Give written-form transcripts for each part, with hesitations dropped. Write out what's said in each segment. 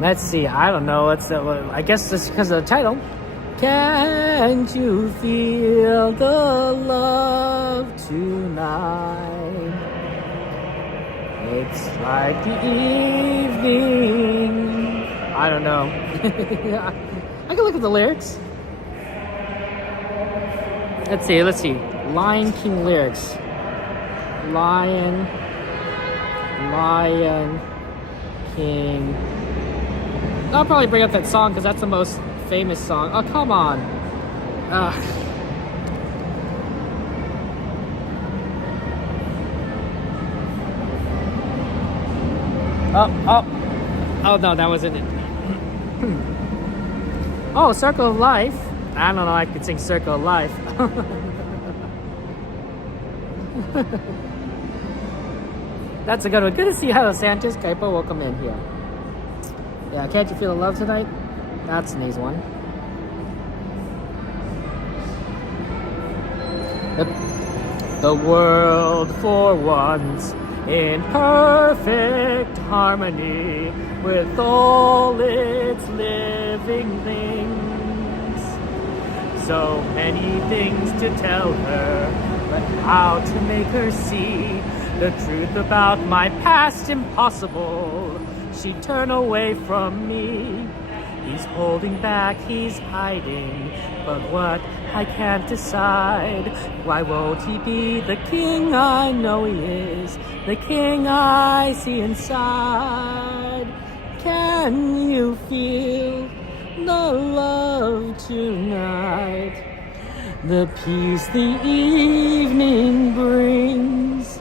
Let's see. I don't know. I guess it's because of the title. Can't you feel the love tonight? It's like the evening. I don't know. I can look at the lyrics. Let's see. Lion King lyrics. Lion King. I'll probably bring up that song because that's the most famous song. Oh, come on. Oh no, that wasn't it. Oh, Circle of Life. I don't know, I could sing Circle of Life. That's a good one. Good to see you. Hello, Santos. Kaipo, welcome in here. Yeah, can't you feel the love tonight? That's an easy one. The world for once in perfect harmony with all its living things. So many things to tell her, but how to make her see the truth about my past impossible. She'd turn away from me. He's holding back, he's hiding, but what I can't decide. Why won't he be the king I know he is, the king I see inside? Can you feel the love tonight? The peace the evening brings,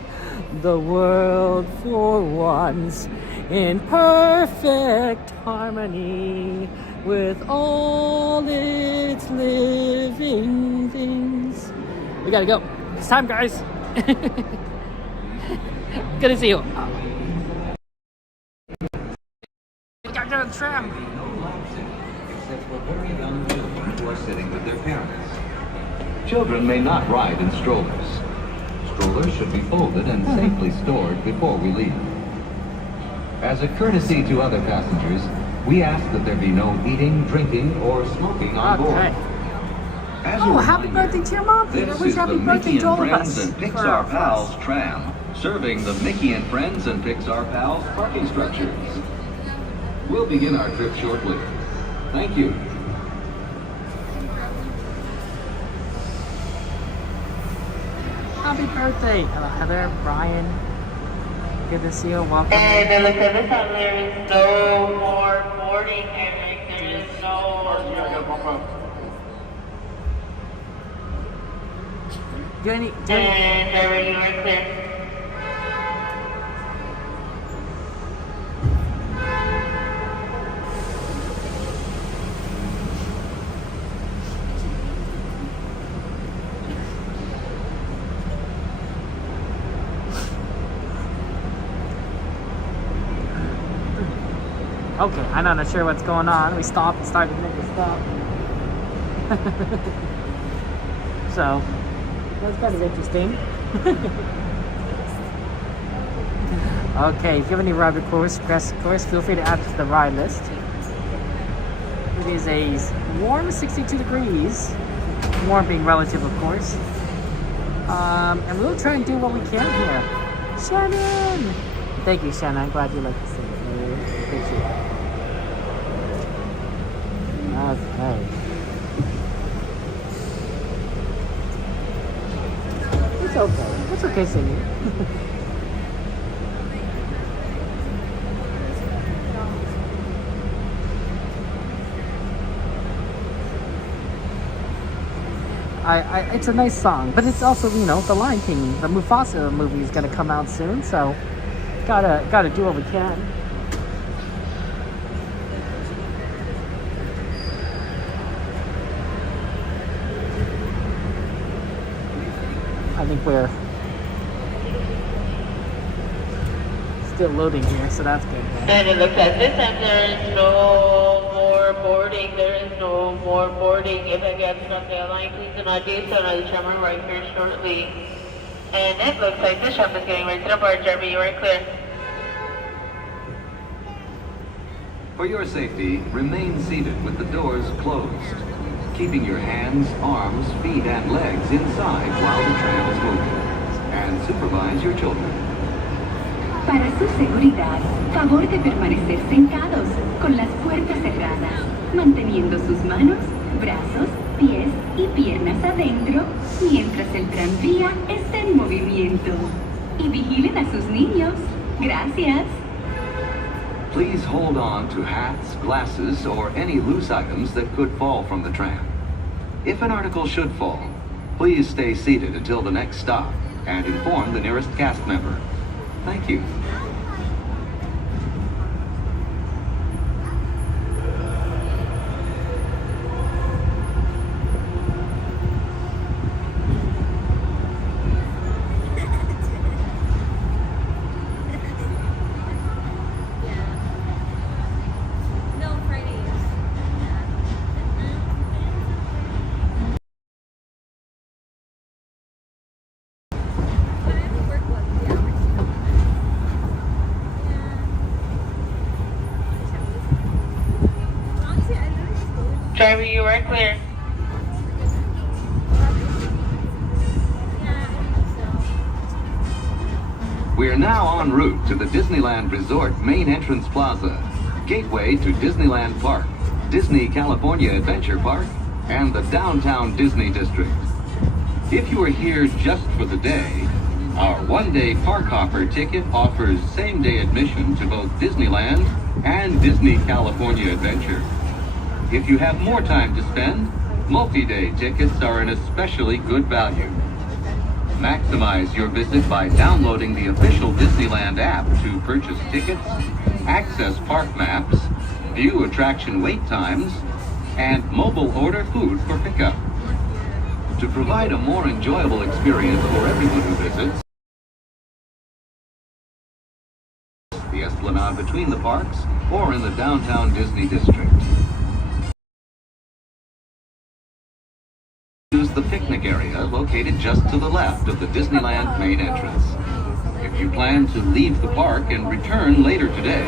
the world for once in perfect harmony with all its living things. We gotta go. It's time, guys. Good to see you. We gotta get on the tram. Except for very young children who are sitting with their parents. Children may not ride in strollers. Strollers should be folded and safely stored before we leave. As a courtesy to other passengers, we ask that there be no eating, drinking, or smoking on board. Oh, happy birthday to your mom, Peter. Wish happy birthday to all of us. This is the Mickey and Friends and Pixar Pals tram, serving the Mickey and Friends and Pixar Pals parking structures. We'll begin our trip shortly. Thank you. Happy birthday. Hello, Heather, Brian. Good to see you. Welcome. And look at this time, there is no more boarding, Henrik. There is no more. And Henrik, you are clear. Okay, I'm not sure what's going on. We stopped and started to make a stop. So, that's kind of interesting. Okay, if you have any ride requests, feel free to add to the ride list. It is a warm 62 degrees. Warm being relative, of course. And we'll try and do what we can here. Shannon! Thank you, Shannon. I'm glad you like to sing. Appreciate it. Okay. It's okay. It's okay singing. It's a nice song, but it's also, you know, the Lion King, the Mufasa movie is gonna come out soon, so gotta do what we can. I think we're still loading here, so that's good. And it looks like this time there is no more boarding. There is no more boarding. If I get stuck the line, please do not do so. I'll determine right here shortly. And it looks like this ship is getting ready to depart. Jeremy, you are clear. For your safety, remain seated with the doors closed, keeping your hands, arms, feet, and legs inside while the tram is moving. And supervise your children. Para su seguridad, favor de permanecer sentados con las puertas cerradas, manteniendo sus manos, brazos, pies y piernas adentro mientras el tranvía está en movimiento. Y vigilen a sus niños. Gracias. Please hold on to hats, glasses, or any loose items that could fall from the tram. If an article should fall, please stay seated until the next stop and inform the nearest cast member. Thank you. Driver, you are clear. We are now en route to the Disneyland Resort main entrance plaza, gateway to Disneyland Park, Disney California Adventure Park, and the downtown Disney District. If you are here just for the day, our one-day park hopper ticket offers same-day admission to both Disneyland and Disney California Adventure. If you have more time to spend, multi-day tickets are an especially good value. Maximize your visit by downloading the official Disneyland app to purchase tickets, access park maps, view attraction wait times, and mobile order food for pickup. To provide a more enjoyable experience for everyone who visits, the Esplanade between the parks or in the downtown Disney District. Use the picnic area located just to the left of the Disneyland main entrance. If you plan to leave the park and return later today,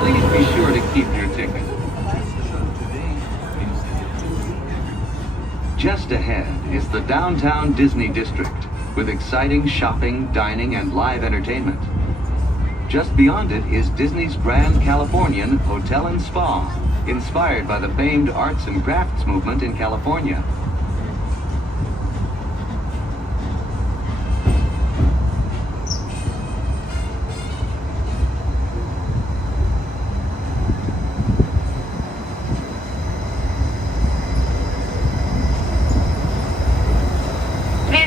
please be sure to keep your ticket. Just ahead is the downtown Disney District with exciting shopping, dining, and live entertainment. Just beyond it is Disney's Grand Californian Hotel and Spa, inspired by the famed arts and crafts movement in California.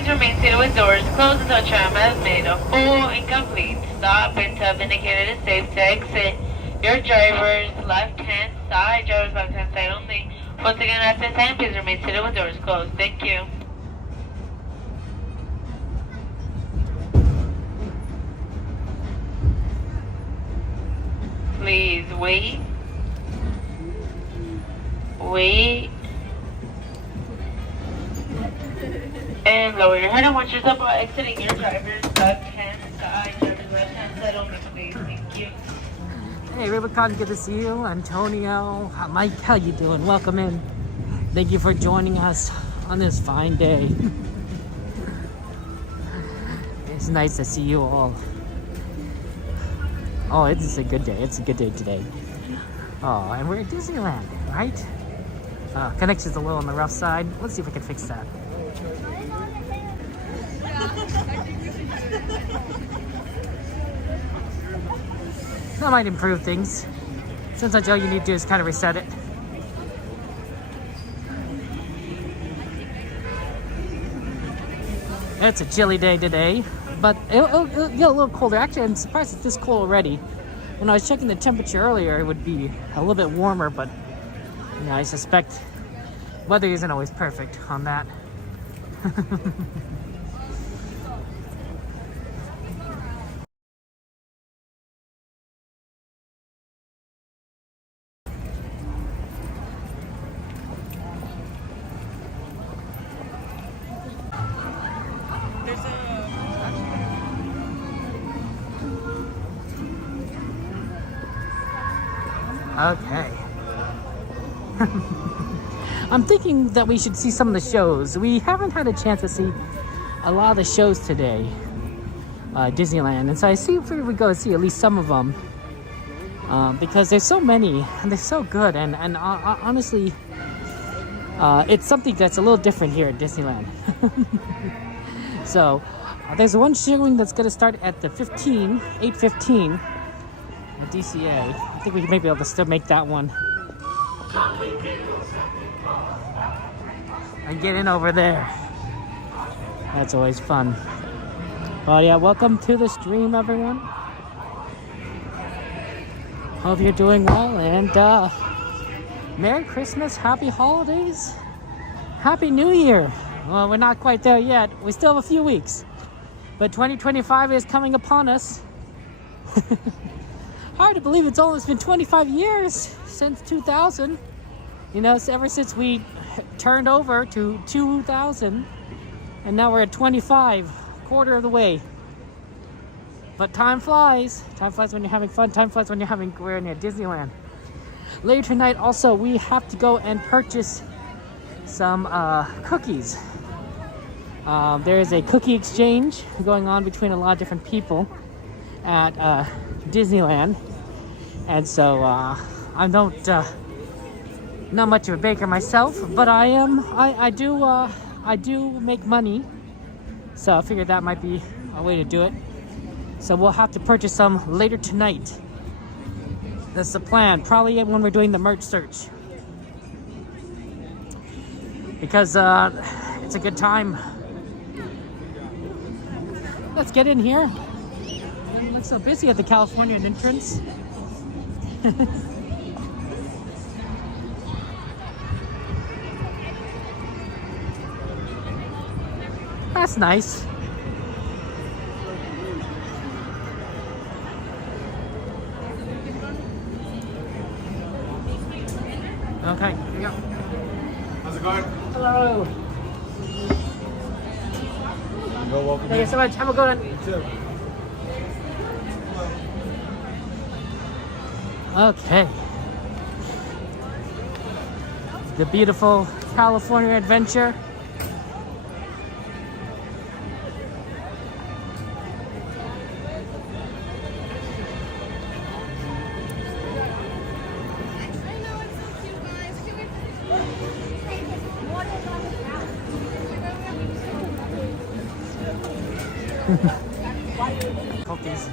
Remain seated with doors closed until tram has made a full and complete stop and to have indicated a safe to exit. Your driver's left-hand side, only. Once again, at this time, please remain seated with doors closed. Thank you. Please wait. Wait. And lower your head and watch yourself while exiting your driver's left-hand side. Driver's left-hand side only, please. Thank you. Hey, Rubicon, good to see you. Antonio, Mike, how you doing? Welcome in. Thank you for joining us on this fine day. It's nice to see you all. Oh, it's a good day. It's a good day today. Oh, and we're at Disneyland, right? Connection's a little on the rough side. Let's see if we can fix that. That might improve things. Sometimes all you need to do is kind of reset it. It's a chilly day today, but it'll get a little colder. Actually, I'm surprised it's this cold already. When I was checking the temperature earlier, it would be a little bit warmer, but you know, I suspect weather isn't always perfect on that. Okay. I'm thinking that we should see some of the shows. We haven't had a chance to see a lot of the shows today, Disneyland, and so I see if we go see at least some of them, because there's so many and they're so good, and honestly, it's something that's a little different here at Disneyland. So there's one showing that's going to start at the 8:15 at DCA. I think we may be able to still make that one and get in over there. That's always fun. Well, yeah, welcome to the stream, everyone. Hope you're doing well, and Merry Christmas, Happy Holidays, Happy New Year. Well, we're not quite there yet. We still have a few weeks, but 2025 is coming upon us. Hard to believe it's almost been 25 years since 2000. You know, it's ever since we turned over to 2000, and now we're at 25, quarter of the way. But time flies. Time flies when you're having fun. Time flies when we're in Disneyland. Later tonight, also, we have to go and purchase some cookies. There is a cookie exchange going on between a lot of different people at Disneyland, and so I'm not much of a baker myself, but I do make money, so I figured that might be a way to do it. So we'll have to purchase some later tonight. That's the plan. Probably when we're doing the merch search, because it's a good time. Let's get in here. It looks so busy at the California entrance. That's nice. Okay, here we go. How's it going? Hello. You're welcome. Thank you so much. Have a good one. You too. Okay. The beautiful California Adventure. Cookies.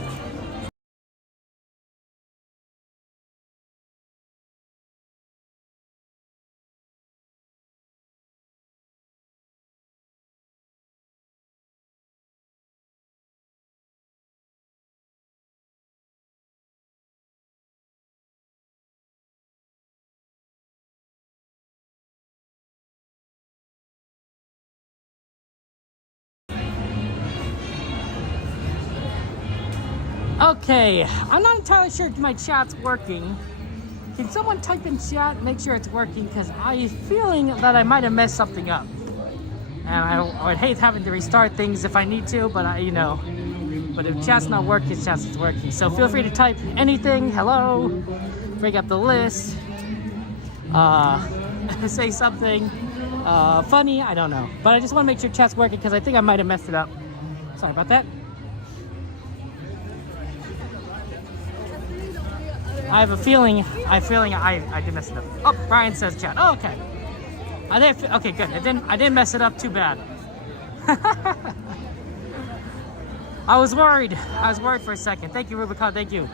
Okay, I'm not entirely sure if my chat's working. Can someone type in chat, make sure it's working, because I'm feeling that I might have messed something up. And I would hate having to restart things if I need to, but but if chat's not working, chat's working. So feel free to type anything, hello, bring up the list, say something funny, I don't know. But I just want to make sure chat's working because I think I might have messed it up. Sorry about that. I have a feeling I did mess it up. Oh, Brian says chat. Oh, okay. Okay, good. I didn't mess it up too bad. I was worried for a second. Thank you, Rubicon. Thank you.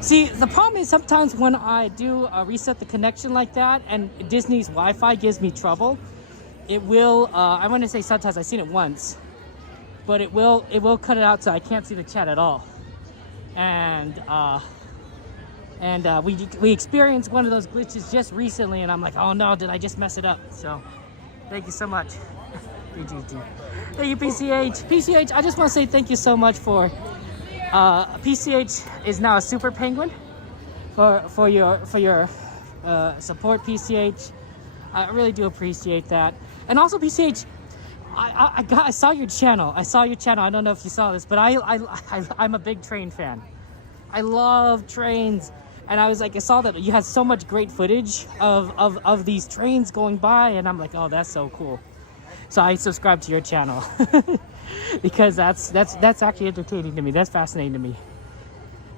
See, the problem is sometimes when I do reset the connection like that and Disney's Wi-Fi gives me trouble, it will, I want to say sometimes, I've seen it once, but it will cut it out so I can't see the chat at all. And we experienced one of those glitches just recently, and I'm like, oh no, did I just mess it up? So, thank you so much. BGG. Thank you, PCH. PCH, I just want to say thank you so much for, PCH is now a super penguin for your support, PCH. I really do appreciate that. And also, PCH, I saw your channel. I don't know if you saw this, but I'm a big train fan. I love trains. And I was like, I saw that you had so much great footage of these trains going by, and I'm like, oh, that's so cool. So I subscribed to your channel because that's actually entertaining to me. That's fascinating to me.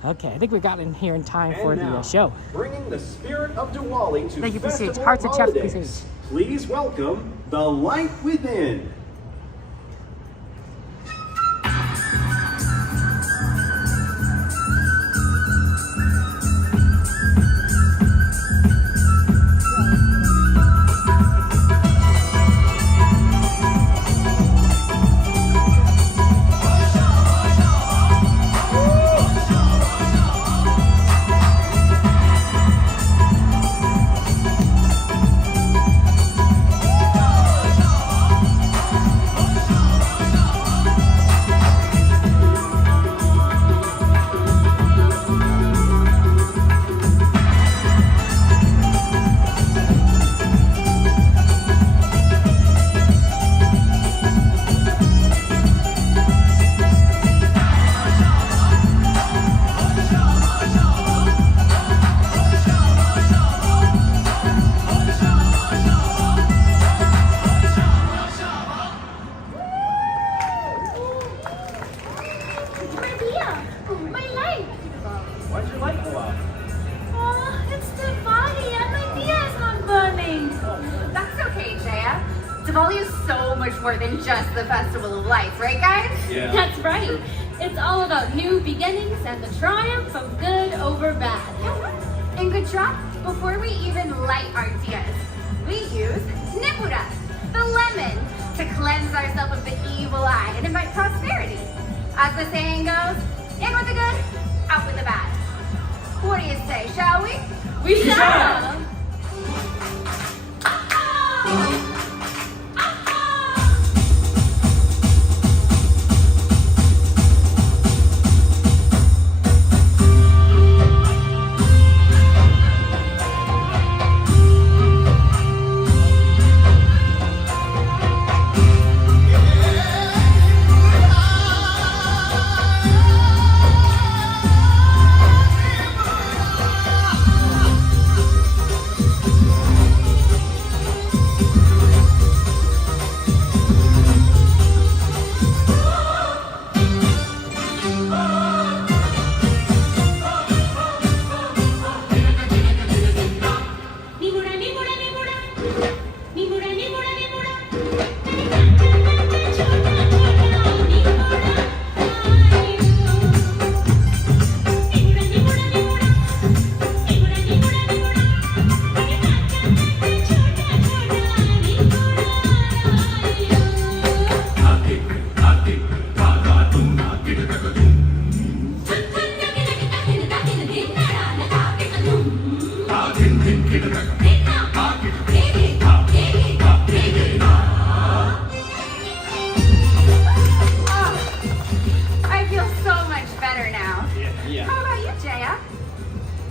Okay, I think we got in here in time for the show. Bringing the spirit of Diwali to Thank you, festival PCH. Hearts and chats, holidays. PCH. Please welcome the Light Within. Why'd your light go out? Oh, it's Diwali and my diya is not burning. That's okay, Jaya. Diwali is so much more than just the festival of lights, right guys? Yeah. That's right. It's all about new beginnings and the triumph of good over bad. And Gujarat, before we even light our diyas, we use Nipura, the lemon, to cleanse ourselves of the evil eye and invite prosperity. As the saying goes, in with the good, out with the bad. What do you say, shall we? We shall! I feel so much better now. Yeah. How about you, Jaya?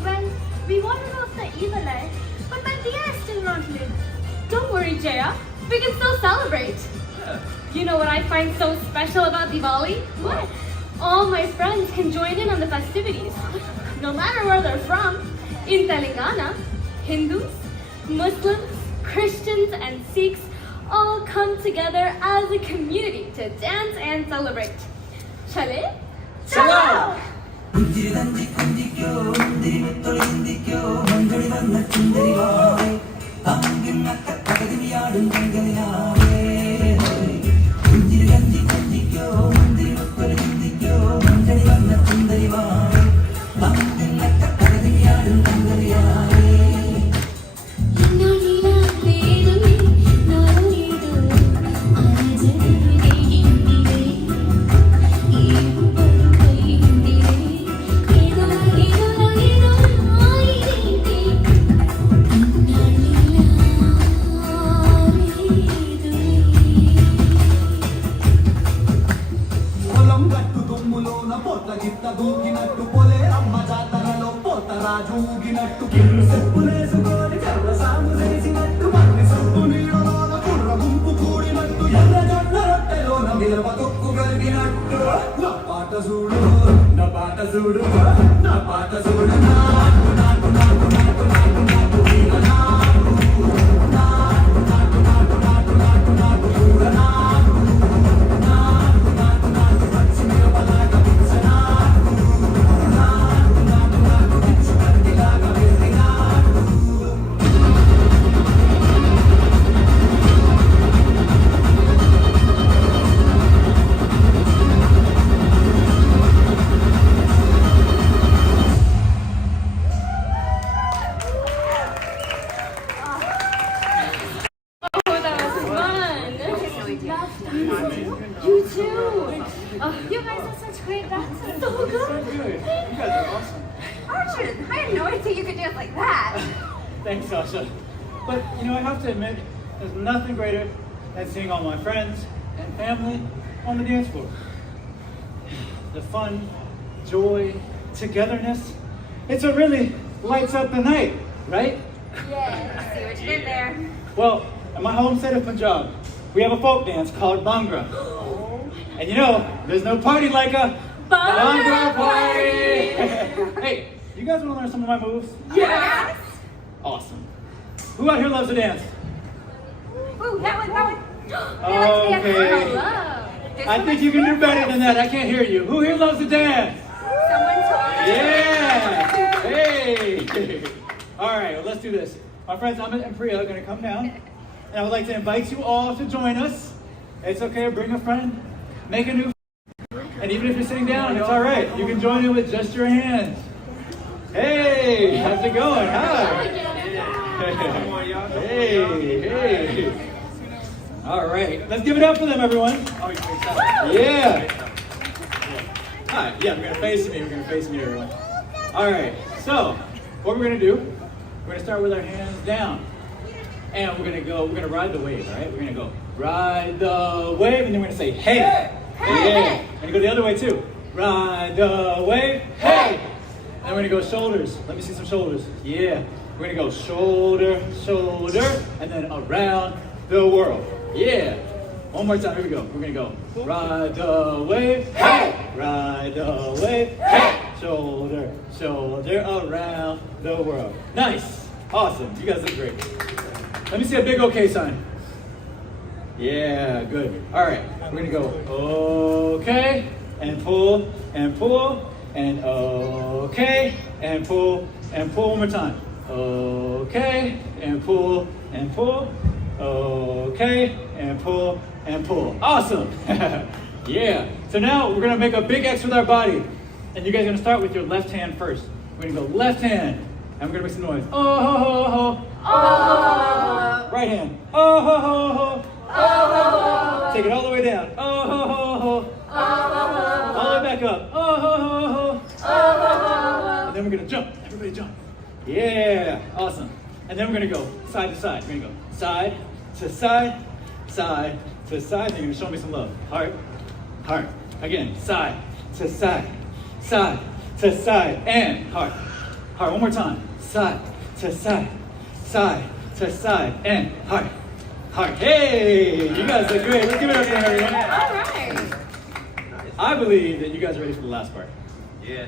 Well, we wanted off the evil eye, but my diya is still not lit. Don't worry, Jaya. We can still celebrate. You know what I find so special about Diwali? What? All my friends can join in on the festivities, no matter where they're from. In Telangana, Hindus, Muslims, Christians, and Sikhs all come together as a community to dance and celebrate. Chale? Chalo! పాట చూడు నా పాట Oh, that was fun. You too. Oh, you guys are such great dancers. So good. You guys are awesome. Arjun, I had no idea you could dance like that. Thanks, Sasha. But, you know, I have to admit, there's nothing greater than seeing all my friends and family on the dance floor. The fun, joy, togetherness, it's what really lights up the night, right? Yeah, see what you did there. Well, in my home state of Punjab, we have a folk dance called Bhangra. And you know, there's no party like a Bhangra party! Hey, you guys want to learn some of my moves? Yes! Awesome. Who out here loves to dance? Ooh, that one. Okay. I think you can do better than that. I can't hear you. Who here loves to dance? Someone told me. Yeah! Hey! All right, well, let's do this. My friends Amit and Priya are going to come down. And I would like to invite you all to join us. It's okay, bring a friend, make a new friend. And even if you're sitting down, it's all right. You can join in with just your hands. Hey, how's it going? Hi. Hey. All right, let's give it up for them, everyone. Yeah. Hi. Yeah, we're gonna face me. We're gonna face me, everyone. All right. So, what we're gonna do? We're gonna start with our hands down, and we're gonna ride the wave. All right. We're gonna go ride the wave, and then we're gonna say hey, hey, hey. And go the other way too. Ride the wave, hey. And we're gonna go shoulders. Let me see some shoulders. Yeah. We're gonna go shoulder, shoulder, and then around the world. Yeah. One more time. Here we go. We're gonna go ride the wave, hey. Ride the wave, hey. Shoulder, shoulder, around the world. Nice. Awesome. You guys look great. Let me see a big okay sign. Yeah. Good. All right. We're gonna go okay and pull and pull and okay and pull and pull. One more time. Okay and pull and pull. Okay and pull and pull. Awesome. Yeah. So now we're gonna make a big X with our body, and you guys are gonna start with your left hand first. We're gonna go left hand, and we're gonna make some noise. Oh ho ho ho. Oh. Right hand. Oh ho ho ho. Oh. Take it all the way down. Oh ho ho ho. Oh. All the way back up. Oh ho ho ho. Oh. And then we're gonna jump. Everybody jump. Yeah, awesome. And then we're gonna go side to side. We're gonna go side to side, side to side. Then you're gonna show me some love. Heart, heart. Again, side to side, side to side, and heart, heart. One more time. Side to side, side to side, and heart, heart. Hey, you guys look great. Let's give it up for everyone. All right. I believe that you guys are ready for the last part. Yeah.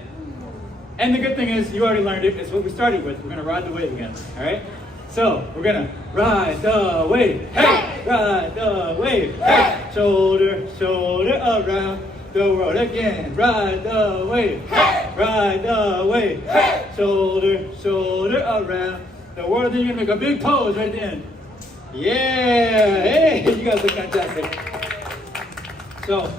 And the good thing is, you already learned it. It's what we started with. We're gonna ride the wave again, all right? So, we're gonna ride the wave, hey! Ride the wave, hey! Shoulder, shoulder, around the world again. Ride the wave, hey! Ride the wave, hey! Shoulder, shoulder, around the world. Then you're gonna make a big pose right at the end. Yeah, hey, you guys look fantastic. So,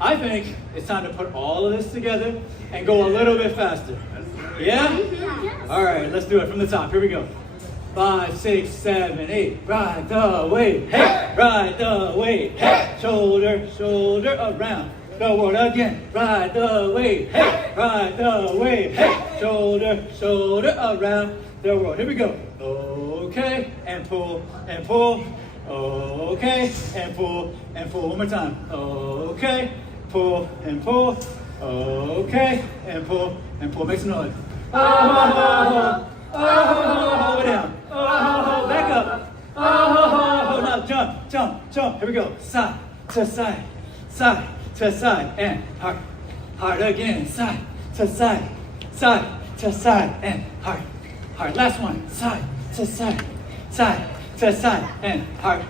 I think it's time to put all of this together and go a little bit faster. Yeah? Yes. All right, let's do it from the top. Here we go. 5, 6, 7, 8. Ride the wave. Hey! Ride the wave. Hey! Shoulder, shoulder, around the world again. Ride the wave. Hey! Ride the wave. Hey! Shoulder, shoulder, around the world. Here we go. Okay, and pull, and pull. Okay, and pull, and pull. One more time. Okay, pull, and pull. Okay, and pull, and pull. Make some noise. Oh, ho, ho, ho. Oh, hold it down. Oh, back up. Oh, now jump, jump, jump. Here we go. Side to side, side to side, and heart, heart again, side to side, side to side, and heart, heart. Last one, side to side, side to side, and heart,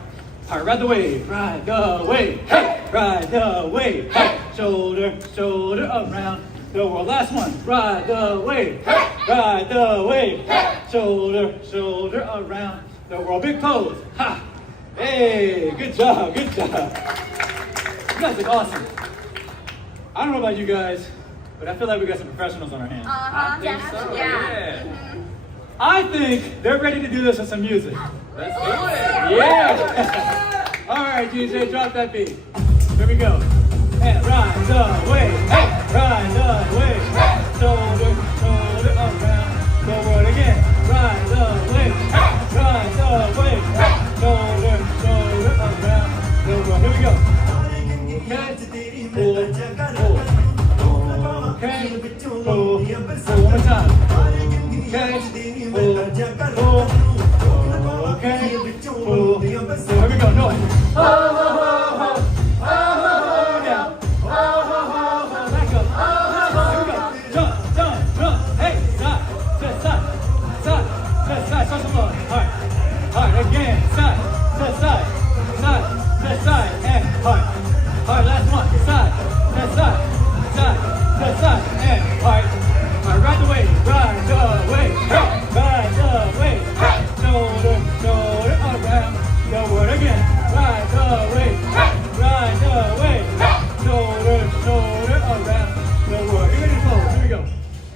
heart. Ride the wave, ride the wave, hey, ride the wave, hey, shoulder, shoulder around the world. Last one, ride the wave, hey, ride the wave, hey, shoulder, shoulder around the world. Big pose, ha, hey, good job, good job. You guys look awesome. I don't know about you guys, but I feel like we got some professionals on our hands. I think so, yeah. I think they're ready to do this with some music. Let's do it. Yeah! All right, DJ, drop that beat. Here we go. And ride the wave, hey, ride the wave, hey, shoulder, shoulder around the world again. Ride the wave, hey, ride the wave, hey, shoulder, shoulder around the world. Here we go. Okay, pull, pull. Okay, pull, pull. One more time. Okay, pull, pull. Okay, pull. Here we go. Noise. Ho, ho, ho, ho. Ho, ho, ho, now. Ho, ho, ho, ho. Back up. Ho, ho, ho. Here we go. Jump, jump, jump. Hey, side to side, side to side. Show some love. Heart, heart again. Side to side, side to side, and heart, heart. Last one. Side to side, side to side, and heart, heart. Ride the wave, ride the wave, hey, ride the wave, hey, shoulder, shoulder around the world again. Ride the wave, hey, ride the wave, hey, shoulder, shoulder around the world. Here we go, here we go.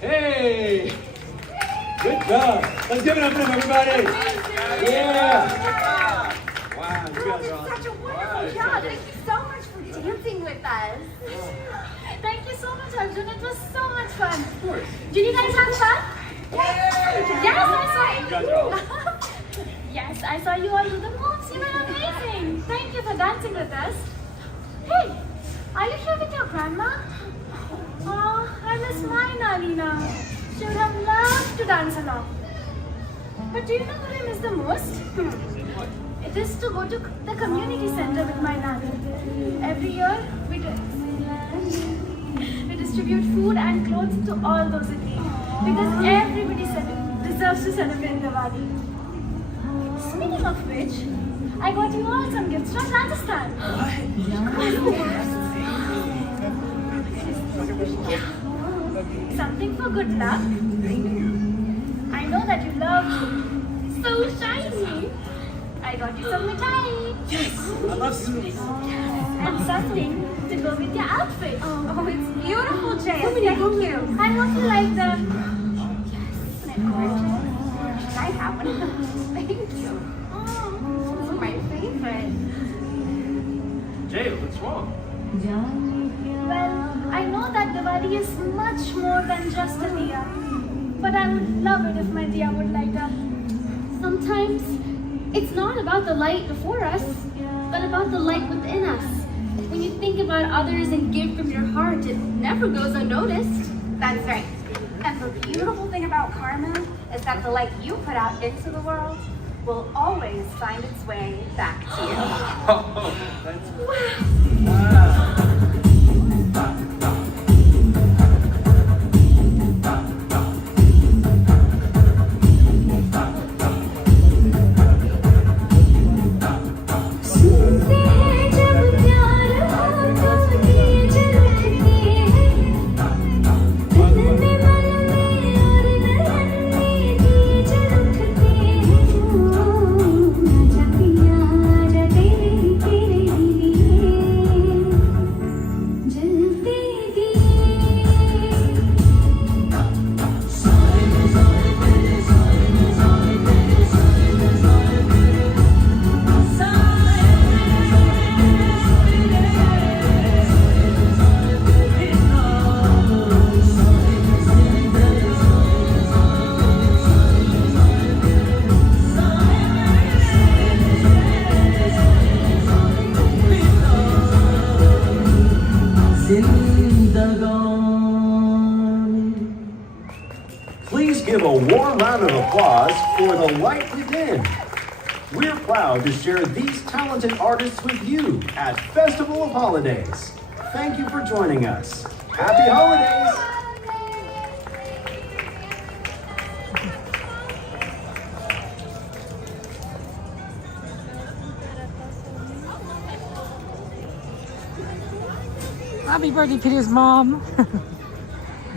Hey, good job. Let's give it up for them, everybody. Yeah. Wow, you guys are awesome. Such a wonderful job. Thank you so much for dancing with us. Thank you so much, Arjun. It was so much fun. Of course. Did you guys have fun? Yes, I saw You guys are awesome. Yes, I saw you all do the moves. You were amazing. Thank you for dancing with us. Hey, are you here with your grandma? Oh, I miss my Nani now. She would have loved to dance along. But do you know what I miss the most? It is to go to the community center with my Nani. Every year, we distribute food and clothes to all those in need. Because everybody deserves to celebrate Diwali. Speaking of which, I got you all some gifts from Rajasthan. Something for good luck. I know that you love food. So shiny. I got you some mithai. Yes, I love sweets. And something to go with your outfit. Oh, it's beautiful, Jay. Thank you. I hope you like them. Should I have one of those? Thank you. Oh, those are my favorite. Jay, what's wrong? Well, I know that Diwali is much more than just a diya. But I would love it if my diya would light up. Sometimes it's not about the light before us, but about the light within us. When you think about others and give from your heart, it never goes unnoticed. That's right. And the beautiful thing about karma is that the light you put out into the world will always find its way back to you. Oh, that's Wow. Please give a warm round of applause for The Light Within. We're proud to share these talented artists with you at Festival of Holidays. Thank you for joining us. Happy holidays! Happy birthday, Peter's mom.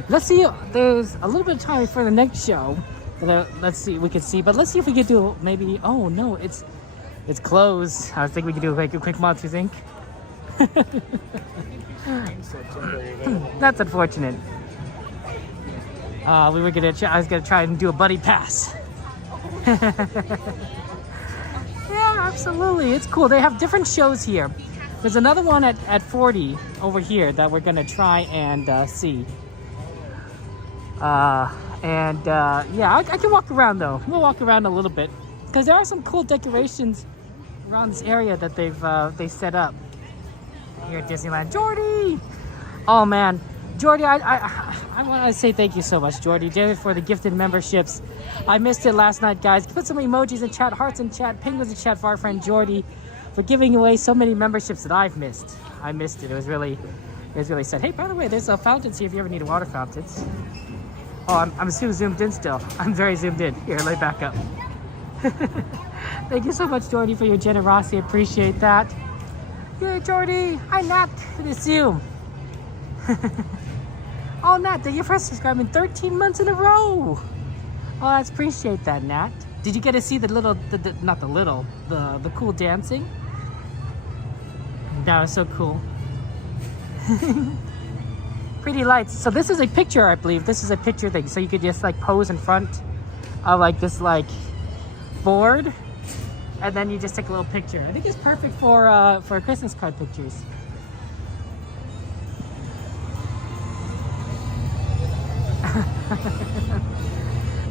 Let's see. There's a little bit of time before the next show. Let's see. We can see, but let's see if we could do maybe. Oh no, it's closed. I was thinking we could do like a quick Monsters Inc. That's unfortunate. I was gonna try and do a buddy pass. Yeah, absolutely. It's cool. They have different shows here. There's another one at 40 over here that we're gonna try and see. Yeah, I can walk around though. We'll walk around a little bit because there are some cool decorations around this area that they set up here at Disneyland. Jordy! Oh man, Jordy, I want to say thank you so much, Jordy, for the gifted memberships. I missed it last night, guys. Put some emojis in chat, hearts in chat, penguins in chat for our friend Jordy for giving away so many memberships that I've missed. I missed it. It was really sad. Hey, by the way, there's fountains here if you ever need water fountains. Oh, I'm so zoomed in still. I'm very zoomed in. Here, lay back up. Thank you so much, Jordy, for your generosity. Appreciate that. Yay, Jordy. Hi, Nat. Good to see you. Oh, Nat, you're first subscribing 13 months in a row. Oh, I appreciate that, Nat. Did you get to see the cool dancing? That was so cool. Pretty lights. So this is a picture, I believe. This is a picture thing. So you could just like pose in front of like this like board, and then you just take a little picture. I think it's perfect for Christmas card pictures.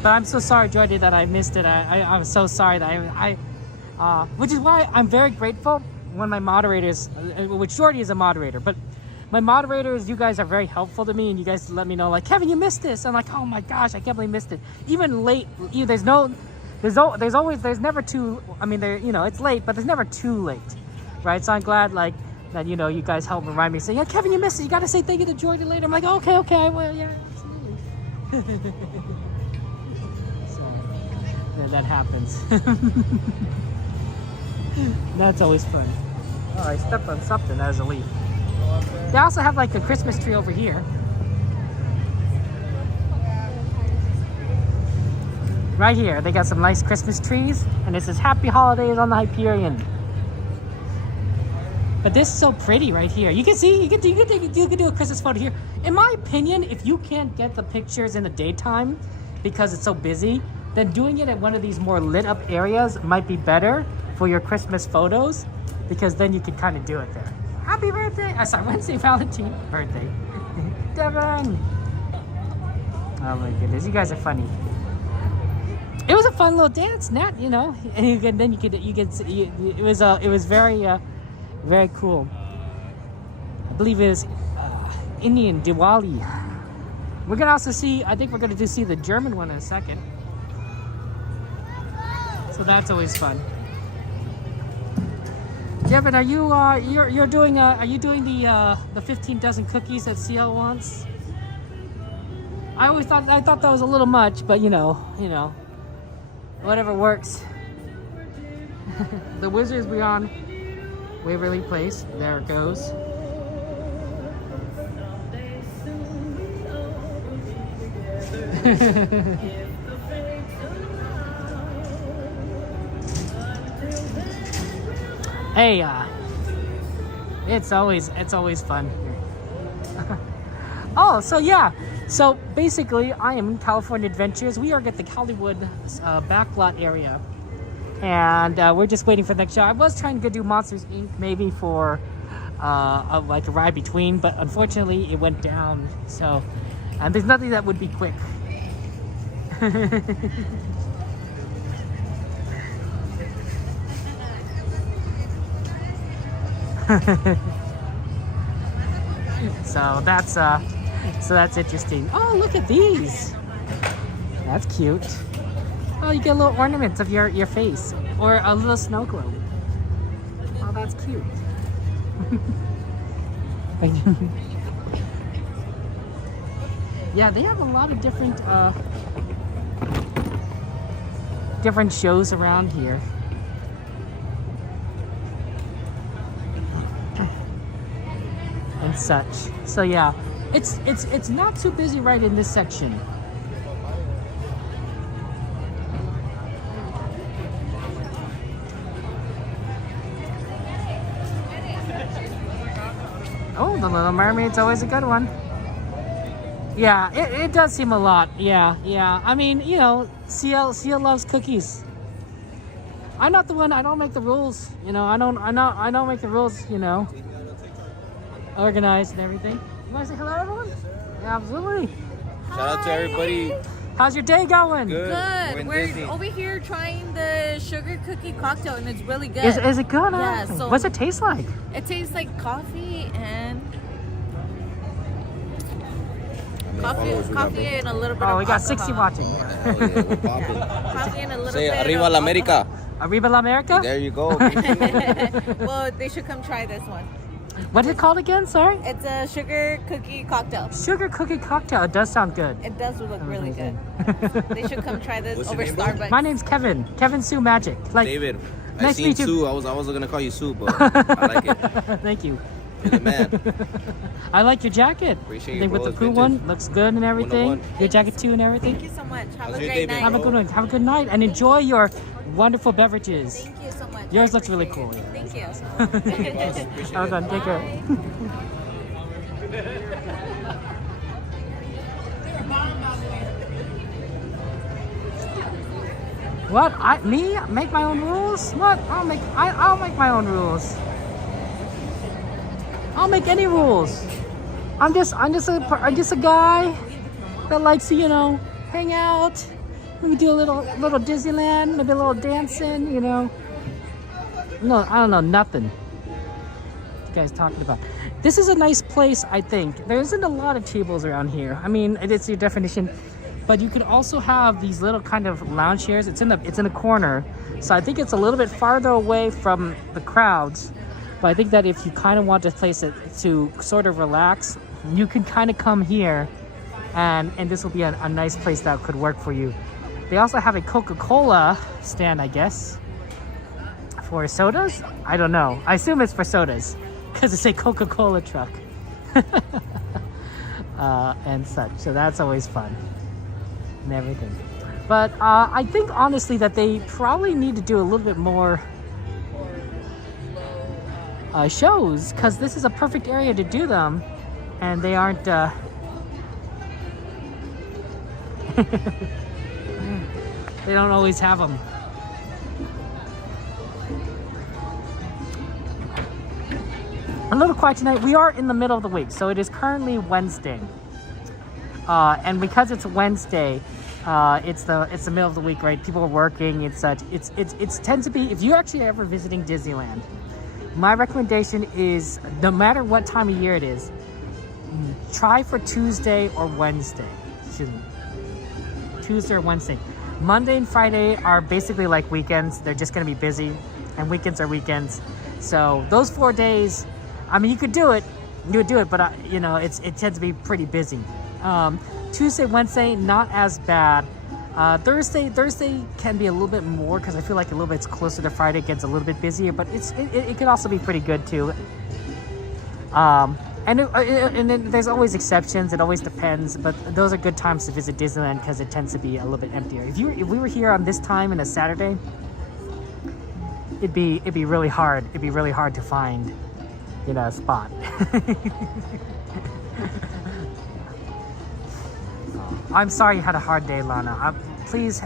But I'm so sorry, Jordy, that I missed it. I'm so sorry that which is why I'm very grateful when my moderators, which Jordy is a moderator, but my moderators, you guys are very helpful to me, and you guys let me know, like, Kevin, you missed this. I'm like, oh my gosh, I can't believe I missed it. Even late, there's never too, I mean, it's late, but there's never too late, right? So I'm glad, like, that, you guys help remind me, say, yeah, Kevin, you missed it. You got to say thank you to Jordy later. I'm like, okay, well, yeah, absolutely. So, yeah, that happens. That's always fun. Oh, I stepped on something. That was a leaf. They also have like a Christmas tree over here. Right here, they got some nice Christmas trees, and it says Happy Holidays on the Hyperion. But this is so pretty right here. You can see, you can do a Christmas photo here. In my opinion, if you can't get the pictures in the daytime because it's so busy, then doing it at one of these more lit up areas might be better for your Christmas photos, because then you can kind of do it there. Happy birthday! Wednesday, Valentine birthday. Devin! Oh my goodness, you guys are funny. It was a fun little dance, Nat, and it was very cool. I believe it is Indian Diwali. We're gonna also see, I think we're gonna see the German one in a second. So that's always fun. Devin, are you you're doing are you doing the 15 dozen cookies that CL wants? I thought that was a little much, but whatever works. The Wizards Beyond Waverly Place. There it goes. Hey, it's always fun here. Oh, so yeah. So basically, I am in California Adventures. We are at the Hollywood backlot area, and we're just waiting for the next show. I was trying to do Monsters Inc. maybe for like a ride between, but unfortunately it went down. So, and there's nothing that would be quick. So that's interesting. Oh, look at these. That's cute. Oh, you get little ornaments of your face, or a little snow globe. Oh, that's cute. Yeah, they have a lot of different different shows around here. And such. So yeah, it's not too busy right in this section. Oh, the Little Mermaid's always a good one. Yeah, it does seem a lot. Yeah. I mean, you know, CL loves cookies. I'm not the one. I don't make the rules. You know, I don't make the rules. You know, organized and everything. You want to say hello, everyone? Yeah, absolutely. Shout out to everybody. How's your day going? Good. We're over here trying the sugar cookie cocktail, and it's really good. Is it good? Yeah. So what's it taste like? it tastes like coffee and coffee and a little bit of Oh, we got alcohol. 60 watching. Hell yeah, we're popping. Coffee and a little Say bit Arriba of la America. Arriba la America? There you go. Well, they should come try this one. What's it called again? Sorry? It's a sugar cookie cocktail. Sugar cookie cocktail. It does sound good. It does look really good. They should come try this What's your over name, bro? Starbucks. My name's Kevin. Kevin Sue Magic. Like, David. I Nice to seen meet you. Sue. I was gonna call you Sue, but I like it. Thank you. You're the man. I like your jacket. Appreciate I you, think with bro. the It's poo vintage. one looks good and everything. 101. Your jacket too and everything. Thank you so much. Have How's a your great day been, night. Have a good one. Have a good night and enjoy your wonderful beverages. Thank you so much. Yours I looks really appreciate cool. it. Thank you. Appreciate Have a good one. Take care. What? Me make my own rules? What? I'll make my own rules. I'll make any rules. I'm just a guy that likes to, you know, hang out. We do a little Disneyland, maybe a little dancing, you know. No, I don't know, nothing. What you guys talking about? This is a nice place, I think. There isn't a lot of tables around here. I mean, it's your definition. But you could also have these little kind of lounge chairs. It's in the corner, so I think it's a little bit farther away from the crowds. But I think that if you kind of want to place it to sort of relax, you can kind of come here, and this will be a nice place that could work for you. They also have a Coca-Cola stand, I guess, for sodas. I don't know. I assume it's for sodas because it's a Coca-Cola truck and such. So that's always fun. And everything. But I think honestly that they probably need to do a little bit more shows, because this is a perfect area to do them, and they aren't they don't always have them. A little quiet tonight. We are in the middle of the week, so it is currently Wednesday. And because it's Wednesday, it's the middle of the week, right? People are working and such. It's tends to be, if you're actually ever visiting Disneyland, my recommendation is, no matter what time of year it is, try for Tuesday or Wednesday. Excuse me. Tuesday or Wednesday. Monday and Friday are basically like weekends. They're just going to be busy, and weekends are weekends. So those 4 days, I mean, you could do it, but you know, it tends to be pretty busy. Tuesday, Wednesday, not as bad. Thursday can be a little bit more, because I feel like a little bit closer to Friday, it gets a little bit busier, but it can also be pretty good too. And then there's always exceptions. It always depends, but those are good times to visit Disneyland because it tends to be a little bit emptier. If we were here on this time in a Saturday, it'd be really hard. It'd be really hard to find, you know, a spot. I'm sorry you had a hard day, Lana. Please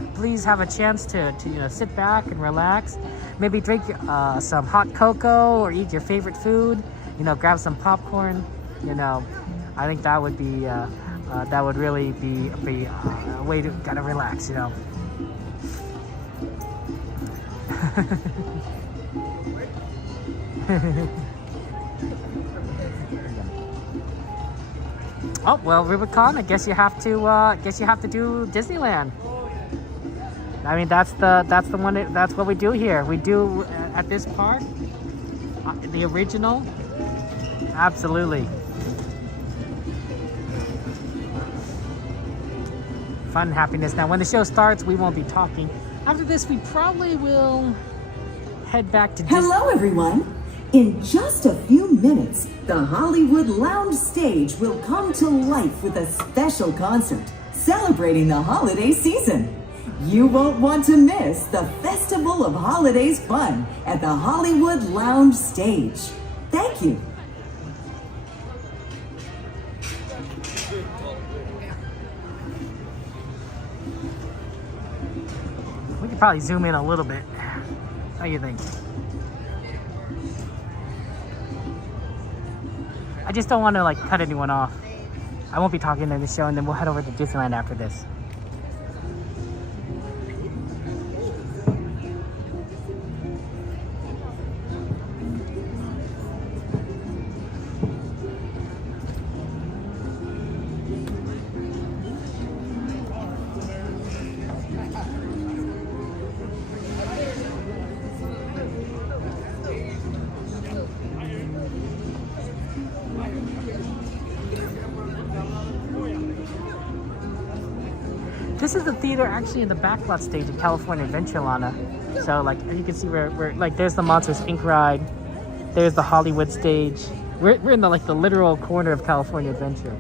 have a chance to you know, sit back and relax. Maybe drink some hot cocoa or eat your favorite food. You know, grab some popcorn. You know, I think that would be that would really be a way to kind of relax. You know. Oh well, Rubicon. I guess you have to do Disneyland. I mean, that's the one. That's what we do here. We do at this park the original. Absolutely. fun and happiness. Now, when the show starts, we won't be talking. After this, we probably will head back to Disney. Hello, everyone. In just a few minutes, the Hollywood Lounge stage will come to life with a special concert celebrating the holiday season. You won't want to miss the Festival of Holidays fun at the Hollywood Lounge stage. Thank you. We could probably zoom in a little bit. How do you think? I just don't want to like cut anyone off. I won't be talking in the show, and then we'll head over to Disneyland after this. This is the theater actually in the backlot stage of California Adventurelana. So like you can see we're like there's the Monsters Inc. ride, there's the Hollywood stage. We're in the like the literal corner of California Adventure.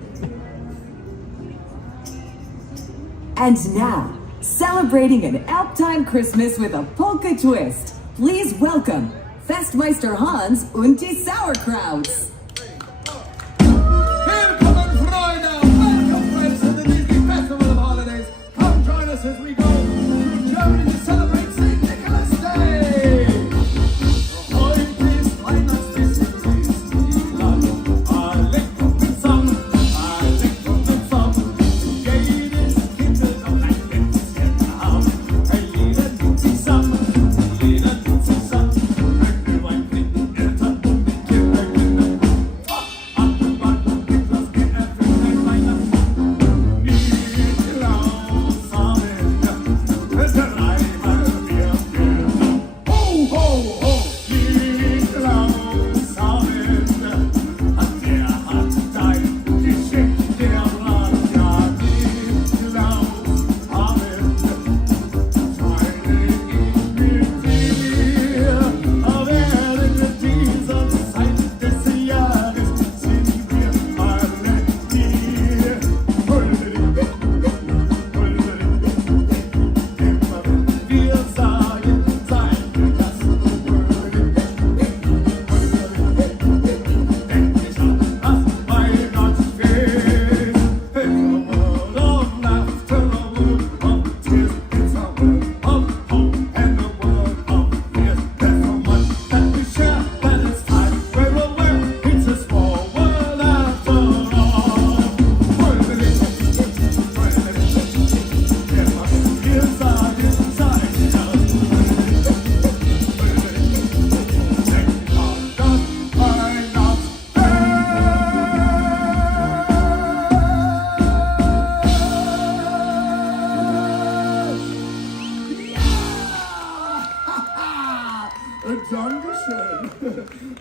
And now, celebrating an Alptime Christmas with a polka twist, please welcome Festmeister Hans und die Sauerkrauts. As we go through Germany to celebrate St. Nicholas Day. Heute ist Weihnachtsfest in Disneyland. Alle kommen zusammen, alle kommen zusammen. Jedes Kind wird noch ein Lätzchen haben. Jeder nimmt sich zusammen, jeder nimmt sich zusammen. Ein Wein trinken Eltern und die Kinder. Ab und an Niklas geht für ein Weihnachten.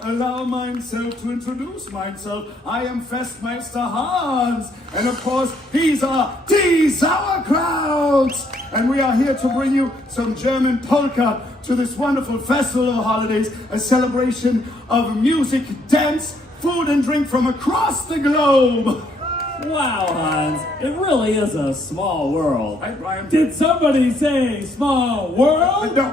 Allow myself to introduce myself. I am Festmeister Hans, and of course, these are die Sauerkrauts, and we are here to bring you some German polka to this wonderful festival of holidays, a celebration of music, dance, food, and drink from across the globe. Wow, Hans, it really is a small world. Right, Brian? Did somebody say small world? No.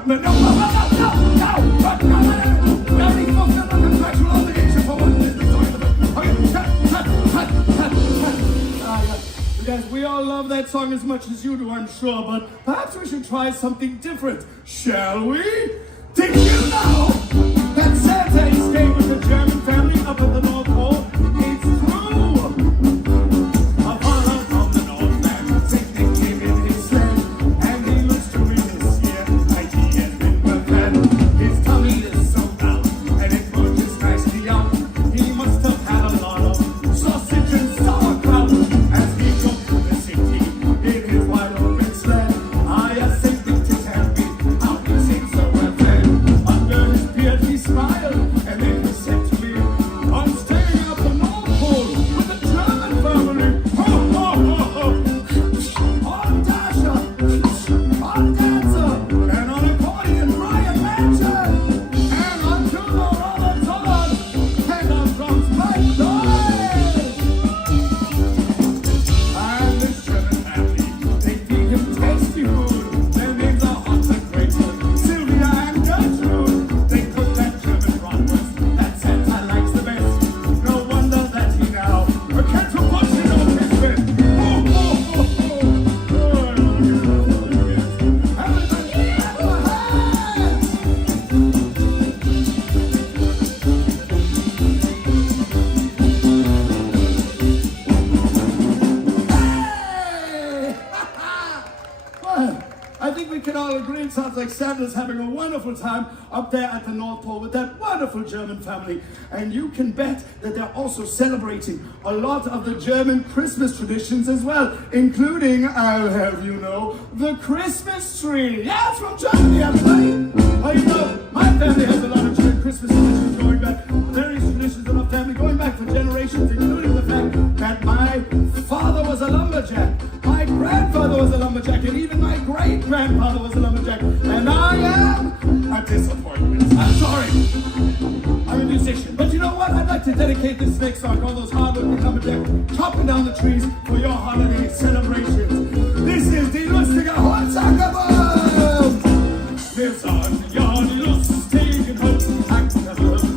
Guys, we all love that song as much as you do, I'm sure, but perhaps we should try something different, shall we? Did you know that Santa stayed with the German family up at the North Pole? It's true! A father from the Northland, picnic came in his sled, and he looks to me this year like he has been well fed. His tummy is so round, and it pushes nicely out. He must have had a lot of sausage and sauerkraut as he goes through the city in his wide open sled. I have something to tell me how he seems so well fed. Under his beard Well, I think we can all agree it sounds like Santa's having a wonderful time up there at the North Pole with that wonderful German family. And you can bet that they're also celebrating a lot of the German Christmas traditions as well, including, I'll have you know, the Christmas tree. Yeah, it's from Germany, everybody. Well, you know, my family has a lot of German Christmas traditions going back, various traditions in our family going back for generations, including the fact that my father was a lumberjack, my grandfather was a lumberjack, and even my great-grandfather was a lumberjack, and I am a disappointment. I'm sorry. I'm a musician. But you know what? I'd like to dedicate this next song to all those hard-working lumberjacks chopping down the trees for your holiday celebrations. This is Die lustige Holzhackerband! Wir sagen ja die lustigen Holzhackerband.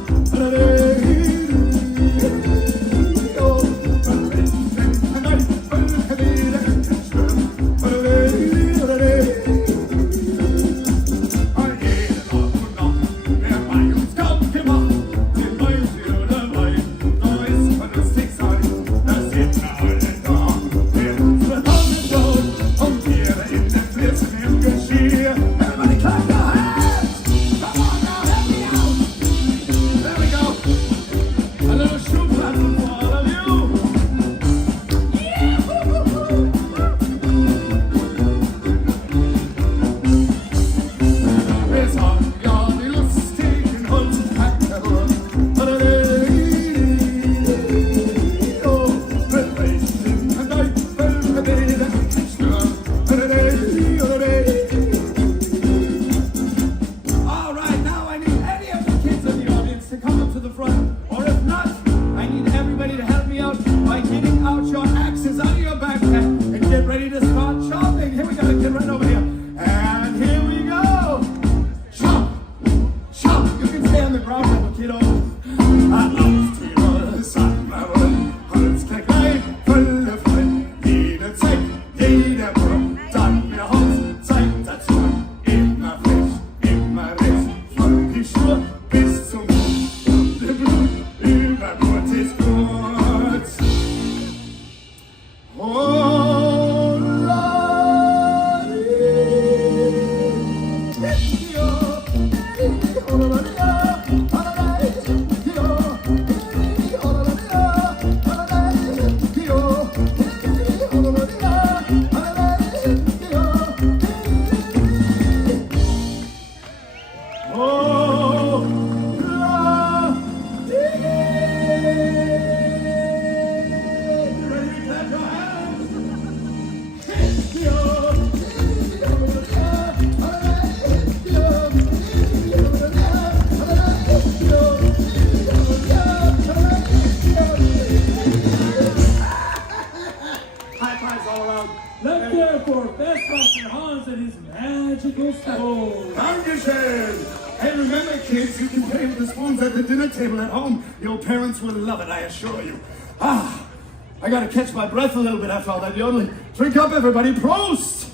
I gotta catch my breath a little bit after all that yodeling. Drink up, everybody. Prost!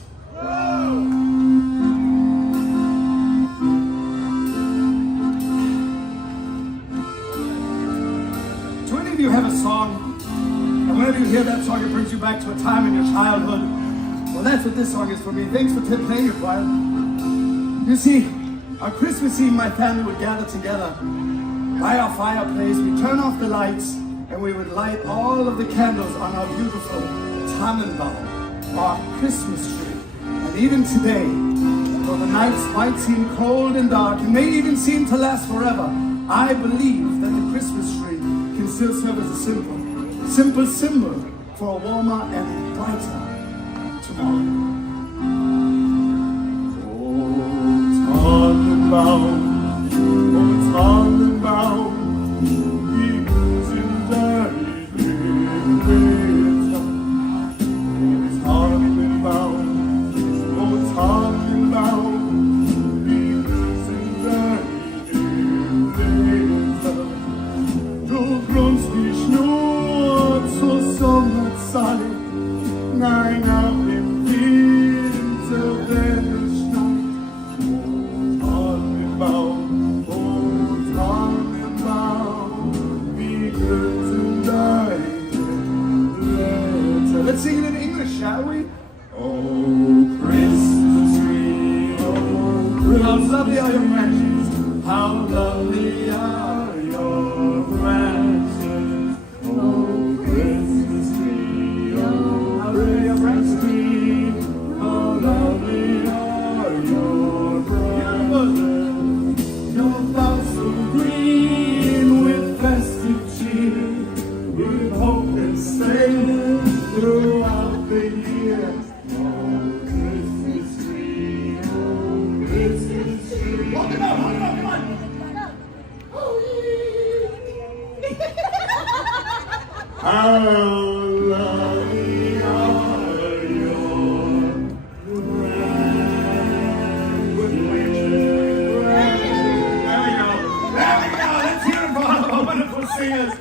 Do any of you have a song, and whenever you hear that song, it brings you back to a time in your childhood? Well, that's what this song is for me. Thanks for playing it, choir. You see, on Christmas Eve, my family would gather together by our fireplace. We'd turn off the lights, and we would light all of the candles on our beautiful Tannenbaum, our Christmas tree. And even today, though the nights might seem cold and dark, and may even seem to last forever, I believe that the Christmas tree can still serve as a simple symbol for a warmer and brighter tomorrow. Oh, Tannenbaum, oh, Tannenbaum, Sommerzeit, nein, auch im Winter. lovely are your branches. How lovely are your branches. Oh, Christmas tree. Oh, how lovely your branches. How lovely are your branches. Your boughs so green with festive cheer. With hope and strength throughout the year. Oh, Christmas tree. Oh, Christmas tree. Hold it up, come on. How lovely are your There we go. Let's hear it for all of our wonderful singers.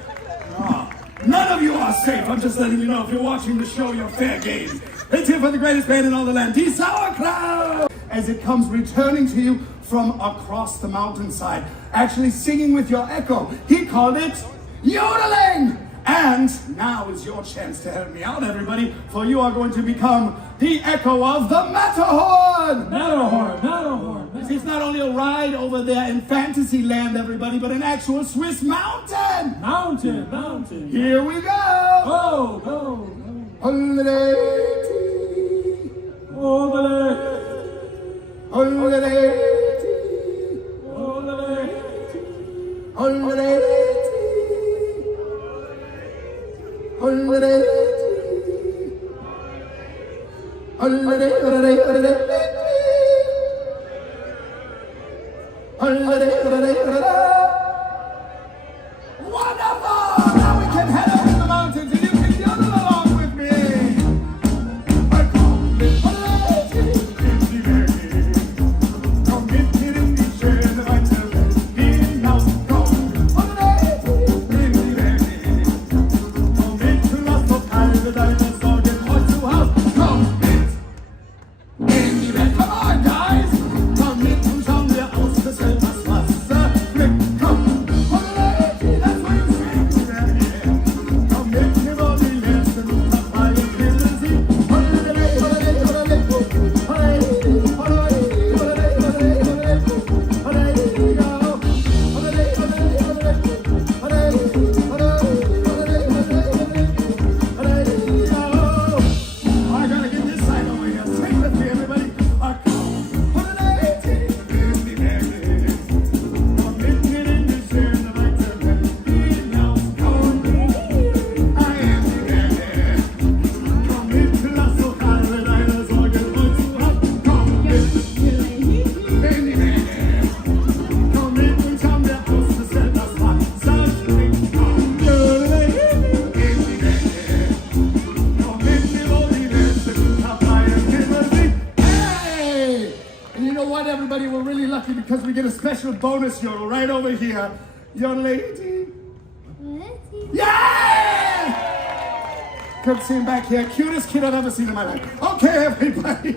None of you are safe. I'm just letting you know if you're watching the show, you're fair game. Let's hear for the greatest band in all the land, D Sauerkraut, as it comes returning to you from across the mountainside, actually singing with your echo. He called it yodeling. And now is your chance to help me out, everybody, for you are going to become the echo of the Matterhorn. Matterhorn. It's not only a ride over there in fantasy land, everybody, but an actual Swiss mountain. Mountain. Here we go. Go. Holiday. Wonderful! Now we can head up in the mountains and you can yodel along with me. Bonus yodel right over here. Yodelity. Yeah! Come see him back here. Cutest kid I've ever seen in my life. Okay, everybody.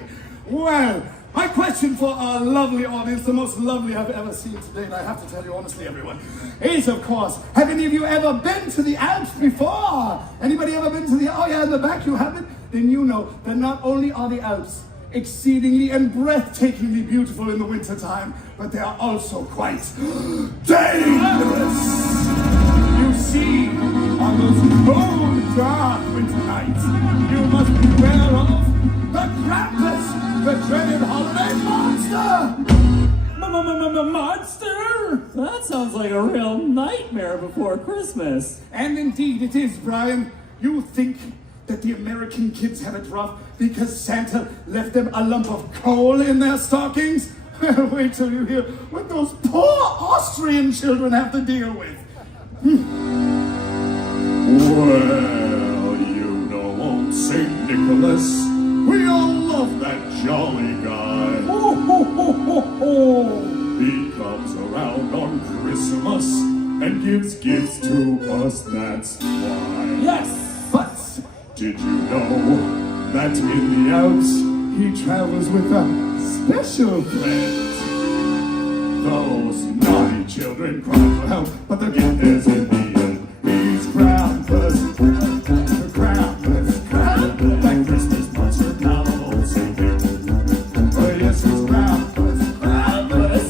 Well, my question for our lovely audience, the most lovely I've ever seen today, and I have to tell you honestly, everyone, is, of course, have any of you ever been to the Alps before? Anybody ever been to the... Oh, yeah, in the back you haven't? Then you know that not only are the Alps exceedingly and breathtakingly beautiful in the wintertime, but they are also quite dangerous. You see, on those cold, dark winter nights, you must beware of the Krampus, the dreaded holiday monster. Monster? That sounds like a real nightmare before Christmas. And indeed it is, Brian. You think that the American kids have it rough because Santa left them a lump of coal in their stockings? Well, wait till you hear what those poor Austrian children have to deal with. Well, you know old St. Nicholas. We all love that jolly guy. Ho, ho, ho, ho, ho. He comes around on Christmas and gives gifts to us, that's why. Yes! But did you know that in the Alps he travels with a special friend? Those naughty children cry for help, but the gift is in the end. He's Krampus, Krampus, Krampus, that Christmas monster now the whole St. Nick. Oh yes, he's Krampus, Krampus,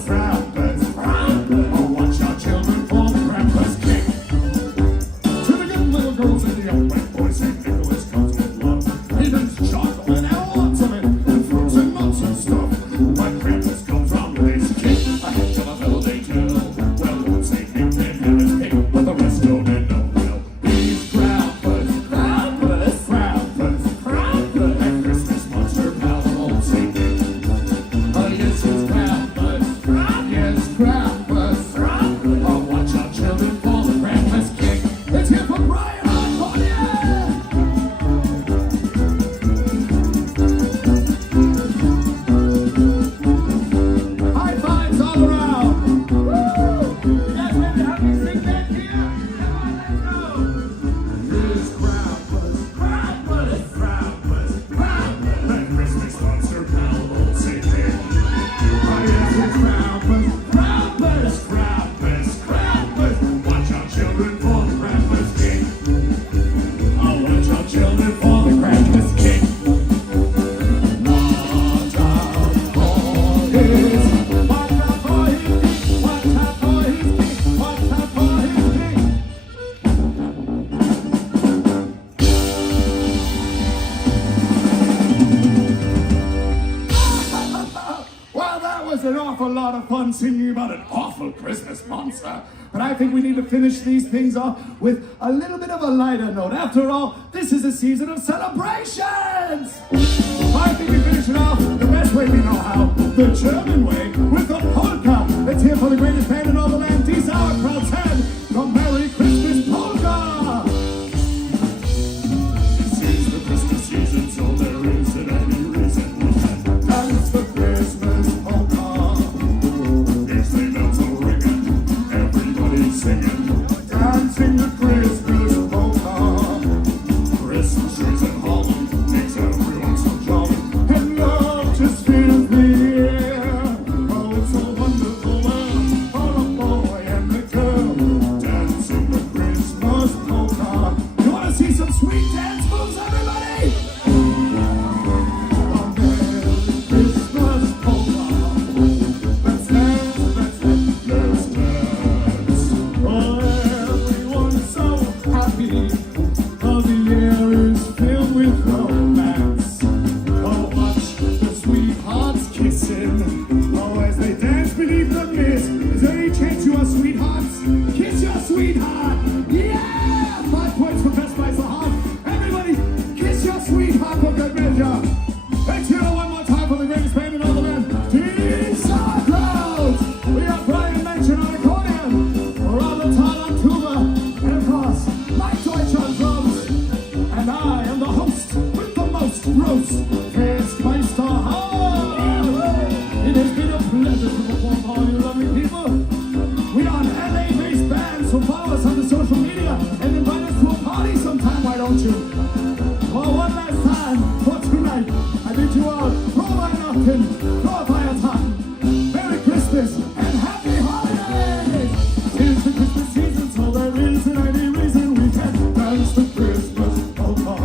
was an awful lot of fun singing about an awful Christmas monster. But I think we need to finish these things off with a little bit of a lighter note. After all, this is a season of celebrations! I think we finish it off the best way we know how, the German way, with a polka. Let's hear for the greatest band in all the land, Die Sauerkraut and the Merry Christmas Polka! This is the Christmas season, so there isn't any reason we can't dance the Christmas polka. It's the bells are ringing, everybody's singing, dancing the Christmas polka. Christmas trees and holly makes everyone so jolly, and love just fills the air. Oh, it's so wonderful world for a boy and a girl, dancing the Christmas polka. You wanna see some sweet dance moves, everybody? The Merry Christmas polka. Let's dance, let's dance, let's dance. Oh, everyone's so happy, 'cause the air is filled with romance. Oh, watch the sweethearts kissing. Oh, as they dance beneath the mist. Is there any chance you are sweethearts? Kiss your sweetheart! Yeah! 5 points for best by Sahab. Everybody, kiss your sweetheart for good measure. Let's hear it one more time for the greatest band in all the land, Die Sauerkraut! We have Brian Mention on accordion, Robert Todd on tuba, and of course, Mike Deutsch on drums. And I am the host with the most roast, Festmeister Hall. It has been a pleasure to perform for all you lovely people. We are an LA-based band, so follow us on the social media and invite us to a party sometime, why don't you? Well, one last time for tonight, I bid you all frohe Weihnachten, frohe Feiertagen, Merry Christmas, and Happy Holidays! Tis the Christmas season, so there isn't any reason we can't dance the Christmas polka.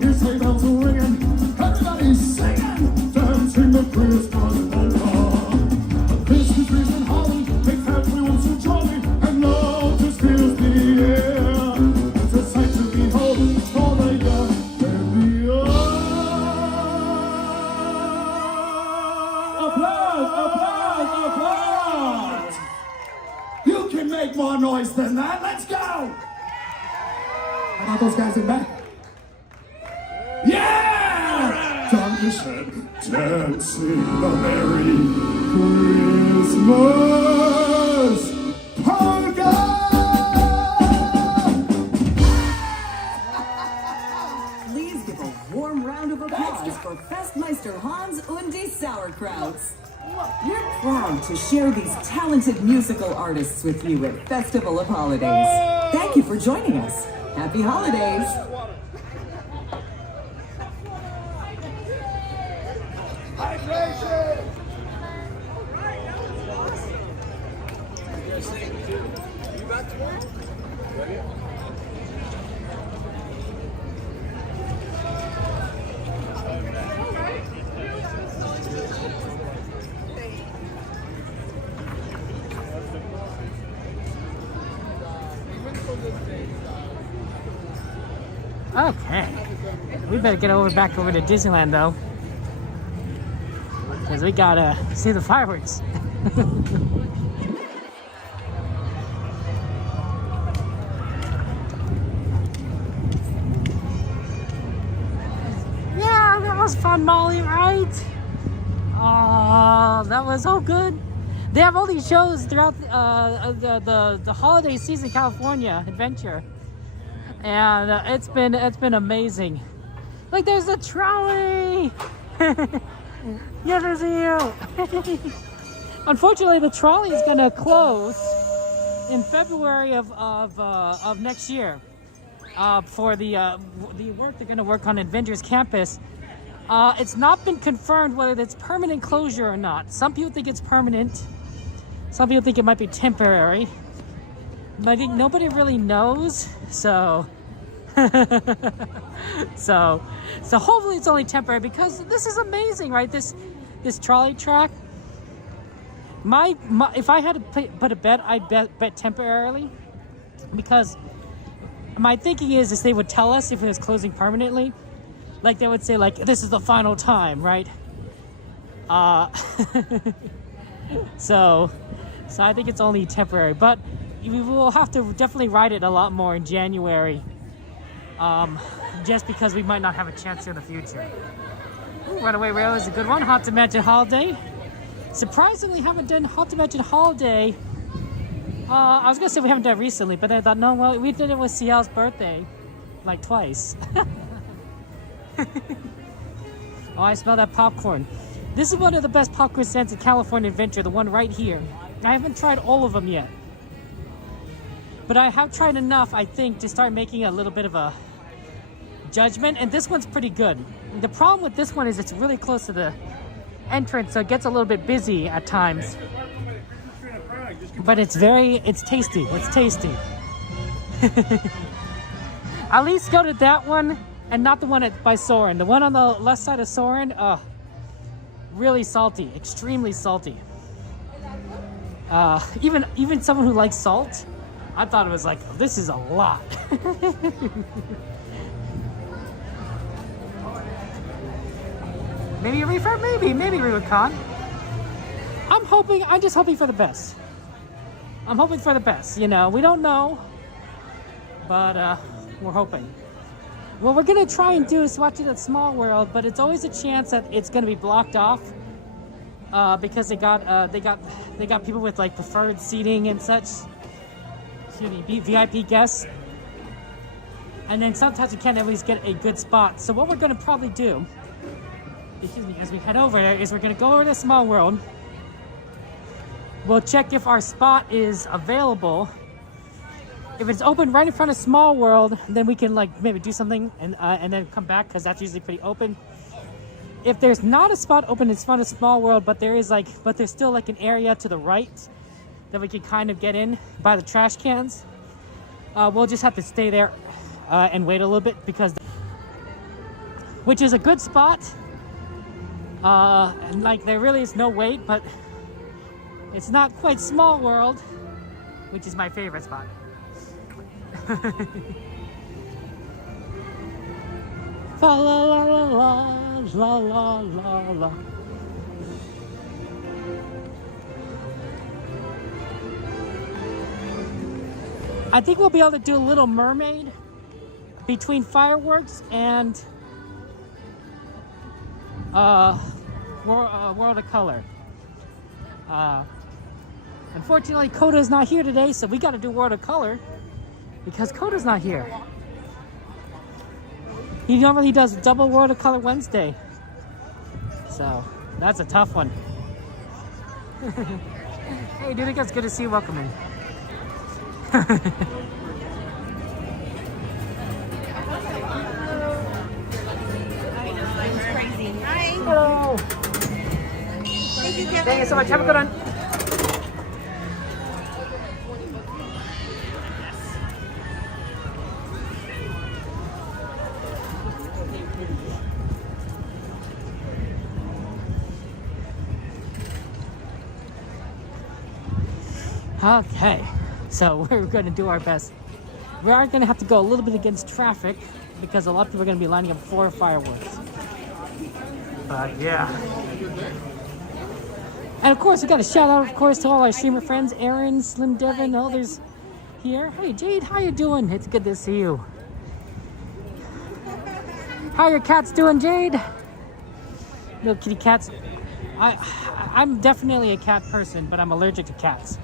Hear sleigh bells are ringing, everybody's singing, dancing the Christmas polka. Christmas trees and holly make everyone so jolly, and love just fills the air. It's a sight to behold all the young and the old. Applause, applause, applause! You can make more noise than that. Let's go! How about those guys in back? Yeah! Dankeschön. Dancing the Merry Christmas polka! Please give a warm round of applause for Festmeister Hans und die Sauerkrauts. We're proud to share these talented musical artists with you at Festival of Holidays. Thank you for joining us. Happy holidays! Okay. We better get back over to Disneyland though, because we gotta see the fireworks. Yeah, that was fun, Molly, right? Oh, that was so good. They have all these shows throughout the holiday season, California Adventure. And it's been amazing. Like, there's a trolley. Yes, I see you. Unfortunately, the trolley is gonna close in February of next year for the work they're gonna work on Avengers Campus. It's not been confirmed whether it's permanent closure or not. Some people think it's permanent. Some people think it might be temporary. But I think nobody really knows, so so hopefully it's only temporary, because this is amazing, right? This trolley track. If I had to put a bet, I'd bet temporarily, because my thinking is they would tell us if it was closing permanently. Like, they would say, like, this is the final time, right? So I think it's only temporary, but we will have to definitely ride it a lot more in January, just because we might not have a chance in the future. Ooh, Runaway Railroad is a good one. Haunted Mansion Holiday. Surprisingly, haven't done Haunted Mansion Holiday. I was gonna say we haven't done it recently, but then I thought, no, well, we did it with Ciel's birthday, like twice. Oh, I smell that popcorn. This is one of the best popcorn stands in California Adventure, the one right here. I haven't tried all of them yet, but I have tried enough, I think, to start making a little bit of a judgment, and this one's pretty good. The problem with this one is it's really close to the entrance, so it gets a little bit busy at times. But it's tasty. It's tasty. At least go to that one and not the one by Soarin'. The one on the left side of Soarin', really salty, extremely salty. Even someone who likes salt, I thought it was like, oh, this is a lot. Maybe a refurb, maybe Rubicon. I'm just hoping for the best. I'm hoping for the best, you know. We don't know, but we're hoping. What we're gonna try and do is watch it at Small World, but it's always a chance that it's gonna be blocked off because they got people with like preferred seating and such. Excuse me, VIP guests, and then sometimes we can't always get a good spot. So what we're gonna probably do, excuse me, as we head over there, is we're gonna go over to Small World. We'll check if our spot is available. If it's open right in front of Small World, then we can like maybe do something and then come back, because that's usually pretty open. If there's not a spot open in front of Small World, but there's still like an area to the right that we can kind of get in by the trash cans, we'll just have to stay there and wait a little bit, which is a good spot. And like there really is no wait, but it's not quite Small World, which is my favorite spot. La la la la la la la la. I think we'll be able to do a Little Mermaid between fireworks and World of Color. Unfortunately, Coda's not here today, so we got to do World of Color because Coda's not here. He normally does double World of Color Wednesday, so that's a tough one. Hey, dude, it's good to see you. Welcome in. Hello. Thank you so much. Have a good one. Okay, so we're going to do our best. We are going to have to go a little bit against traffic because a lot of people are going to be lining up for fireworks. But yeah. And of course, we got a shout out, of course, to all our streamer friends, Aaron, Slim Devin, others here. Hey, Jade, how you doing? It's good to see you. How are your cats doing, Jade? Little kitty cats. I'm definitely a cat person, but I'm allergic to cats.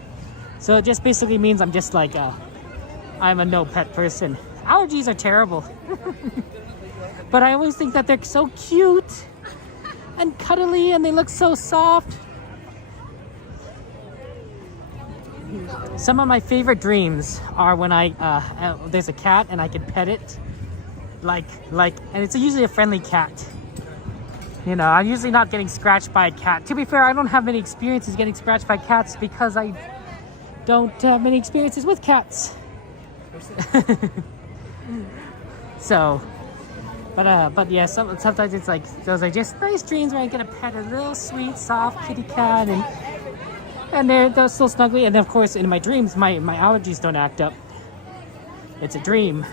So it just basically means I'm just like, I'm a no pet person. Allergies are terrible. But I always think that they're so cute and cuddly and they look so soft. Some of my favorite dreams are when there's a cat and I can pet it. And it's usually a friendly cat. You know, I'm usually not getting scratched by a cat. To be fair, I don't have many experiences getting scratched by cats because I don't have many experiences with cats. So, but yeah, sometimes it's like, those are just nice dreams where I get to pet a little sweet, soft kitty cat and they're still snuggly. And then of course, in my dreams, my allergies don't act up. It's a dream.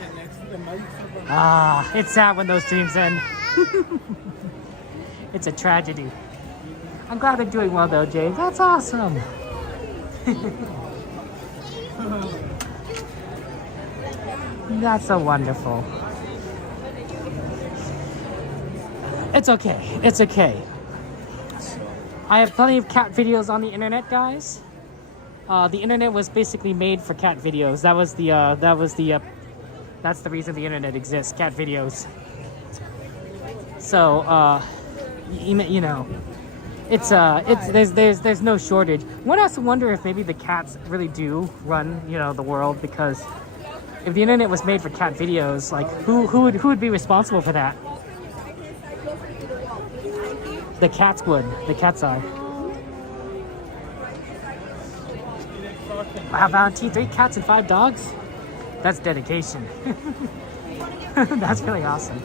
It's sad when those dreams end. It's a tragedy. I'm glad they're doing well though, James. That's awesome. That's so wonderful. It's okay. It's okay. I have plenty of cat videos on the internet, guys. The internet was basically made for cat videos. That's the reason the internet exists, cat videos. So, you know, there's no shortage. One has to wonder if maybe the cats really do run, you know, the world, because if the internet was made for cat videos, like who would be responsible for that? The cats would. The cats are. Wow, Valentine, 3 cats and 5 dogs? That's dedication. That's really awesome.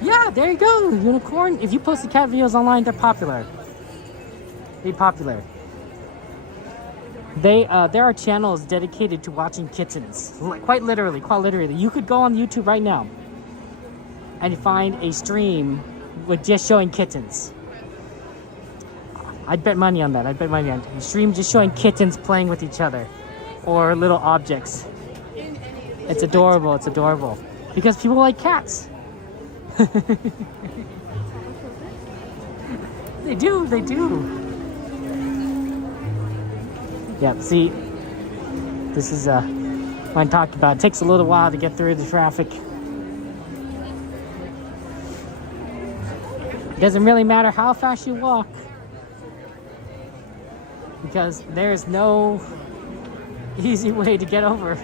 Yeah, there you go, Unicorn. If you post the cat videos online, they're popular. They're popular. There are channels dedicated to watching kittens. Quite literally. You could go on YouTube right now and find a stream with just showing kittens. I'd bet money on that. A stream just showing kittens playing with each other or little objects. It's adorable. Because people like cats. They do. Yeah, see, this is what I'm talking about. It takes a little while to get through the traffic. It doesn't really matter how fast you walk, because there's no easy way to get over.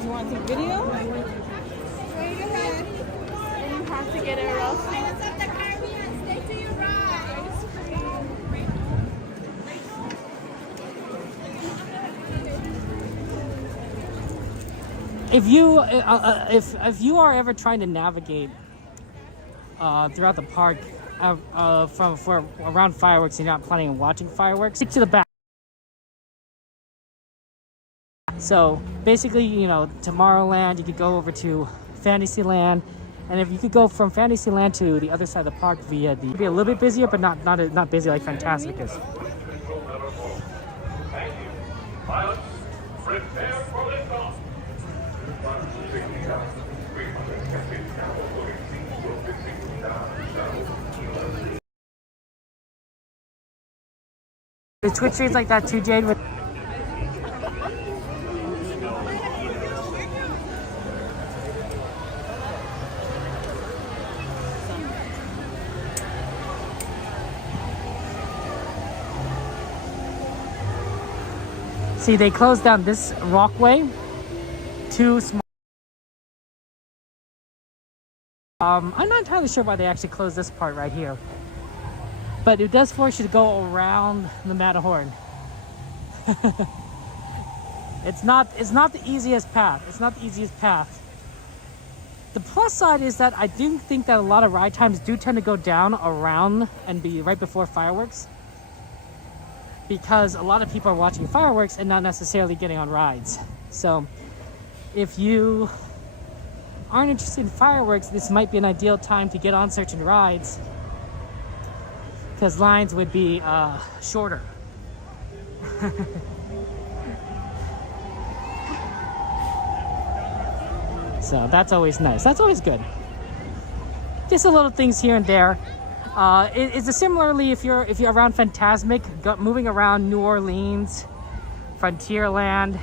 You want some video? Straight ahead. And you have to get it real fast. Stay to your right. If you are ever trying to navigate throughout the park for around fireworks and you're not planning on watching fireworks, stick to the back. So basically, you know, Tomorrowland, you could go over to Fantasyland, and if you could go from Fantasyland to the other side of the park via it'd be a little bit busier, but not busy like Fantastic is. The Twitch streams like that too, Jade. See, they closed down this walkway. Too small. I'm not entirely sure why they actually closed this part right here. But it does force you to go around the Matterhorn. It's not the easiest path. The plus side is that I do think that a lot of ride times do tend to go down around and be right before fireworks, because a lot of people are watching fireworks and not necessarily getting on rides. So if you aren't interested in fireworks, this might be an ideal time to get on certain rides, because lines would be shorter. So that's always nice. That's always good. Just a little things here and there. It's similarly if you're around Fantasmic, moving around New Orleans, Frontierland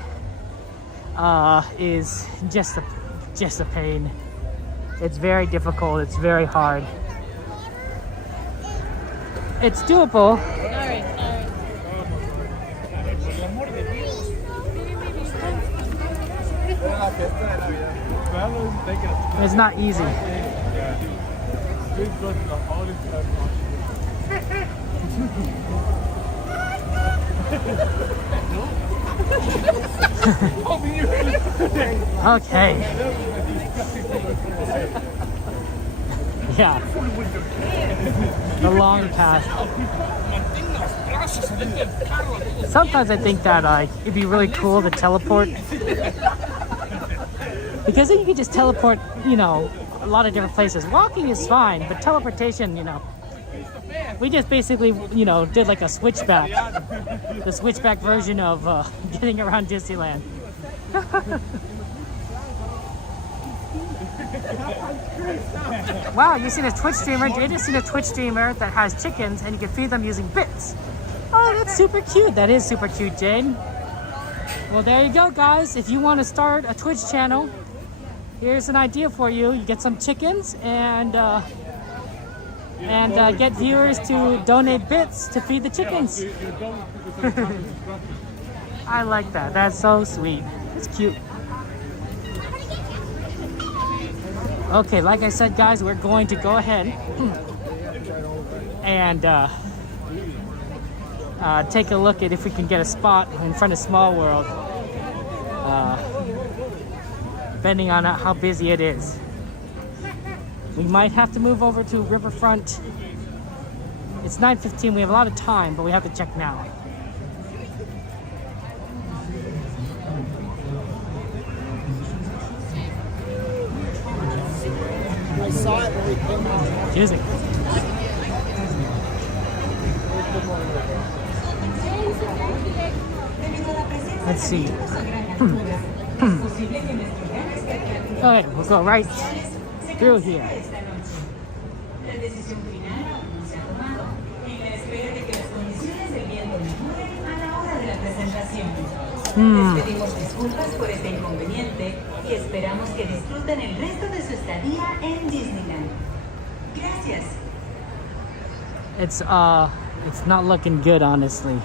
is just a pain. It's very difficult. It's very hard. It's doable. It's not easy. Okay. Yeah. The long path. Sometimes I think that it'd be really cool to teleport Because then you can just teleport, you know, a lot of different places. Walking is fine, but teleportation, you know, we just basically, you know, did like a switchback. The switchback version of getting around Disneyland. Wow, you seen a Twitch streamer? You just seen a Twitch streamer that has chickens and you can feed them using bits. Oh, that's super cute. That is super cute, Jane. Well, there you go, guys. If you want to start a Twitch channel, here's an idea for you. You get some chickens and get viewers to donate bits to feed the chickens. I like that. That's so sweet. It's cute. Okay, like I said, guys, we're going to go ahead and take a look at if we can get a spot in front of Small World, depending on how busy it is. We might have to move over to Riverfront. It's 9:15. We have a lot of time, but we have to check now. I saw it when we came out. Excuse me. Let's see. Okay, we'll go right through here. Les pedimos disculpas por este inconveniente y esperamos que disfruten el resto de su estadía en Disneyland. Gracias. It's not looking good, honestly.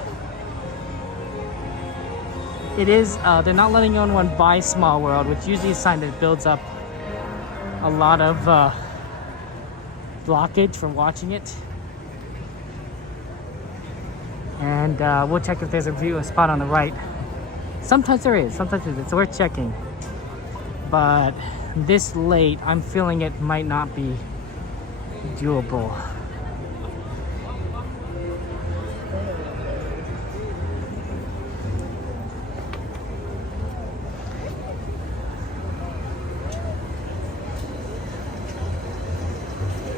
It is, they're not letting anyone buy Small World, which usually is a sign that it builds up a lot of blockage from watching it. And we'll check if there's a spot on the right. Sometimes there is, sometimes there is. It's worth checking. But this late, I'm feeling it might not be doable.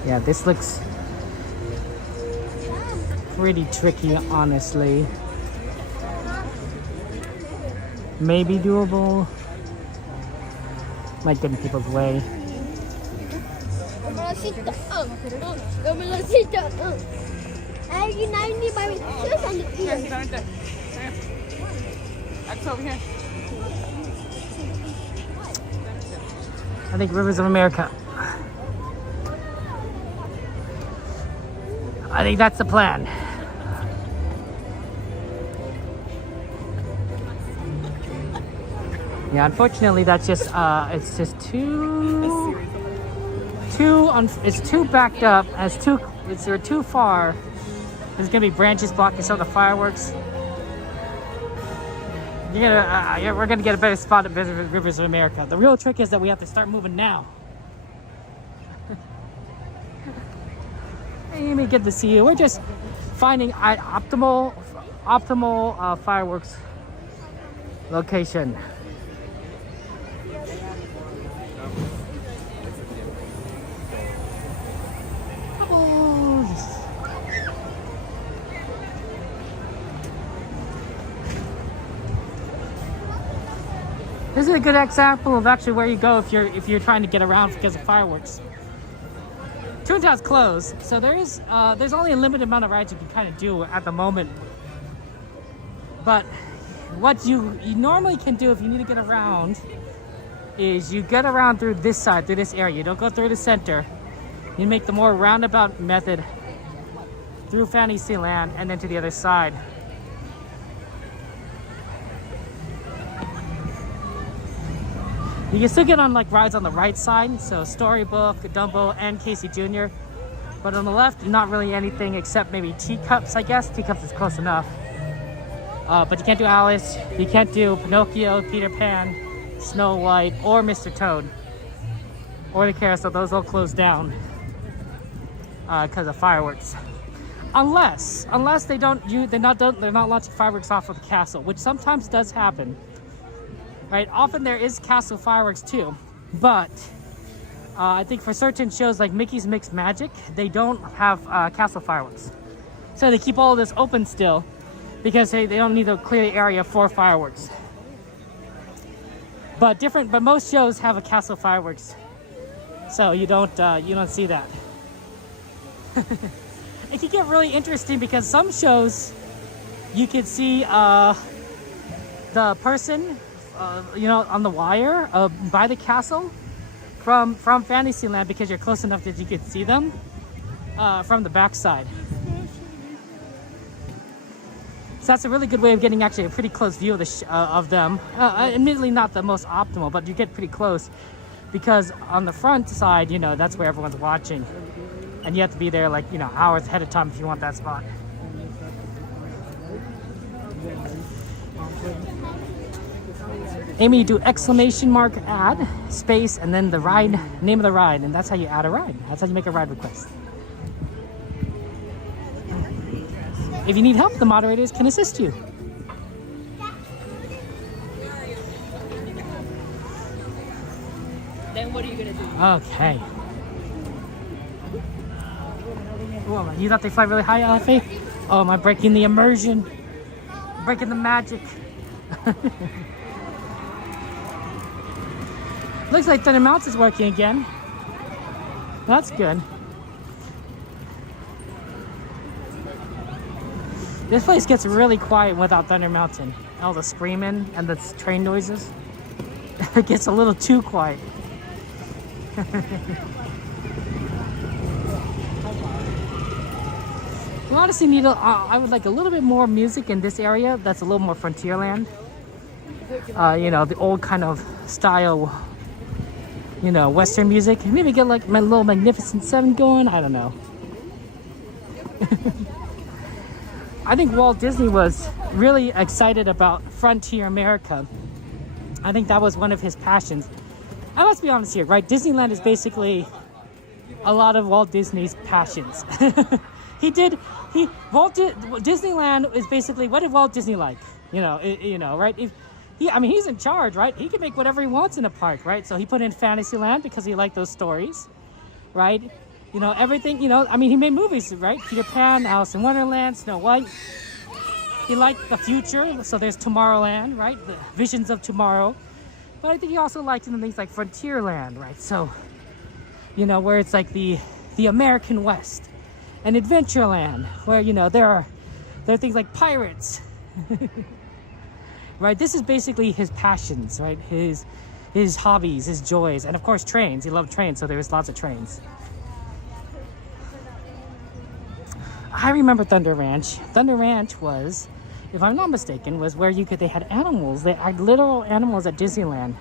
Yeah, this looks pretty tricky, honestly. Maybe doable. Might get in people's way. I think Rivers of America. I think that's the plan. Yeah, unfortunately, that's just it's just it's too backed up. They're too far. There's gonna be branches blocking some of the fireworks. We're gonna get a better spot at Rivers of America. The real trick is that we have to start moving now. Amy, good to see you. We're just finding optimal fireworks location. This is a good example of actually where you go if you're trying to get around because of fireworks. Toontown's closed, so there's only a limited amount of rides you can kind of do at the moment. But what you normally can do if you need to get around is you get around through this side, through this area. You don't go through the center. You make the more roundabout method through Fantasyland and then to the other side. You can still get on like rides on the right side, so Storybook, Dumbo, and Casey Jr. But on the left, not really anything except maybe Teacups, I guess. Teacups is close enough. But you can't do Alice, you can't do Pinocchio, Peter Pan, Snow White, or Mr. Toad. Or the Carousel, those all closed down because of fireworks. Unless they're not launching fireworks off of the castle, which sometimes does happen. Right, often there is castle fireworks too, But I think for certain shows like Mickey's Mixed Magic, they don't have castle fireworks. So they keep all of this open still because they don't need to clear the area for fireworks. But most shows have a castle fireworks, so you don't see that. It can get really interesting because some shows you can see the person, on the wire by the castle from Fantasyland because you're close enough that you can see them from the backside. So that's a really good way of getting actually a pretty close view of them. Admittedly not the most optimal, but you get pretty close because on the front side, that's where everyone's watching. And you have to be there like, hours ahead of time if you want that spot. Amy, you do exclamation mark add, space, and then the ride, name of the ride, and that's how you add a ride. That's how you make a ride request. If you need help, the moderators can assist you. Then what are you gonna do? Okay. Whoa, you thought they fly really high, Alfie? Oh, am I breaking the immersion? Breaking the magic. Looks like Thunder Mountain is working again. That's good. This place gets really quiet without Thunder Mountain. All the screaming and the train noises. It gets a little too quiet. We honestly need I would like a little bit more music in this area. That's a little more Frontierland. The old kind of style, Western music. Maybe get like my little Magnificent Seven going. I don't know. I think Walt Disney was really excited about Frontier America. I think that was one of his passions. I must be honest here, right? Disneyland is basically a lot of Walt Disney's passions. Disneyland is basically, what did Walt Disney like? Right? He's in charge, right? He can make whatever he wants in a park, right? So he put in Fantasyland because he liked those stories, right? Everything, he made movies, right? Peter Pan, Alice in Wonderland, Snow White. He liked the future, so there's Tomorrowland, right? The visions of tomorrow. But I think he also liked things like Frontierland, right? So, where it's like the American West. And Adventureland, where, there are things like pirates. Right? This is basically his passions, right? His hobbies, his joys, and of course trains. He loved trains, so there was lots of trains. I remember Thunder Ranch. Thunder Ranch was, if I'm not mistaken, was where they had animals. They had literal animals at Disneyland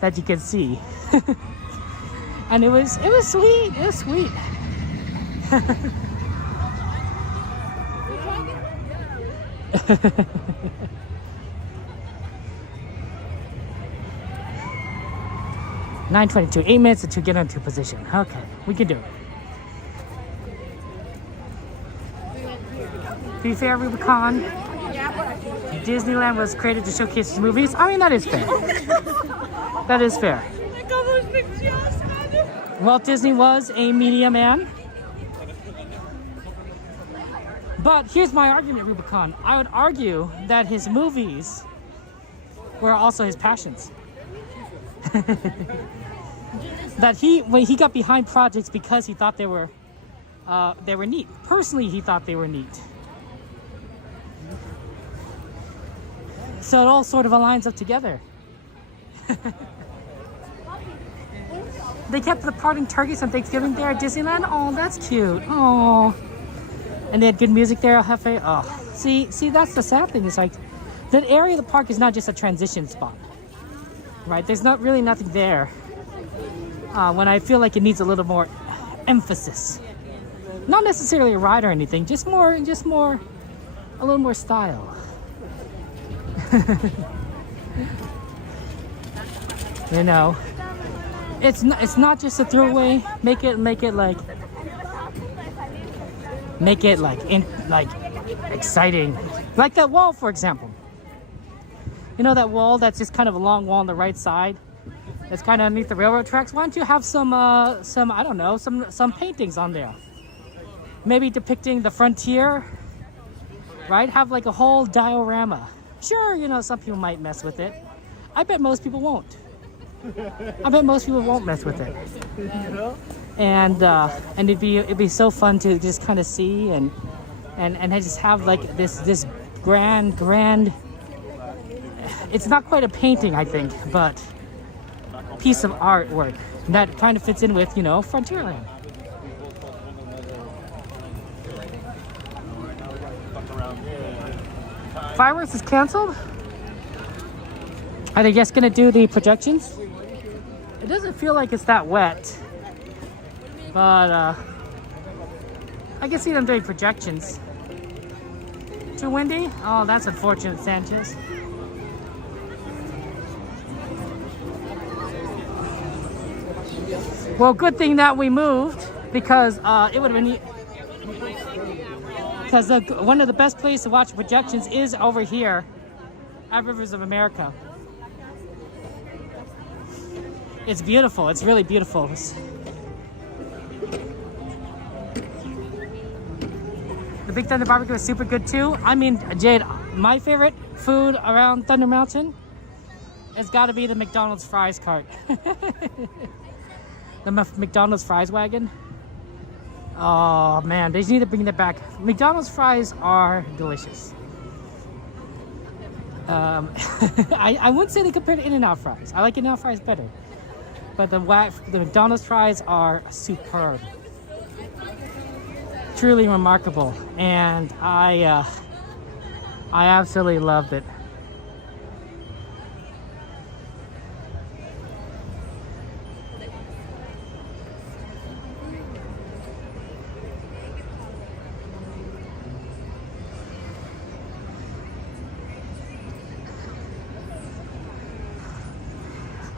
that you could see. And it was sweet. It was sweet. 9:22, 8 minutes to get into position. Okay, we can do it. To be fair, Rubicon, Disneyland was created to showcase its movies. That is fair. That is fair. Walt Disney was a media man. But here's my argument, Rubicon. I would argue that his movies were also his passions. That when he got behind projects because he thought they were neat. Personally, he thought they were neat. So it all sort of aligns up together. They kept the parting turkeys on Thanksgiving there at Disneyland. Oh, that's cute. Oh. And they had good music there, Jefe. Oh, see, that's the sad thing. It's like that area of the park is not just a transition spot, right? There's not really nothing there. When I feel like it needs a little more emphasis, not necessarily a ride or anything, just a little more style. It's not just a throwaway. Make it exciting. Like that wall, for example. That wall that's just kind of a long wall on the right side. It's kind of underneath the railroad tracks. Why don't you have some I don't know, some paintings on there? Maybe depicting the frontier, right? Have like a whole diorama. Sure, you know, some people might mess with it. I bet most people won't. I bet most people won't mess with it. And it'd be so fun to just kind of see and just have like this grand. It's not quite a painting, I think, but piece of artwork that kind of fits in with, you know, Frontierland. Fireworks is canceled. Are they just gonna do the projections? It doesn't feel like it's that wet, but I can see them doing projections. Too windy? Oh, that's unfortunate, Sanchez. Well, good thing that we moved, because it would have been. Because one of the best places to watch projections is over here at Rivers of America. It's beautiful. It's really beautiful. The Big Thunder Barbecue is super good too. I mean, Jade, my favorite food around Thunder Mountain has got to be the McDonald's fries cart. The McDonald's fries wagon. Oh man, they just need to bring that back. McDonald's fries are delicious. I wouldn't say they compare to In-N-Out fries. I like In-N-Out fries better. But the McDonald's fries are superb. Truly remarkable. And I absolutely loved it.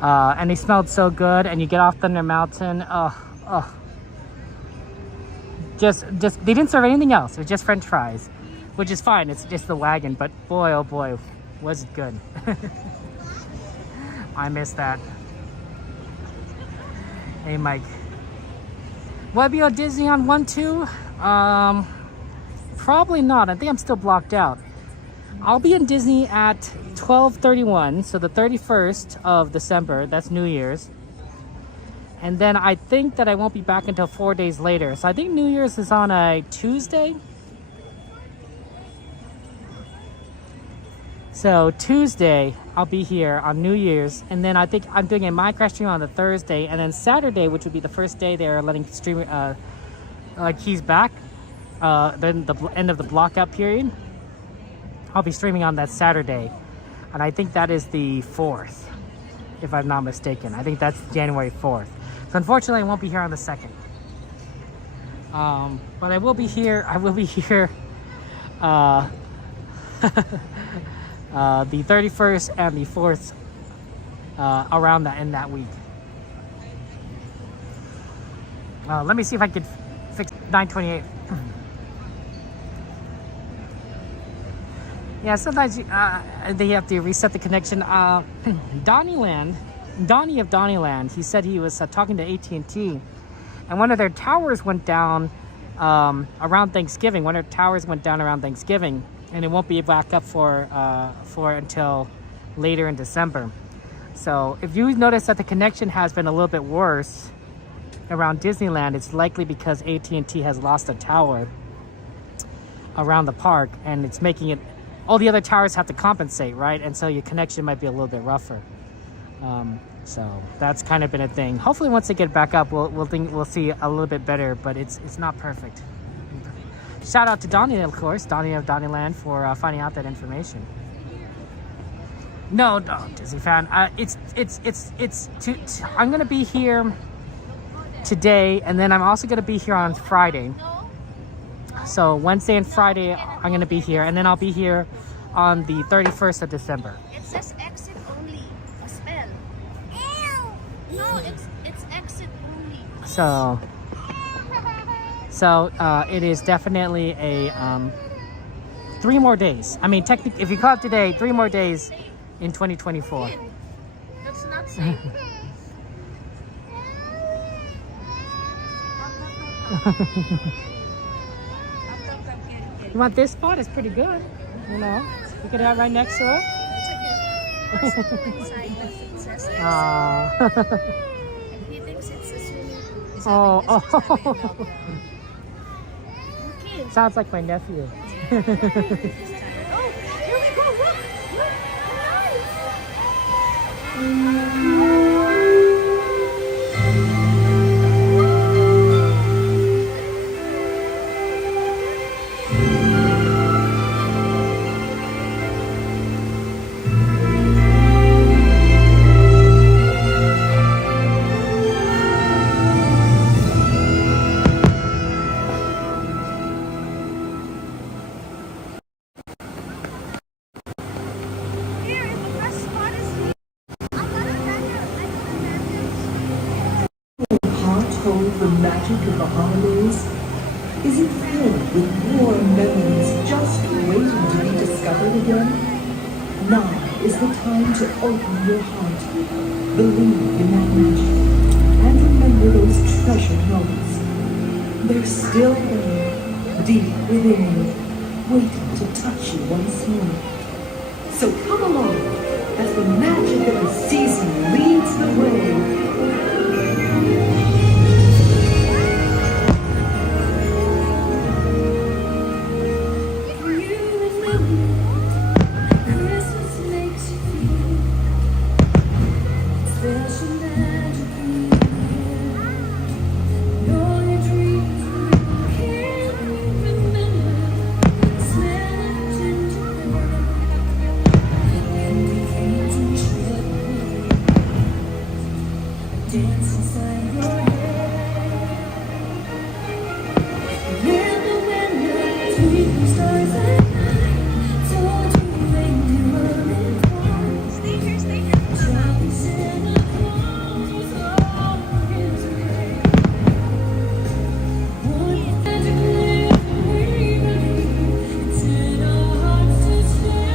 And they smelled so good, and you get off Thunder Mountain. Just they didn't serve anything else. It was just French fries, which is fine. It's just the wagon, but boy, oh boy, was it good. I miss that. Hey, Mike. Will I be on Disney on 1-2? Probably not. I think I'm still blocked out. I'll be in Disney at 12/31, so the 31st of December. That's New Year's. And then I think that I won't be back until 4 days later. So I think New Year's is on a Tuesday. So Tuesday, I'll be here on New Year's. And then I think I'm doing a Minecraft stream on the Thursday. And then Saturday, which would be the first day they're letting stream keys back. Then the end of the blockout period. I'll be streaming on that Saturday. And I think that is the 4th, if I'm not mistaken. I think that's January 4th. So unfortunately, I won't be here on the 2nd. But I will be here. I will be here the 31st and the 4th around that in that week. Let me see if I could fix 928. Yeah, sometimes they have to reset the connection. Donnie of Donnyland, he said he was talking to AT&T, and one of their towers went down around Thanksgiving. One of their towers went down around Thanksgiving, and it won't be back up for until later in December. So if you notice that the connection has been a little bit worse around Disneyland, it's likely because AT&T has lost a tower around the park, and it's making it. All the other towers have to compensate, right? And so your connection might be a little bit rougher. So that's kind of been a thing. Hopefully, once they get back up, we'll see a little bit better. But it's not perfect. Shout out to Donnie, of course, Donnie of Donnyland, for finding out that information. No, Disney fan. I'm gonna be here today, and then I'm also gonna be here on Friday. So Wednesday and Friday, I'm going to be here. And then I'll be here on the 31st of December. It says exit only. A spell. Ew! No, it's exit only. So it is definitely a 3 more days. I mean, technically, if you call it today, 3 more days in 2024. That's not safe. You want this spot? It's pretty good. You know, you could have right next to it. He thinks it's a swimming. Oh, oh. Sounds like my nephew. Oh, here we go. Look. Heart hold the magic of the holidays? Is it filled with warm memories just waiting to be discovered again? Now is the time to open your heart, believe in that magic, and remember those treasured moments. They're still there, deep within you, waiting to touch you once more. So come along as the magic of the season leads the way. Dance inside your head. Remember when the twinkling stars at night told you when you were in home. Stay here, stay here. Jolly Santa Claus always today. One magic lamp we believe it's in our hearts to stay.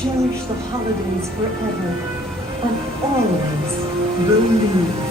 cherish the holidays forever and always believe.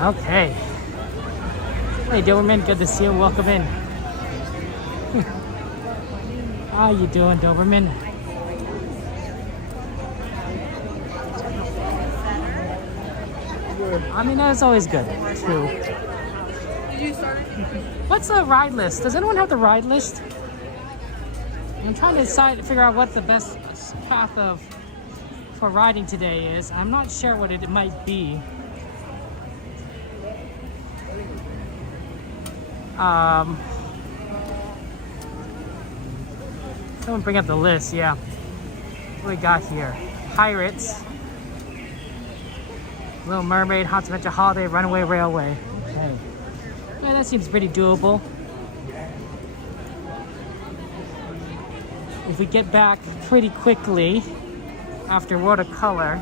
Okay. Hey, Doberman, good to see you. Welcome in. How you doing, Doberman? I mean, that's always good. True. What's the ride list? Does anyone have the ride list? I'm trying to figure out what the best path for riding today is. I'm not sure what it might be. Someone bring up the list, yeah. What do we got here? Pirates, Little Mermaid, Haunted Adventure Holiday, Runaway Railway. Okay. Yeah, that seems pretty doable. If we get back pretty quickly after Watercolor.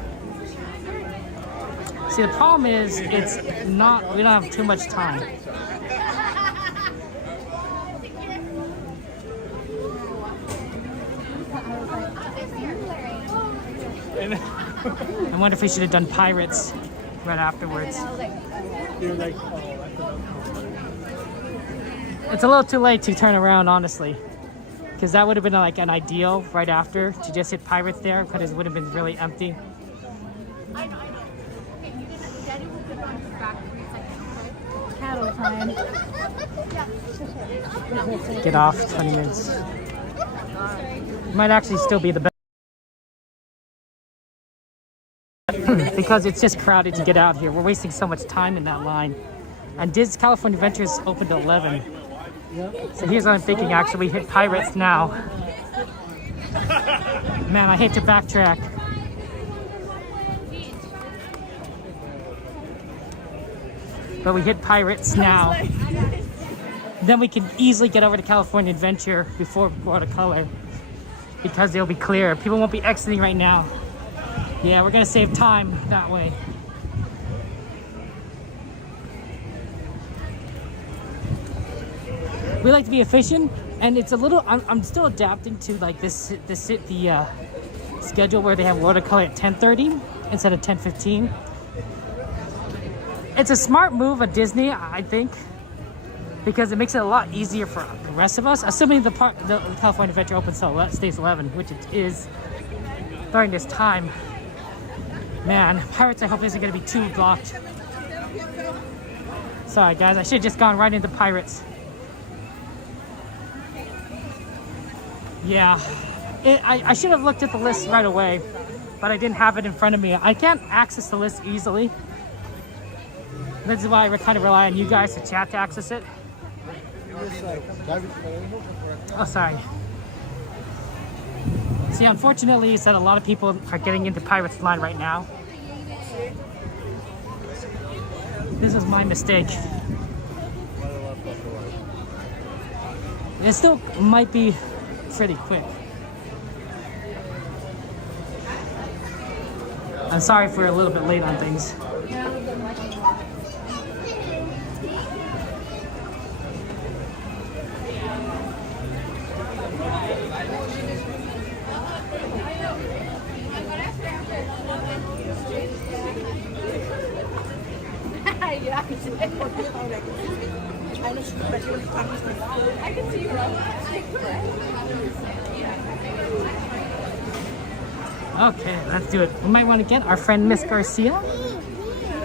See, the problem is we don't have too much time. I wonder if we should have done Pirates right afterwards. It's a little too late to turn around, honestly. Because that would have been like an ideal right after to just hit Pirates there, because it would have been really empty. Cattle time. Get off 20 minutes. Might actually still be the best. Because it's just crowded to get out here. We're wasting so much time in that line. And California Adventures opened at 11. So here's what I'm thinking, actually. We hit Pirates now. Man, I hate to backtrack. but we hit Pirates now. Then we can easily get over to California Adventure before watercolor because they'll be clear. People won't be exiting right now. Yeah, we're gonna save time that way. We like to be efficient, and it's a little. I'm still adapting to like the schedule where they have watercolor at 10:30 instead of 10:15. It's a smart move at Disney, I think, because it makes it a lot easier for the rest of us. Assuming the California Adventure opens till stays 11, which it is during this time. Man, Pirates, I hope isn't going to be too blocked. Sorry, guys, I should have just gone right into Pirates. Yeah, I should have looked at the list right away, but I didn't have it in front of me. I can't access the list easily. This is why I kind of rely on you guys to chat to access it. Oh, sorry. See, unfortunately, it's that a lot of people are getting into Pirates line right now. This is my mistake. It still might be pretty quick. I'm sorry if we're a little bit late on things. I can see you. Okay, let's do it. We might want to get our friend Miss Garcia,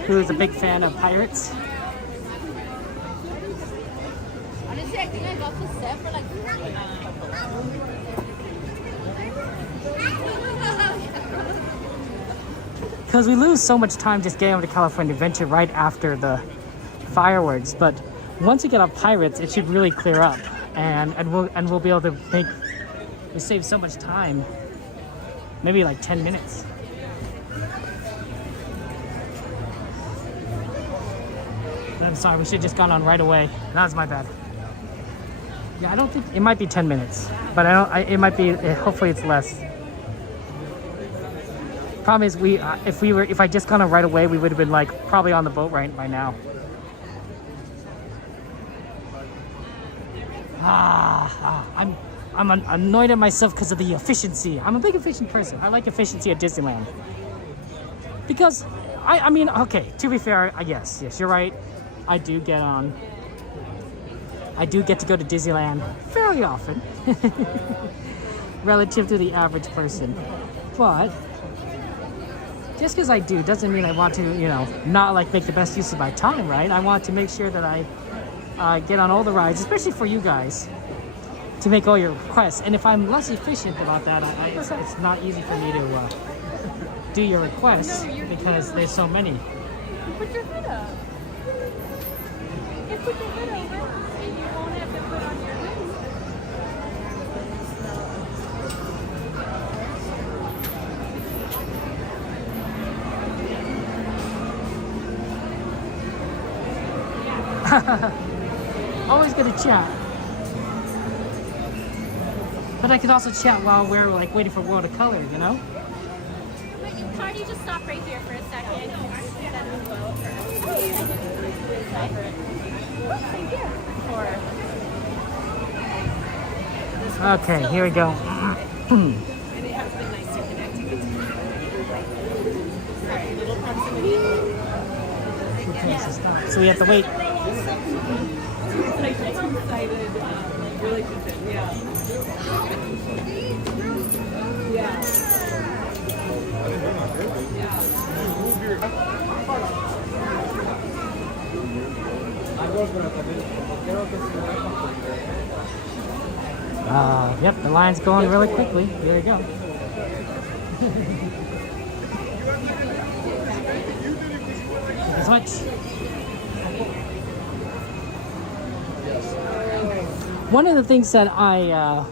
who is a big fan of Pirates. Honestly, I think I got to set for like because we lose so much time just getting over to California Adventure right after the fireworks, but once we get off Pirates, it should really clear up, and we'll be able to we save so much time, maybe like 10 minutes. I'm sorry, we should have just gone on right away. That was my bad. Yeah, I don't think it might be 10 minutes, but it might be. Hopefully, it's less. Problem is, if I just gone on right away, we would have been like probably on the boat right by now. I'm annoyed at myself because of the efficiency. I'm a big efficient person. I like efficiency at Disneyland because I mean, okay. To be fair, yes, you're right. I do get to go to Disneyland fairly often, relative to the average person, but. Just because I do doesn't mean I want to, not like make the best use of my time, right? I want to make sure that I get on all the rides, especially for you guys, to make all your requests. And if I'm less efficient about that, it's not easy for me to do your requests because there's so many. put your hood up. You put your hood over and you won't have to put on your hood. Always gonna chat. But I could also chat while we're like waiting for watercolor, you know? Cardi, just stop right here for a second. Okay, here we go. And it has been nice to connect you. Sorry, little proximity. So we have to wait. Like, I'm excited relationship, yeah. Yeah. Yep, the line's going really quickly. Here we go. As much. One of the things that I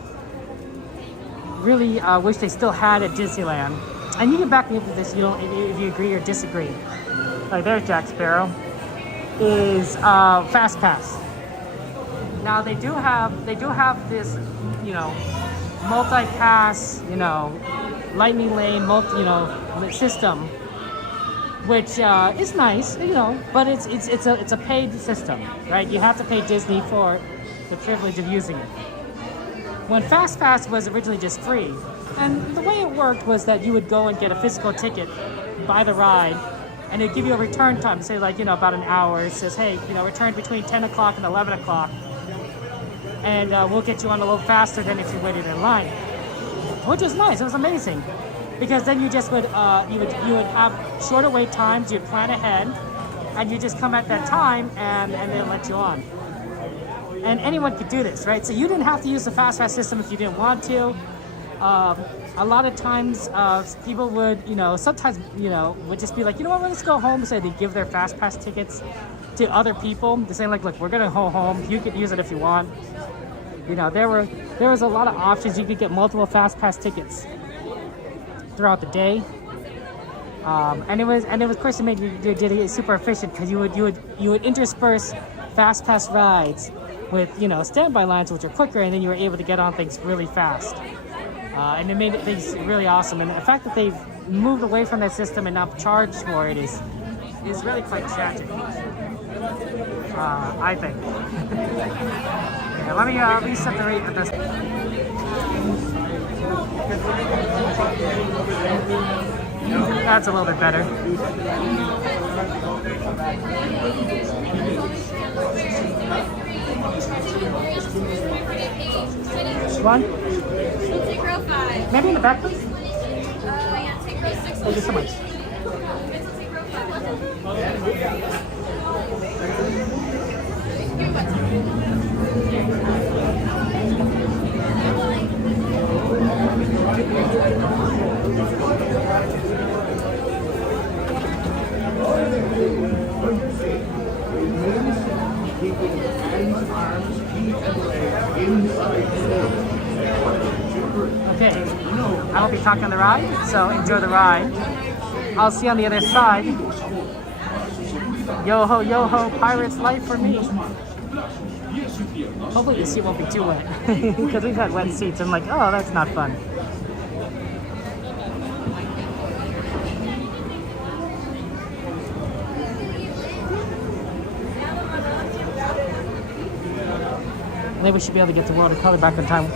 really wish they still had at Disneyland, and you can back me up with this, if you agree or disagree. Like there's Jack Sparrow. is Fast Pass. Now they do have this, you know, multi-pass, you know, lightning lane, system, which is nice, you know, but it's a paid system, right? You have to pay Disney for the privilege of using it. When Fast Pass was originally just free, and the way it worked was that you would go and get a physical ticket, buy the ride, and it'd give you a return time, say like, you know, about an hour. It says, hey, you know, return between 10 o'clock and 11 o'clock, and we'll get you on a little faster than if you waited in line, which was nice. It was amazing, because then you just would you would have shorter wait times. You'd plan ahead, and you just come at that time, and they'll let you on. And anyone could do this, right? So you didn't have to use the Fast Pass system if you didn't want to. A lot of times, people would, you know, sometimes, you know, would just be like, you know what, let's go home. So they give their Fast Pass tickets to other people. They're saying like, look, we're gonna go home. You can use it if you want. You know, there was a lot of options. You could get multiple Fast Pass tickets throughout the day. And it was, of course, it made your day super efficient, because you would intersperse Fast Pass rides with, you know, standby lines, which are quicker, and then you were able to get on things really fast. And it made things really awesome. And the fact that they've moved away from that system and now charge for it is really quite tragic, I think. Yeah, let me reset the rate of this. That's a little bit better. One? Take row 5. Maybe in the back, please? Yeah, take row 6. Thank you so much. Take row Okay, I won't be talking on the ride, so enjoy the ride. I'll see you on the other side. Yo ho, pirate's life for me. Hopefully the seat won't be too wet, because we've had wet seats. I'm like, oh, that's not fun. Maybe we should be able to get the watercolor back on time.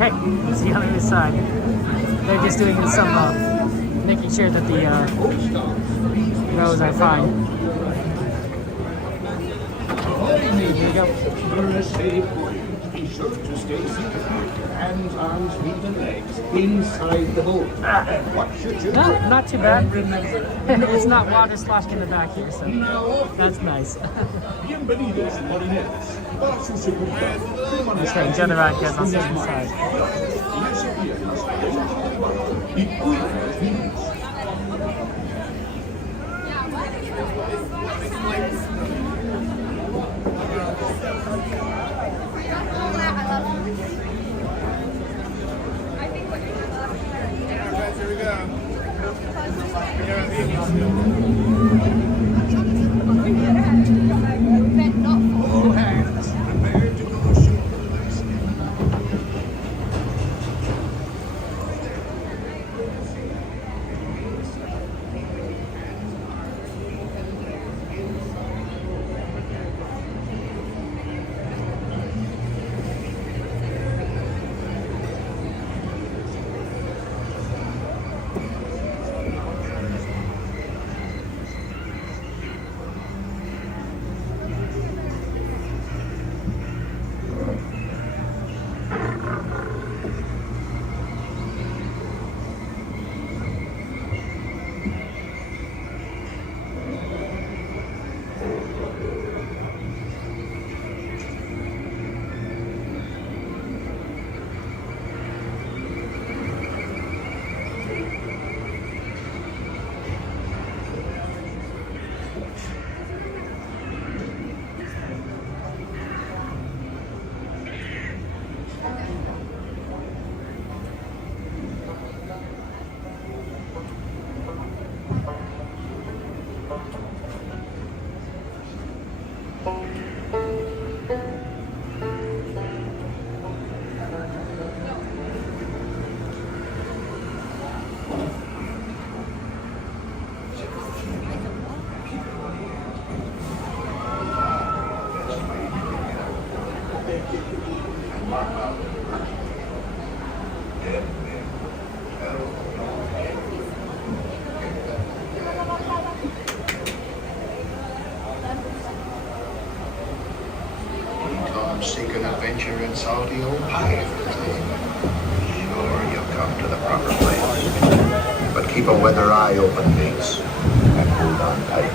Okay, see on the other side. They're just doing some, making sure that the rows are fine. Here we go. Be sure to stay seated. Hands, arms, feet, and legs inside the boat. Watch your children. No, not too bad. It's not water sloshing in the back here, so that's nice. Bienvenidos, marineros. Para su seguridad, That's right, enjoy the ride, guys. I'll see you inside. y cuiden a los niños. Here we go. All hands, prepare to go ashore. Come seek an adventure in salty old pirates. Sure, you've come to the proper place. But keep a weather eye open, mates, and hold on tight.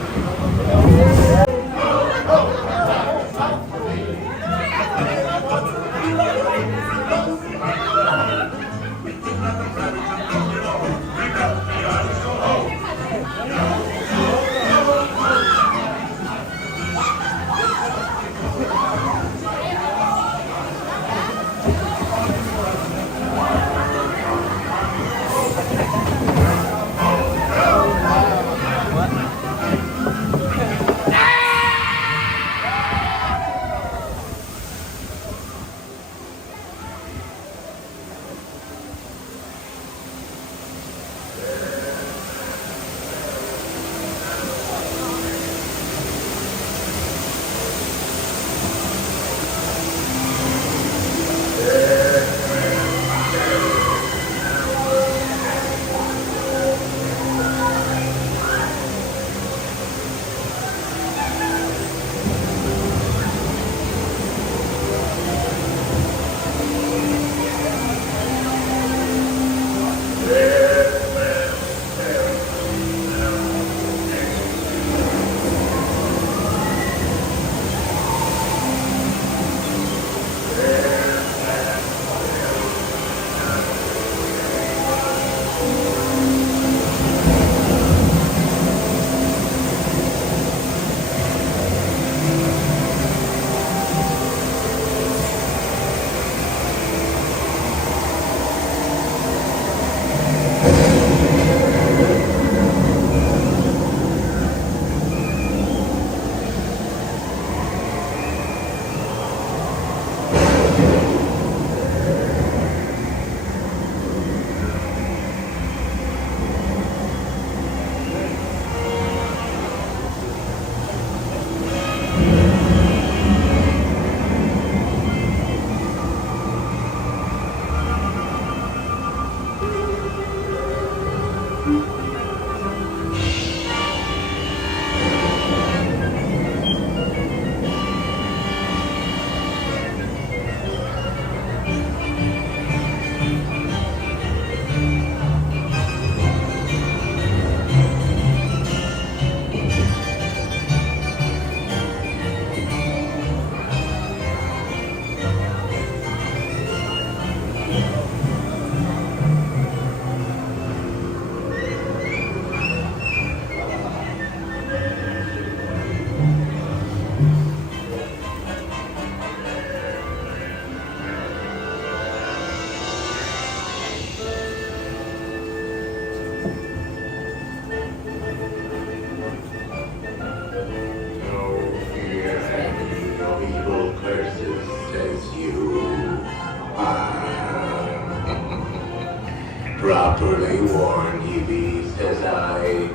Properly warned ye be, says I.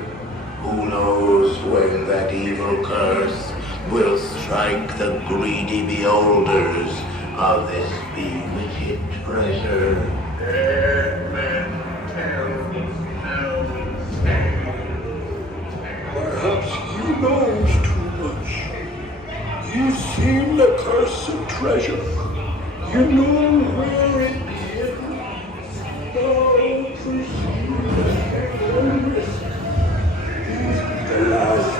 Who knows when that evil curse will strike the greedy beholders of this bewitched treasure? Dead men tell no tale. Perhaps you knows too much. You seen the cursed treasure. You know where it is. Don't pursue the headlong risk. The last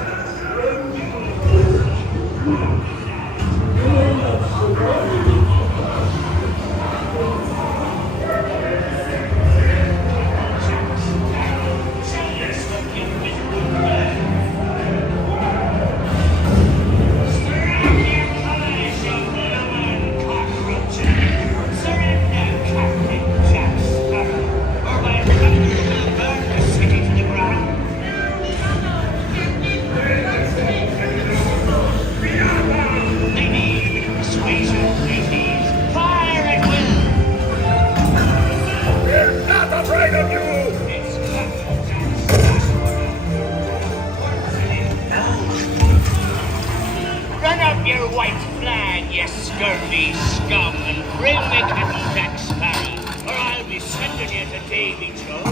you may not survive. Run up your white flag, you scurvy scum, and bring me Captain Jack Sparrow, or I'll be sending you to Davy Joe.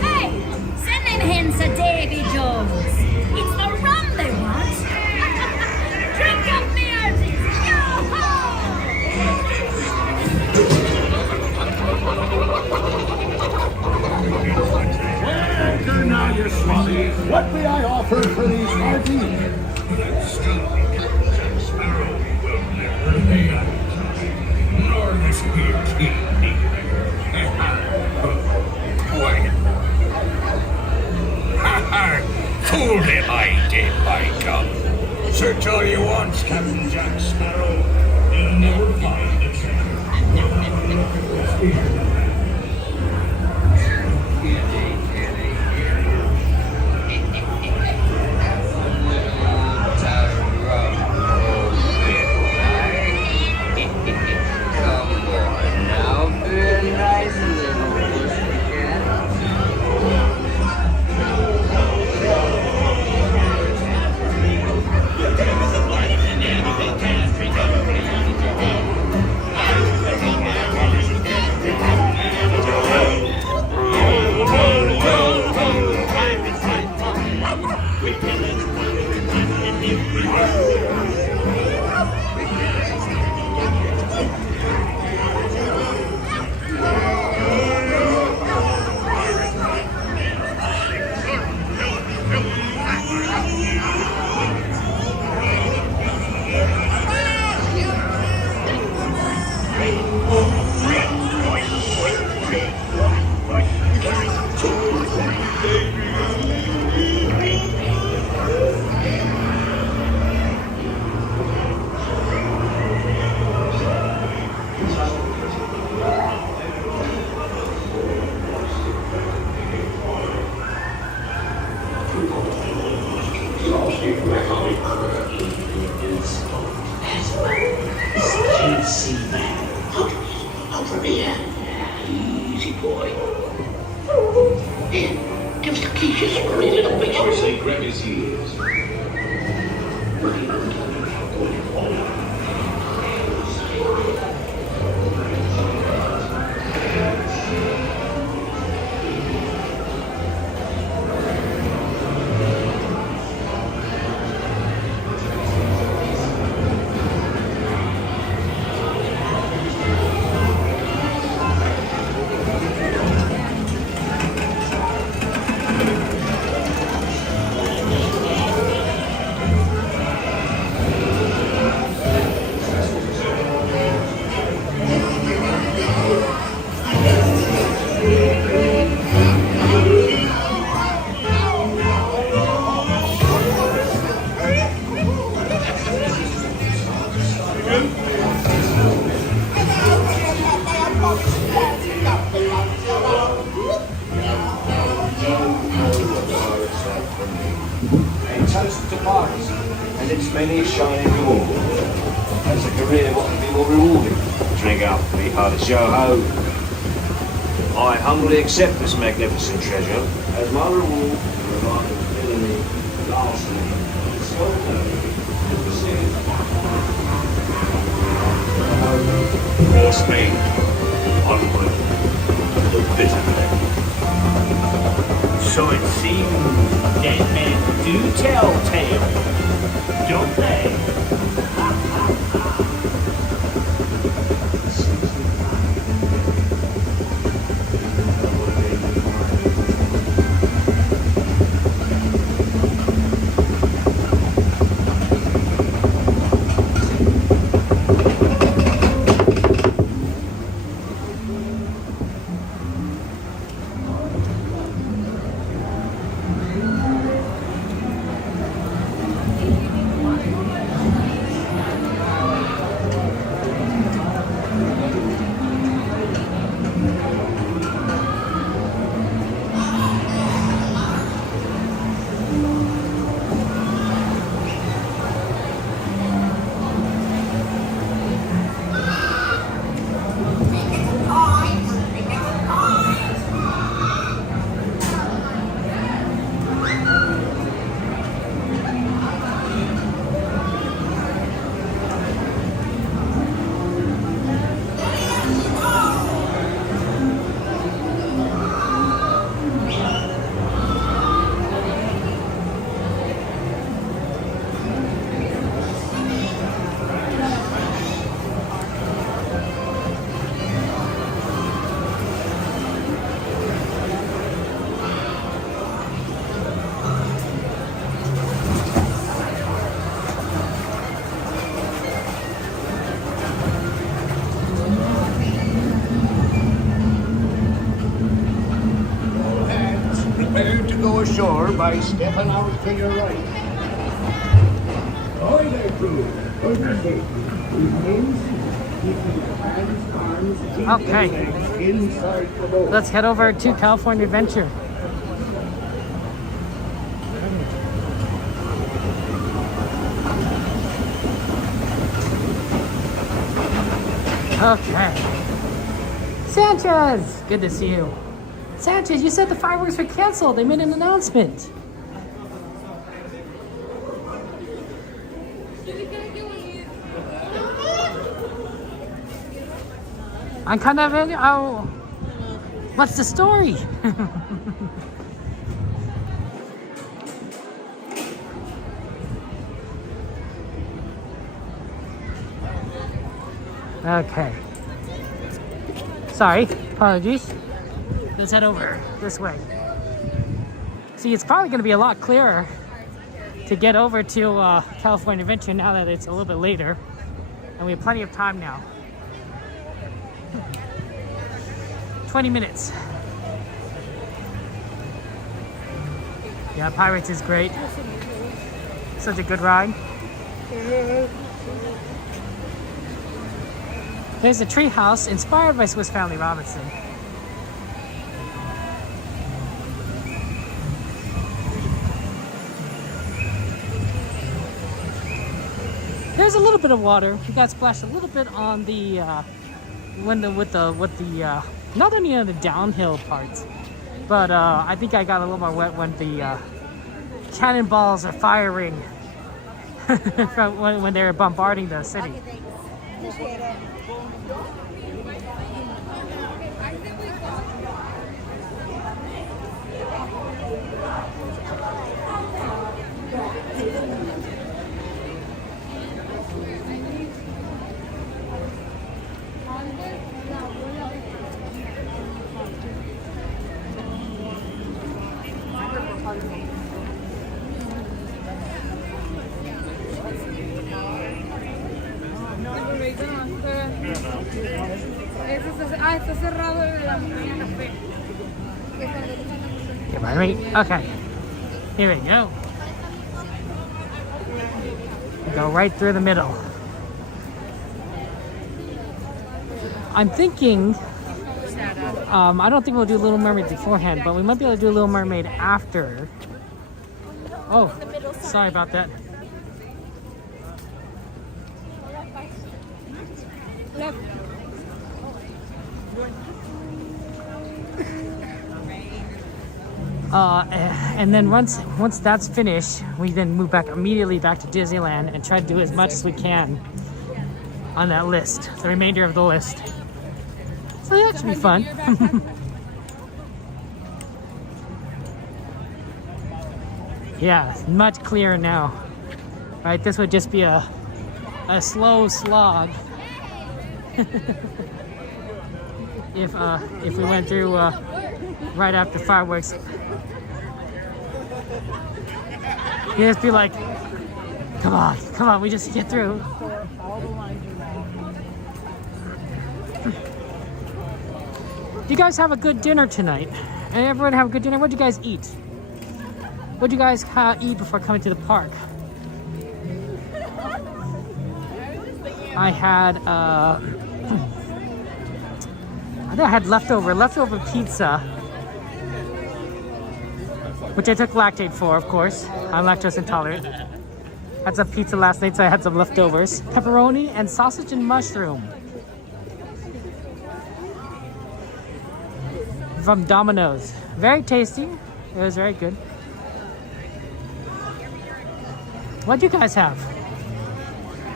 Hey, send them hens to Davy Jones. It's the rum they want. Drink up me arses. Yo-ho! Well, now, you swabby. What may I offer for these parties? Jack Sparrow will never pay us. Nor this here king neither. Fooled him I did, by gum. Search all you want, Captain Jack Sparrow. You'll never find the treasure. Over here. Easy, boy. Here, give us the keys, you scurry little bitch. I say grab his heels. A toast to piracy and its many shining rewards. As a career, what can be more rewarding? Drink up, be hard to show ho. I humbly accept this magnificent treasure as my reward for a life of villainy, larceny, and skullduggery. Force me onward to the bitter end. So it seems dead men do tell tales, don't they? Prepare to go ashore by stepping out to your right. Ahoy there, crew. Hold your safety. Okay. Let's head over to California Adventure. Okay. Sanchez! Good to see you. Sanchez, you said the fireworks were canceled. They made an announcement. I'm kind of in. Oh, what's the story? Okay. Sorry, apologies. Let's head over this way. See, it's probably going to be a lot clearer to get over to California Adventure now that it's a little bit later. And we have plenty of time now. 20 minutes. Yeah, Pirates is great. Such a good ride. There's a tree house inspired by Swiss Family Robinson. There's a little bit of water. We got splashed a little bit on the not only on the downhill parts, but I think I got a little more wet when the cannonballs are firing when they're bombarding the city. Está cerrado la montaña café. Get my rate. Okay. Here we go. Go right through the middle. I'm thinking, I don't think we'll do Little Mermaid beforehand, but we might be able to do Little Mermaid after. Oh, sorry about that. And then once that's finished, we then move back immediately back to Disneyland and try to do as much as we can on that list, the remainder of the list. So that should be fun. Yeah, it's much clearer now. Right, this would just be a slow slog if we went through right after fireworks. You just be like, come on, we just get through. Do you guys have a good dinner tonight? Everyone have a good dinner? What did you guys eat? What did you guys eat before coming to the park? I had I had leftover pizza, which I took lactate for, of course. I'm lactose intolerant. Had some pizza last night, so I had some leftovers. Pepperoni and sausage and mushroom from Domino's. Very tasty. It was very good. What'd you guys have?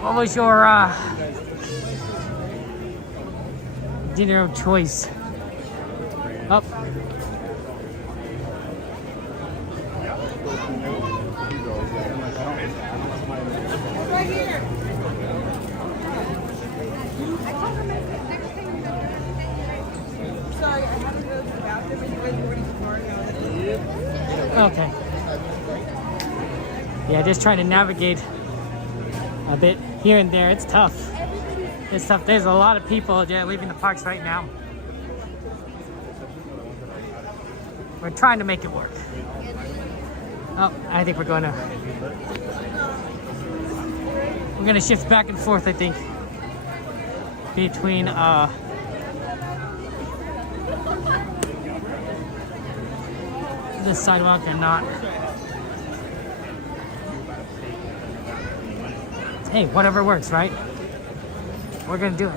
What was your dinner of choice? Oh. Right here. Sorry, I haven't go to the bathroom and you guys already started. Okay. Yeah, just trying to navigate a bit here and there. It's tough. It's tough. There's a lot of people leaving the parks right now. We're trying to make it work. Oh, I think we're gonna shift back and forth, I think, between this sidewalk and not. Hey, whatever works, right? We're gonna do it.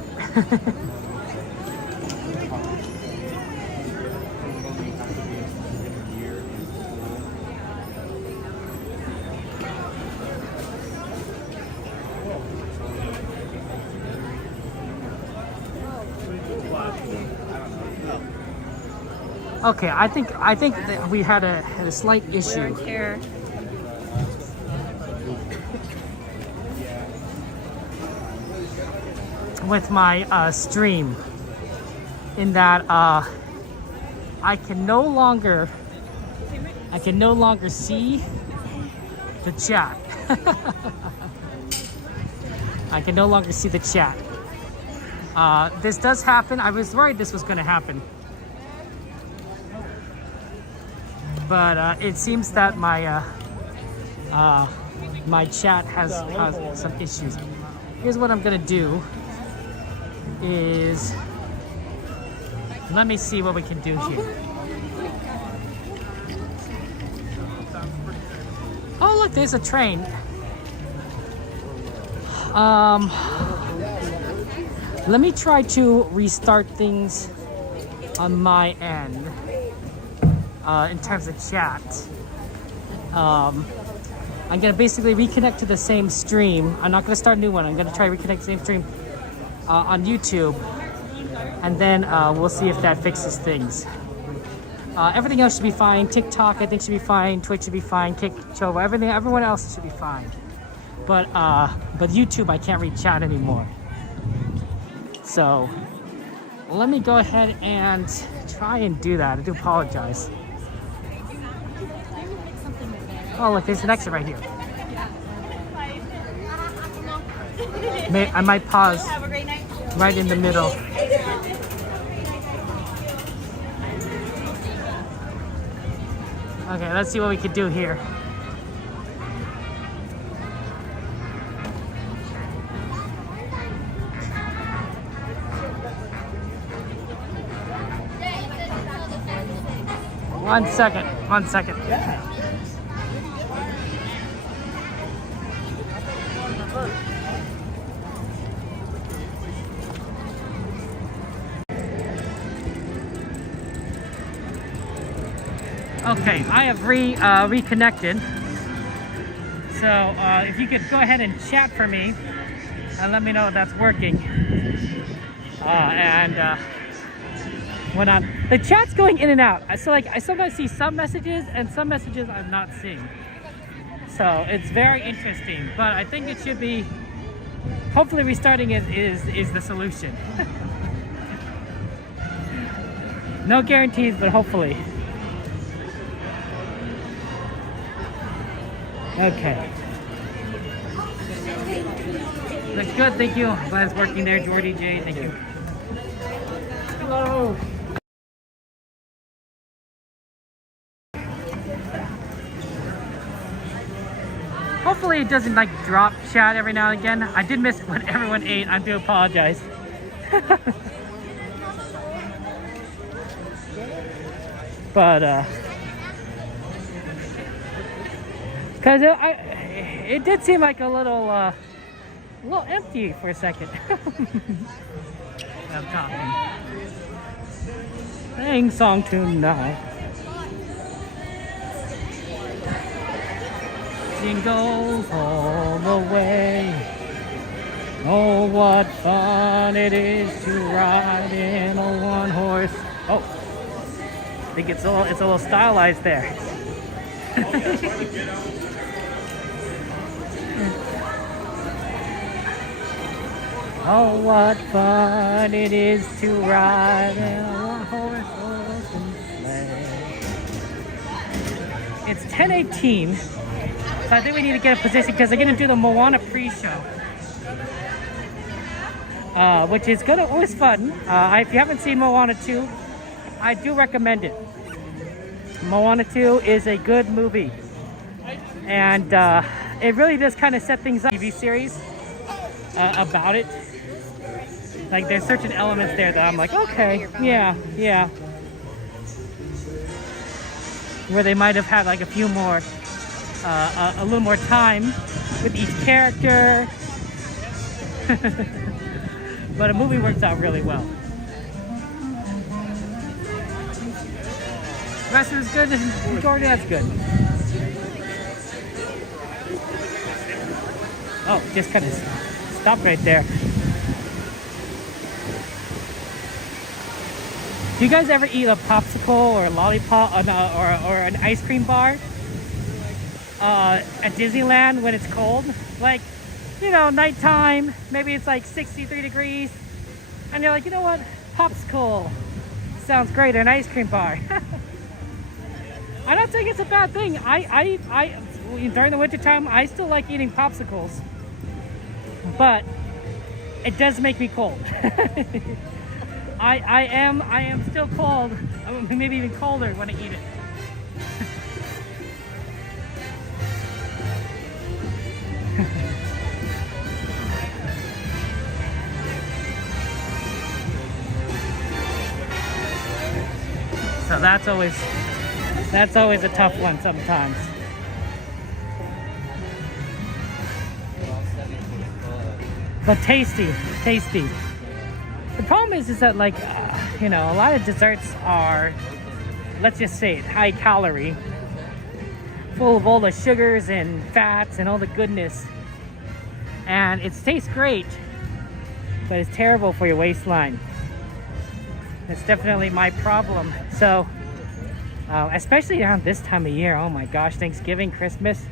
Okay, I think that we had a slight issue. With my stream, in that I can no longer see the chat. I can no longer see the chat. This does happen. I was worried this was going to happen, but it seems that my my chat has some issues. Here's what I'm gonna do. Is let me see what we can do here. Oh look, there's a train. Let me try to restart things on my end in terms of chat. I'm gonna basically reconnect to the same stream. I'm not gonna start a new one. I'm gonna try to reconnect the same stream on YouTube, and then we'll see if that fixes things. Everything else should be fine. TikTok, I think, should be fine. Twitch should be fine. Kickchover, everyone else should be fine. But YouTube, I can't read chat anymore. So let me go ahead and try and do that. I do apologize. Oh, look, there's an exit right here. I might pause right in the middle. Okay, let's see what we can do here. 1 second. 1 second. Yeah. Okay, I have reconnected. So if you could go ahead and chat for me and let me know if that's working. When the chat's going in and out. So like I sometimes see some messages and some messages I'm not seeing. So it's very interesting, but I think it should be, hopefully restarting it is the solution. No guarantees, but hopefully. Okay. Looks good, thank you. Glad it's working there, Jordy J, thank you. Hello. Hopefully it doesn't like drop chat every now and again. I did miss when everyone ate, I do apologize. But because it did seem like a little empty for a second. I'm talking. Sing song tonight. Jingle all the way. Oh, what fun it is to ride in a one-horse. Oh, I think it's a little stylized there. Oh, what fun it is to ride in a one-horse open sleigh. It's 10:18, so I think we need to get a position because they're gonna do the Moana pre-show, which is always fun. If you haven't seen Moana 2, I do recommend it. Moana 2 is a good movie, and it really does kind of set things up. TV series about it. Like there's certain elements there that I'm like, okay, yeah. Where they might have had like a few more, a little more time with each character. But a movie works out really well. The rest is good, and Jordan, that's good. Oh, just kind of stop right there. Do you guys ever eat a popsicle or a lollipop or an ice cream bar at Disneyland when it's cold? Like, you know, nighttime, maybe it's like 63 degrees, and you're like, you know what, popsicle sounds great, an ice cream bar. I don't think it's a bad thing. I during the winter time, I still like eating popsicles, but it does make me cold. I am still cold, maybe even colder when I eat it. So that's always a tough one sometimes. But tasty. The problem is that like, you know, a lot of desserts are, let's just say it, high calorie, full of all the sugars and fats and all the goodness. And it tastes great, but it's terrible for your waistline. It's definitely my problem. So, especially around this time of year, oh my gosh, Thanksgiving, Christmas,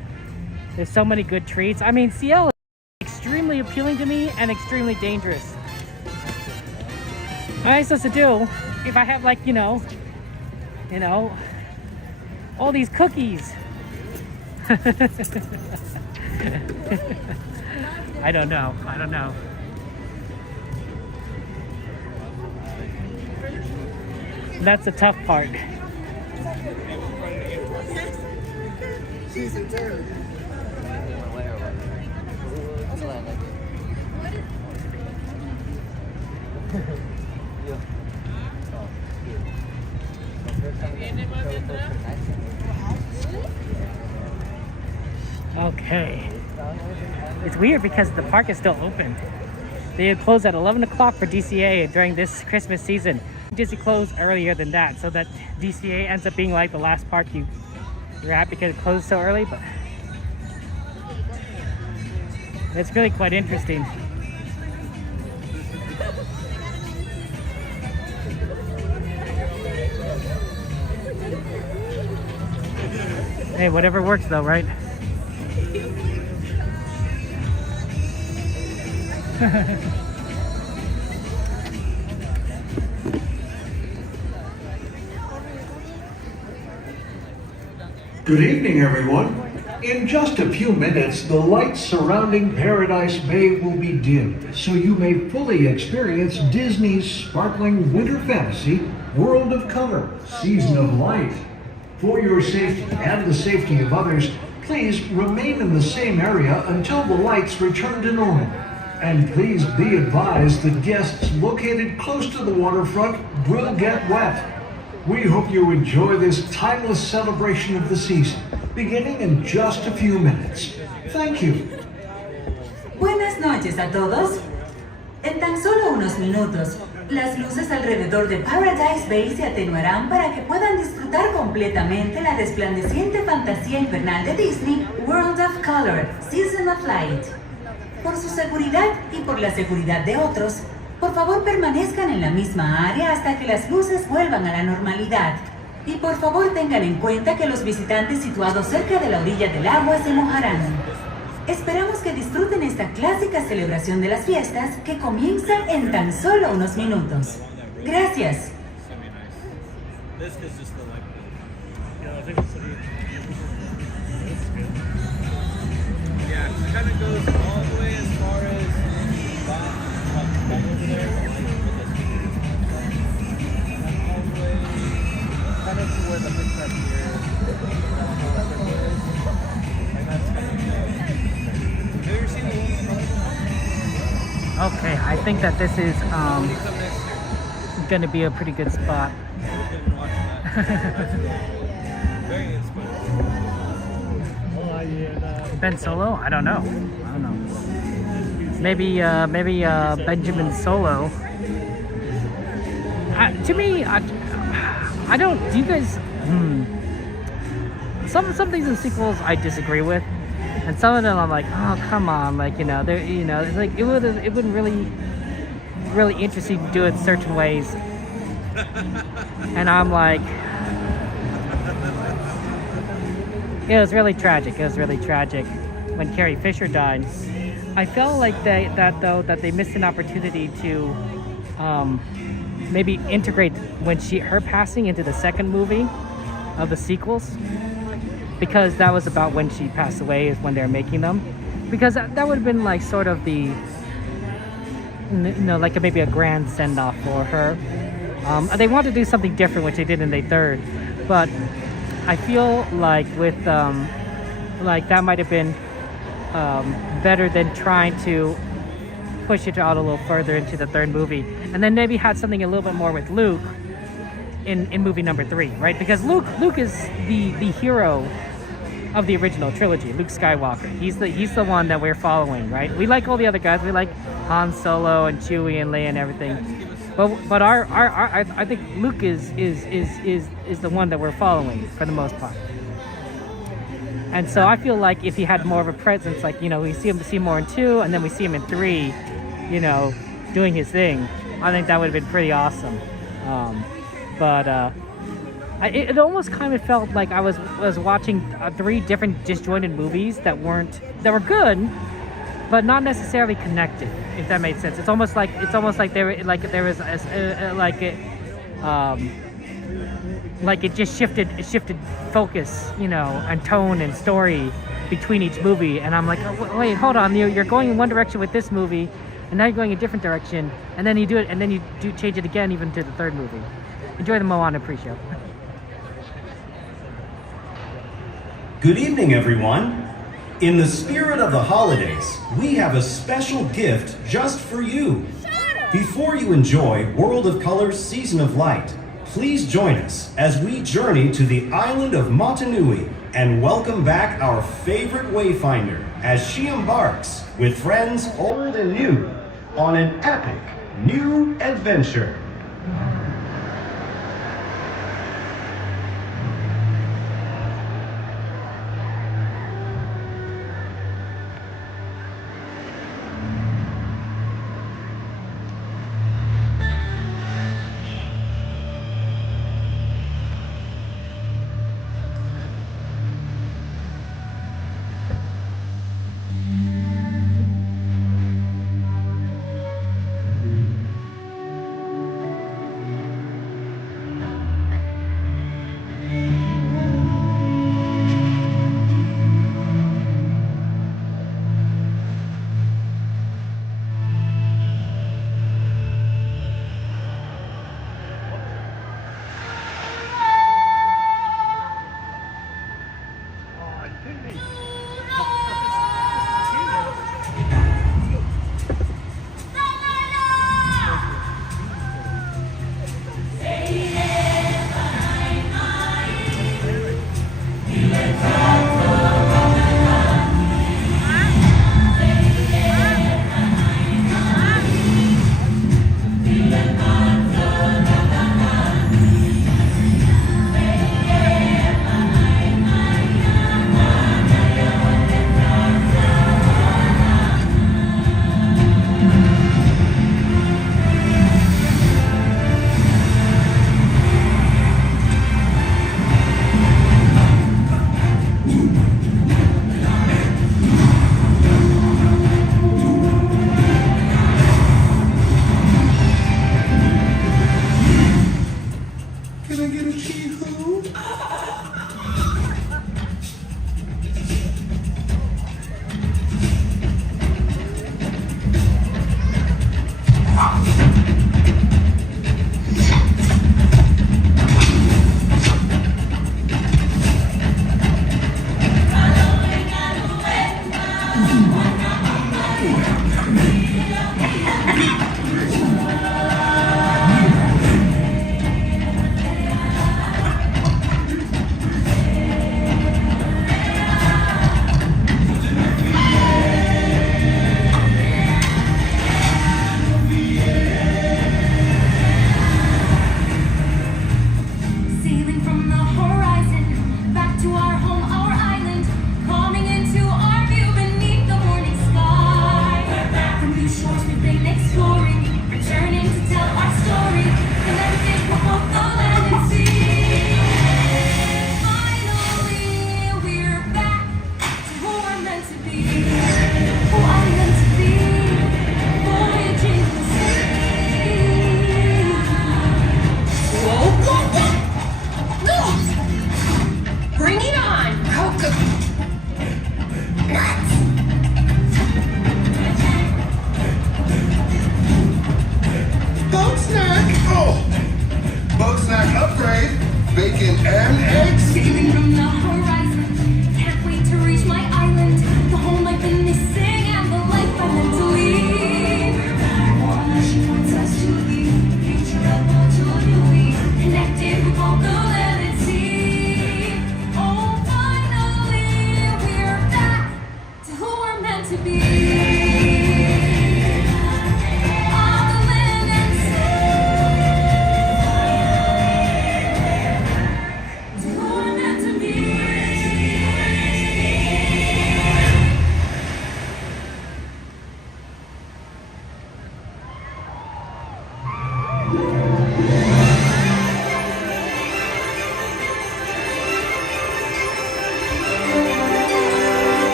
there's so many good treats. I mean, CL is extremely appealing to me and extremely dangerous. What am I supposed to do if I have like, you know, all these cookies? I don't know. That's the tough part. Okay. It's weird because the park is still open. They had closed at 11 o'clock for DCA during this Christmas season. Disney closed earlier than that, so that DCA ends up being like the last park you're at because it closed so early, but it's really quite interesting. Hey, whatever works though, right? Good evening, everyone. In just a few minutes, the lights surrounding Paradise Bay will be dimmed, so you may fully experience Disney's sparkling winter fantasy, World of Color, Season of Light. For your safety and the safety of others, please remain in the same area until the lights return to normal. And please be advised that guests located close to the waterfront will get wet. We hope you enjoy this timeless celebration of the season, beginning in just a few minutes. Thank you. Buenas noches a todos. En tan solo unos minutos, las luces alrededor de Paradise Bay se atenuarán para que puedan disfrutar completamente la resplandeciente fantasía invernal de Disney, World of Color, Season of Light. Por su seguridad y por la seguridad de otros, por favor permanezcan en la misma área hasta que las luces vuelvan a la normalidad. Y por favor tengan en cuenta que los visitantes situados cerca de la orilla del agua se mojarán. Esperamos que disfruten esta clásica celebración de las fiestas que comienza en tan solo unos minutos. Gracias. Yeah, it kind of goes all the way as far as over there. All the way kind of to where the big truck here is. And that's kind of have you ever seen the one? Okay, I think that this is gonna be a pretty good spot. Very inspiring. Ben Solo? I don't know. Maybe Benjamin Solo. To me, I don't. Do you guys? Some things in sequels I disagree with, and some of them I'm like, oh come on, like it's like it wouldn't really interesting to do it certain ways, and I'm like. It was really tragic. It was really tragic when Carrie Fisher died. I felt like that they missed an opportunity to maybe integrate her passing into the second movie of the sequels, because that was about when she passed away is when they're making them, because that would have been like sort of the like maybe a grand send-off for her. They wanted to do something different, which they did in the third, but I feel like with like that might have been better than trying to push it out a little further into the third movie, and then maybe had something a little bit more with Luke in movie number 3, right? Because Luke is the hero of the original trilogy. Luke Skywalker. He's the one that we're following, right? We like all the other guys. We like Han Solo and Chewie and Leia and everything. But I think Luke is the one that we're following for the most part. And so I feel like if he had more of a presence, like we see more in 2, and then we see him in 3, doing his thing. I think that would have been pretty awesome. It almost kind of felt like I was watching 3 different disjointed movies that were good, but not necessarily connected, if that made sense. It's almost like there was it just shifted focus, and tone and story between each movie. And I'm like, oh, wait, hold on, you're going in one direction with this movie, and now you're going a different direction, and then you do it, and then you do change it again, even to the third movie. Enjoy the Moana pre-show. Good evening, everyone. In the spirit of the holidays, we have a special gift just for you. Before you enjoy World of Color Season of Light, please join us as we journey to the island of Motunui, and welcome back our favorite wayfinder as she embarks with friends old and new on an epic new adventure.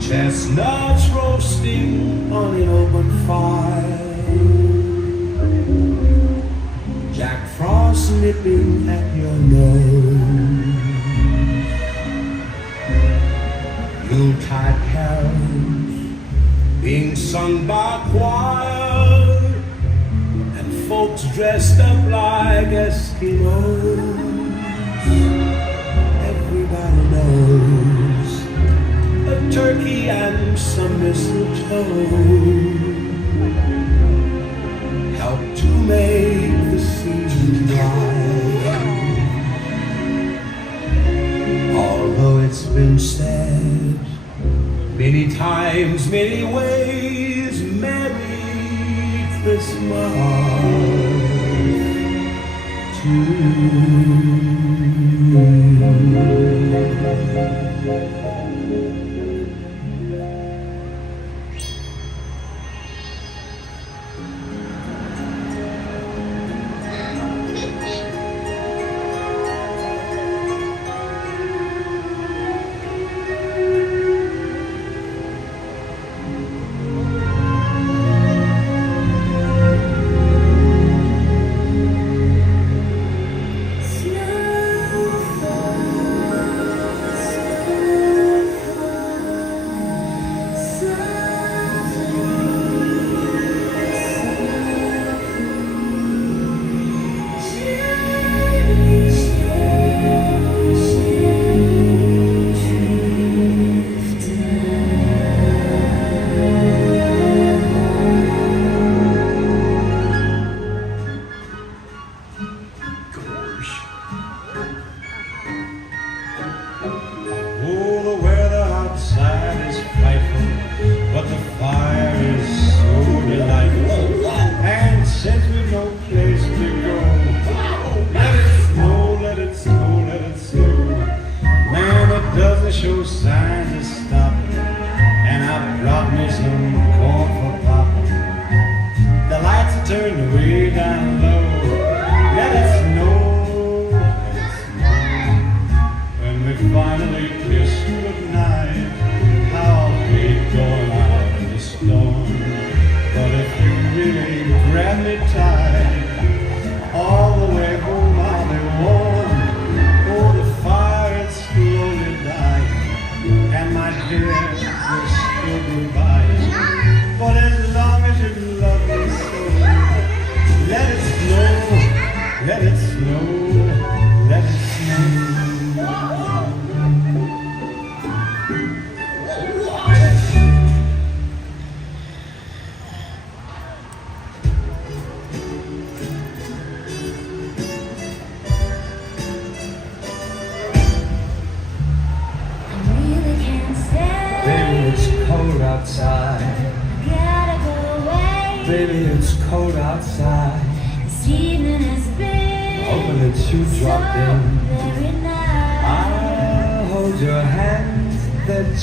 Chestnuts roasting on an open fire, Jack Frost nipping at your nose, Yuletide carols being sung by choir, and folks dressed up like Eskimos. Everybody knows a turkey and some mistletoe help to make the season bright. Although it's been said many times, many ways, Merry Christmas to you.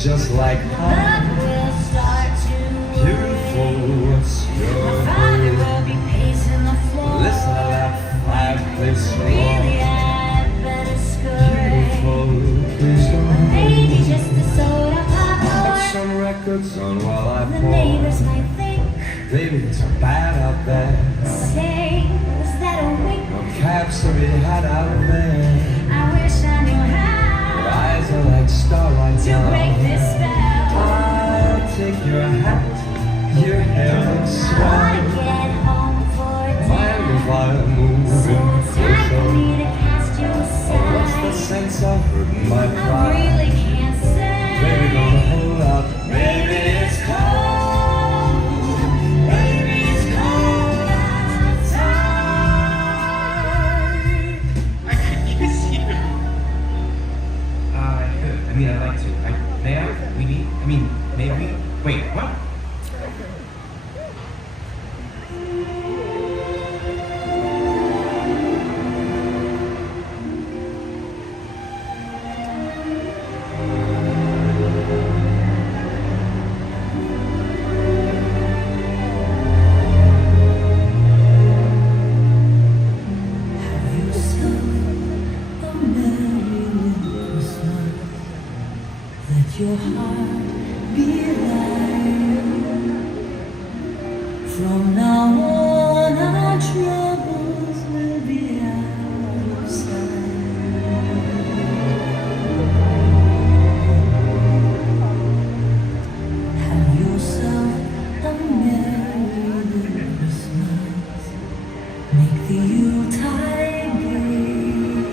Just like home. We'll start to Beautiful, what's your Friday will be pacing the floor. Listen to that fireplace roar. Really, I'd better scurry. Beautiful, please don't Maybe just a soda pop Put or some records on while I the pour. neighbors might think, Baby, it's bad out there. say, was that a wink? No cabs to be had out there. I wish I knew how Your eyes are like starlight to now. break this spell. I'll take your hat, your hair looks I swell. get home for Mind dinner. if I move So in time for closer? me to cast you What's the aside. sense of hurting my I pride? really can't say. Baby, don't hold up. Baby, it's cold. Baby, it's cold outside. I could kiss you. I could. I mean, I'd like to. May I? We need. I mean, may we? Wait, what? your heart be light. From now on, our troubles will be out of sight. Have yourself a merry Christmas. Make the Yuletide gay.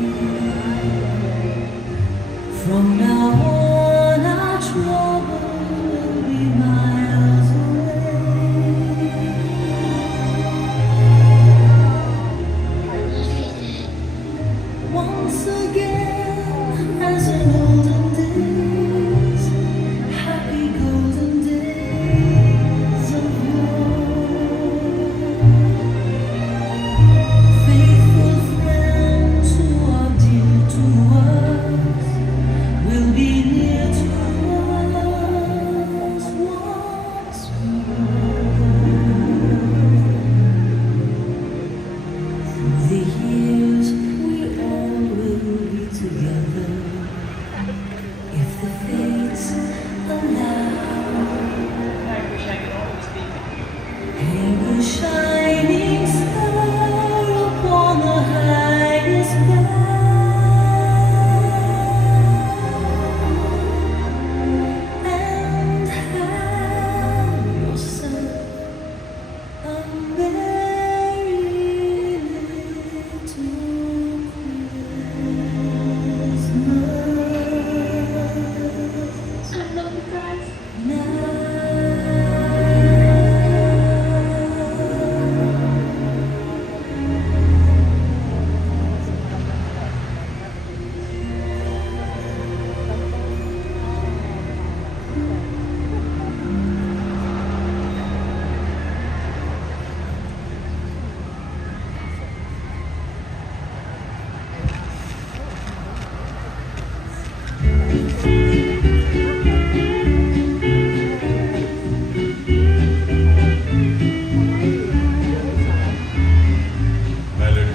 From now on, our trouble will be miles away. Once again, as in olden days, happy golden days of yore. Faithful friends who are dear to us will be near to us once more. Through the years, we all will be together if the fates allow. Hang a shining star upon the highest bough, and have yourself a merry little Christmas. I love you guys.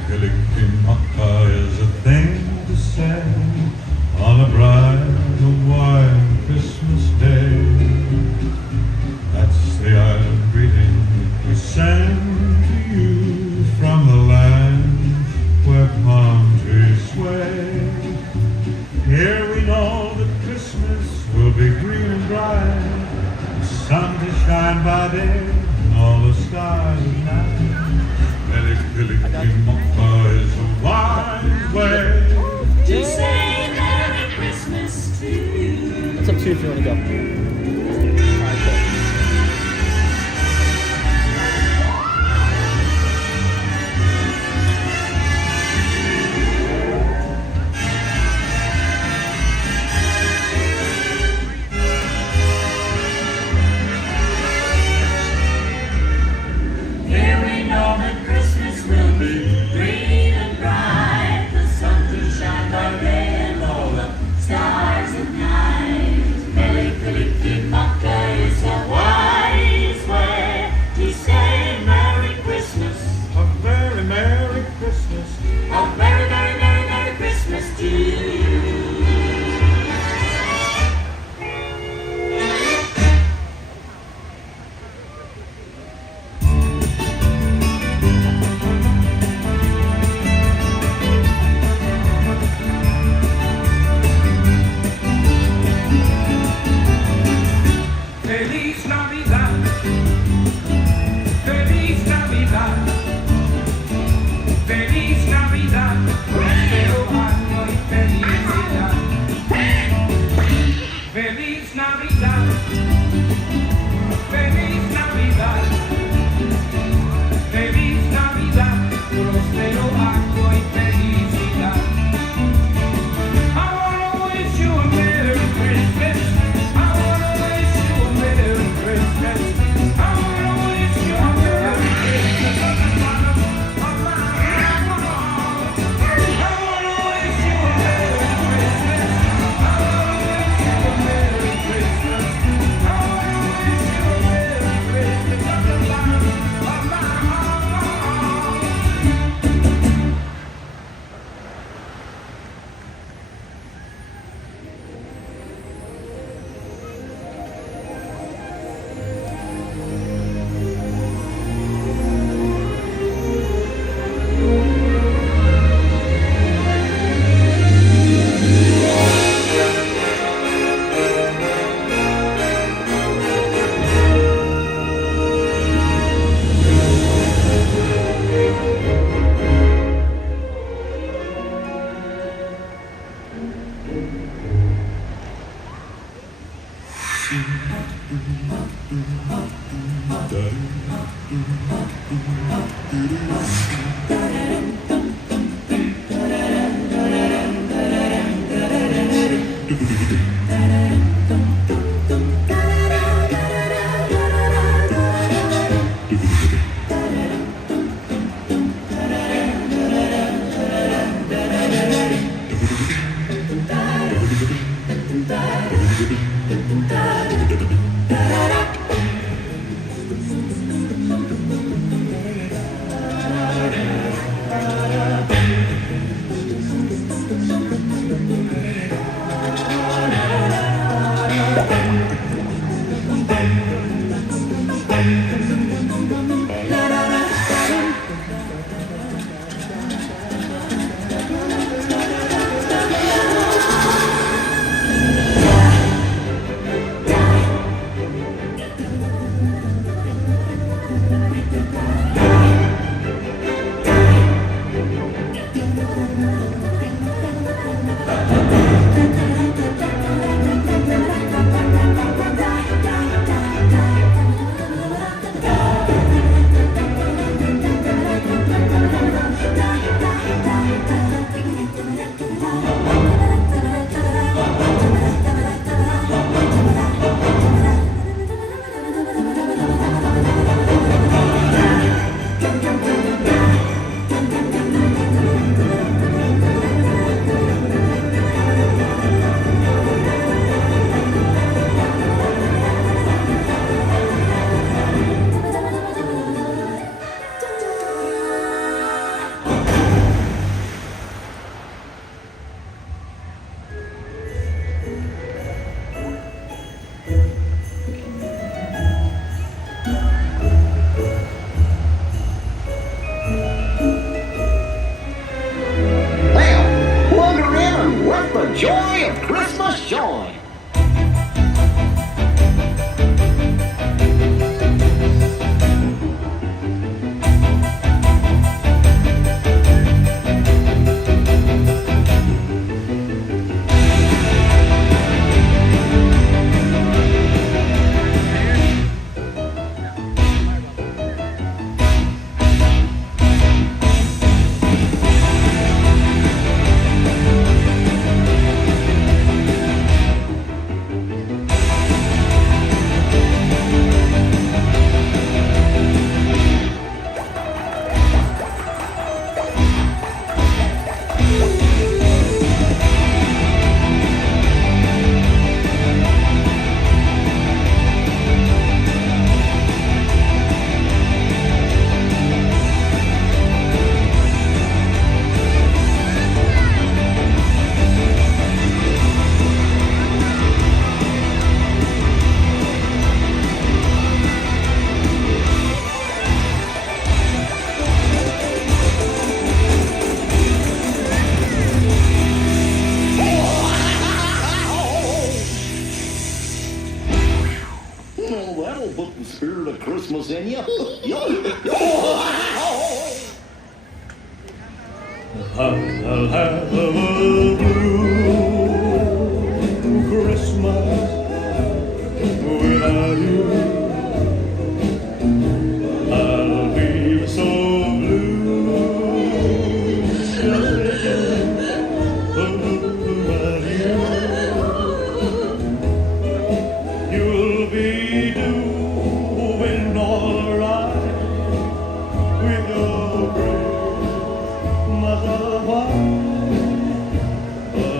Melikilikimaka is a thing to say on a bright Hawaiian Christmas day. That's the island greeting we send to you from the land where palm trees sway. Here we know that Christmas will be green and bright, the sun to shine by day and all the stars at night. Melikilikimaka is a wise way To say Merry Christmas to you. It's up to you if you want to go. Here we know that Christmas will be green and bright, the sun to shine by day and all the stars at night. Melikilikimaka joy of Christmas joy. That'll put the spirit of Christmas in you. I'll have a blue Christmas without you. I'll be so blue just without you. You'll be doing all right with your Christmas. But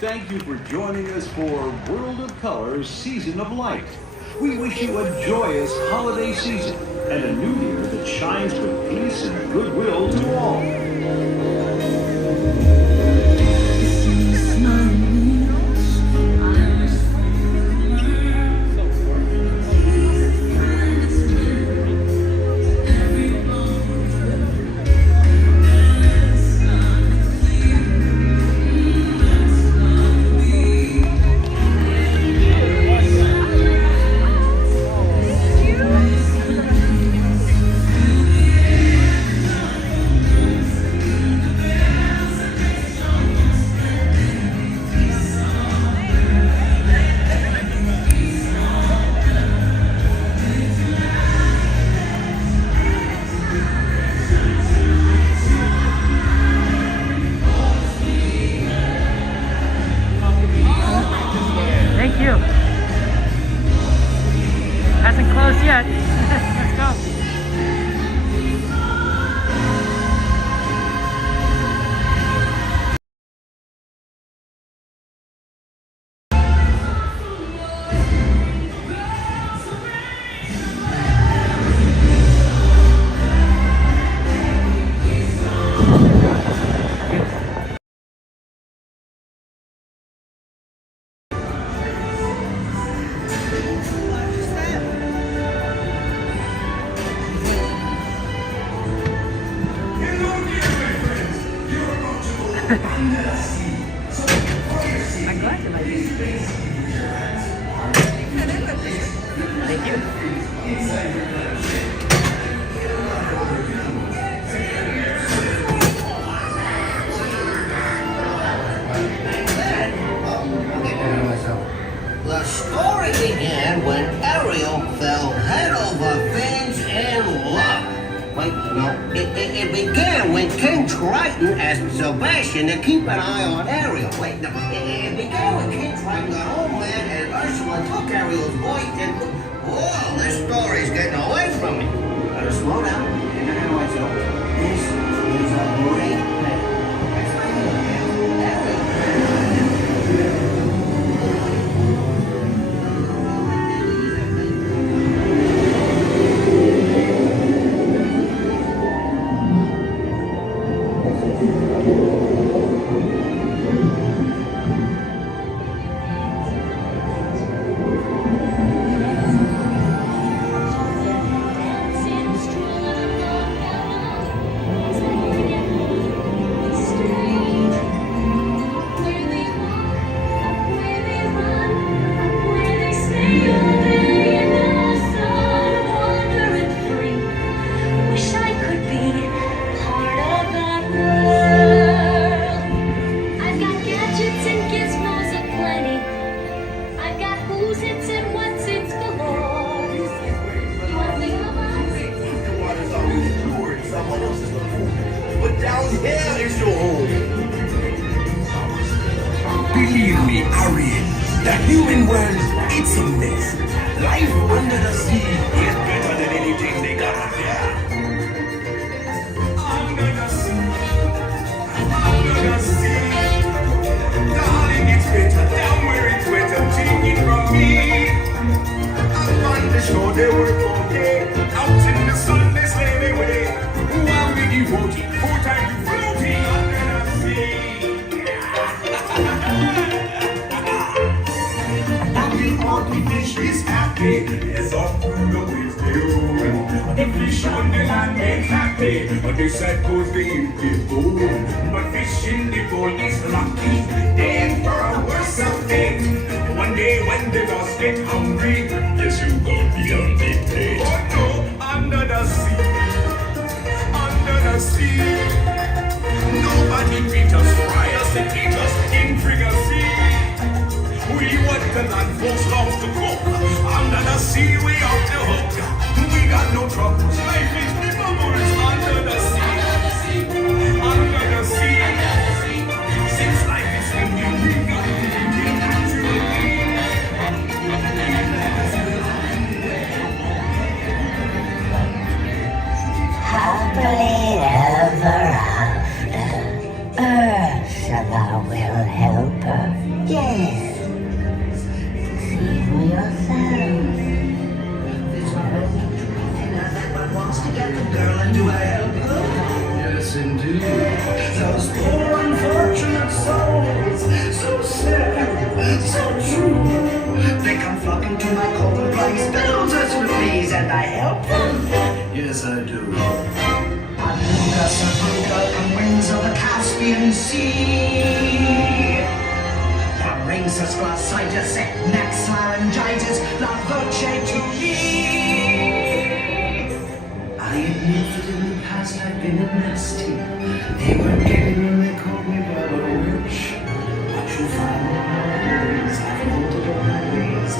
Thank you for joining us for World of Colors Season of Light. We wish you a joyous holiday season and a new year that shines with peace and goodwill to all. Thank you. Hasn't closed yet. Let's go. I'm glad you like it. Thank you. The story began when Ariel fell head over fins in love. Wait, no, it began when King Triton asked Sebastian to keep an eye on Ariel. Wait, no, it began when King Triton got homeland and Ursula took Ariel's voice and... Whoa, this story's getting away from me. Better slow down and then myself. This is a great plan. Believe me, Ariel, the human world, it's a mess. Life under the sea is better than anything they got up there. Under the sea, darling, it's better down where it's wetter. Take it from me. Up on the shore they work all day, out in the sun they slave away. While we devoted full time to floating under the sea. The fish is happy, as often the waves they roll. The fish on the land ain't happy, but they said cause they keep it cool. But fish in the bowl is lucky, they ain't for a worse of fate. One day when they just get hungry, yes you gonna be on the plate. Oh no, under the sea, nobody beat us, fry us, and eat us in fricassee. We what the land folks love to cook. Under the sea we off the hook. We got no troubles. Life is the bubbles under the sea. Under the sea. Since life is swinging, we got to be naturally. Happily ever after, Ursula will help her. those poor unfortunate souls. So sad, so true. They come flocking to my cold place, builders with bees, and I help them. Yes, I do. Anuga Sabuga on wings of the Caspian Sea. What rings us glossitis, next laryngitis, la voce to me. I admit that in the past I've been a nasty. They weren't kidding when they called me by a witch. But you'll find nowadays I've altered all my ways.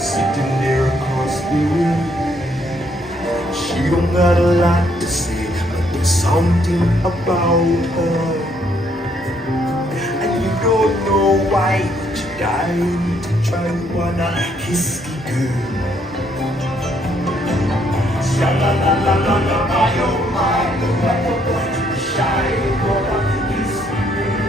Sitting there across the room. She don't got a lot to say, but there's something about her. And you don't know why, but you're dying to try and wanna kiss the girl. Sha-la-la-la-la-la, my oh my, what a boy to shine, gonna kiss the girl.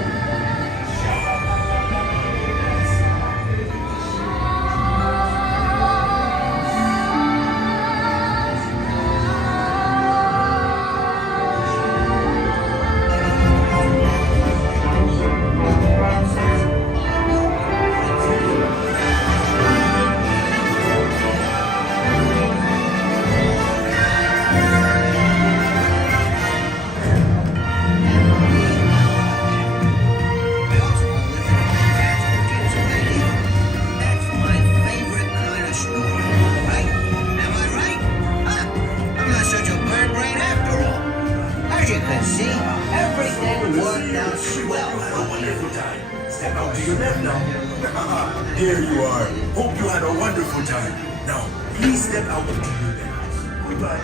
Here you are. Hope you had a wonderful time. Now, please step out into your left. Goodbye.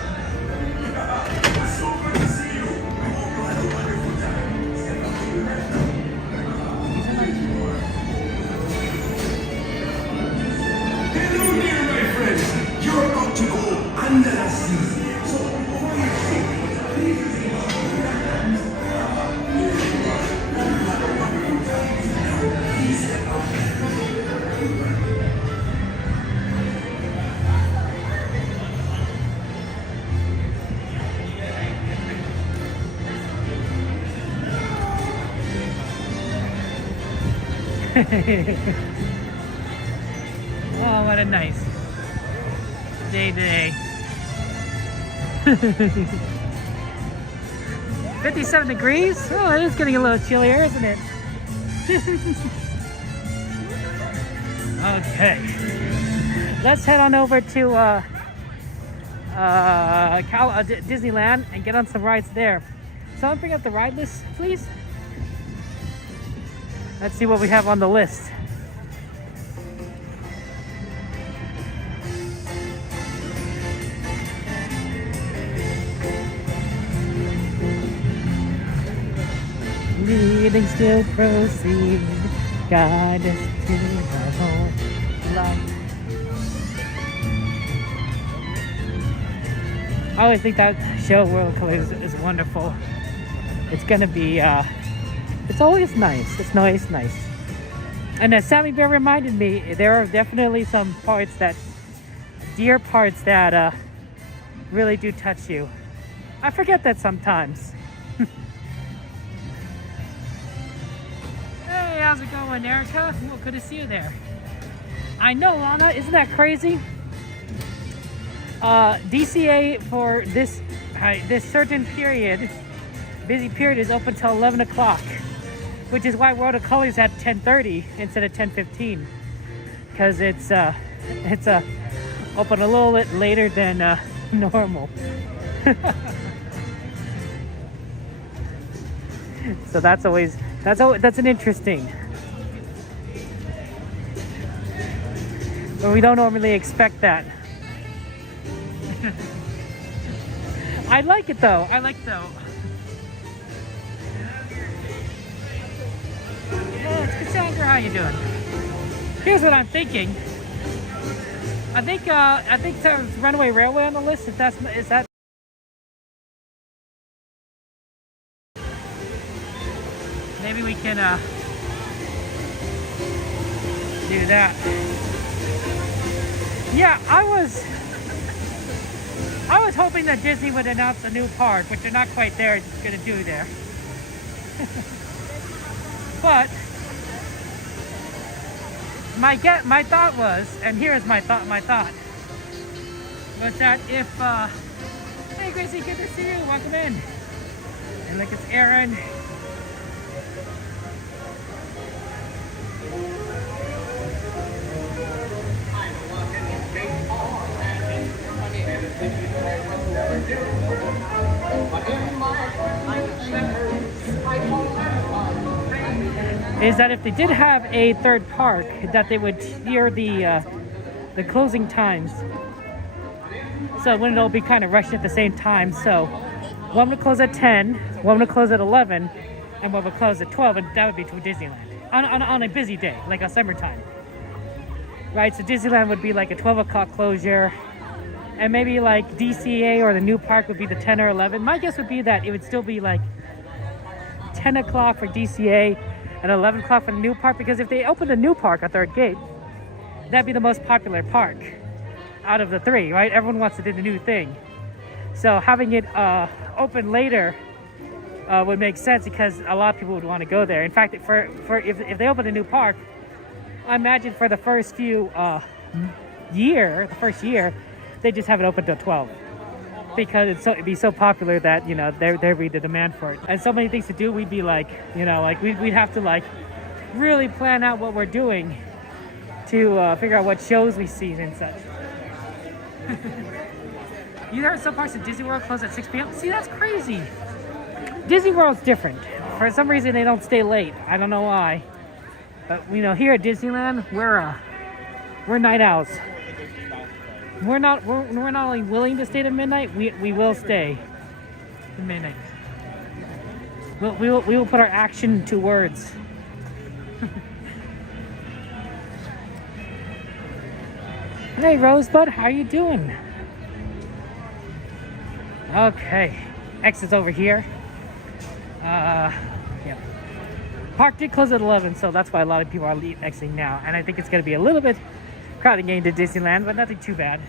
So good to see you. I hope you had a wonderful time. Step out to your left now. Hello there, my friends. You're about to go under the sea. So, before you take, please take off your hands. Here you are. Hope you had a wonderful time. Now, please step out. Oh, what a nice day today. 57 degrees? Oh, it is getting a little chillier, isn't it? Okay. Let's head on over to Disneyland and get on some rides there. Someone bring up the ride list, please. Let's see what we have on the list. Leading still proceed, guide us to our home life. I always think that show World Colors is wonderful. It's gonna be it's always nice. It's always nice. And as Sammy Bear reminded me, there are definitely some parts that, dear parts that really do touch you. I forget that sometimes. Hey, how's it going, Erica? Well, good to see you there. I know, Lana, isn't that crazy? DCA for this certain period, busy period, is open till 11 o'clock. Which is why World of Colors at 10:30 instead of 10:15, because it's open a little bit later than normal. So that's an interesting. But we don't normally expect that. I like it though. Oh, it's Cassandra. How you doing? Here's what I'm thinking. I think there's Runaway Railway on the list. If that's is that. Maybe we can do that. Yeah, I was hoping that Disney would announce a new park, which they're not quite there going to do there. But my thought was, and here is my thought was that if hey Gracie, good to see you. Welcome in. And look, it's Aaron. Is that if they did have a third park, that they would tier the closing times, so it wouldn't all be kind of rushed at the same time. So one would close at 10, one would close at 11, and one would close at 12, and that would be to Disneyland on a busy day, like a summertime, right? So Disneyland would be like a 12 o'clock closure, and maybe like DCA or the new park would be the 10 or 11. My guess would be that it would still be like 10 o'clock for DCA and 11 o'clock for the new park, because if they opened a new park at Third Gate, that'd be the most popular park out of the three, right? Everyone wants to do the new thing. So having it open later would make sense, because a lot of people would want to go there. In fact, if they open a new park, I imagine for the first few the first year, they just have it open till 12, because it'd be so popular that, you know, there'd be the demand for it, and so many things to do. We'd be like, you know, like we'd have to like really plan out what we're doing to figure out what shows we see and such. You heard some parts of Disney World close at 6 p.m. See, that's crazy. Disney World's different. For some reason, they don't stay late. I don't know why, but you know, here at Disneyland, we're night owls. We're not only willing to stay to midnight, we will stay to midnight. We will put our action to words. Hey Rosebud, how you doing? Okay, exit's over here. Yeah. Park did close at 11, so that's why a lot of people are exiting now, and I think it's going to be a little bit crowded getting to Disneyland, but nothing too bad.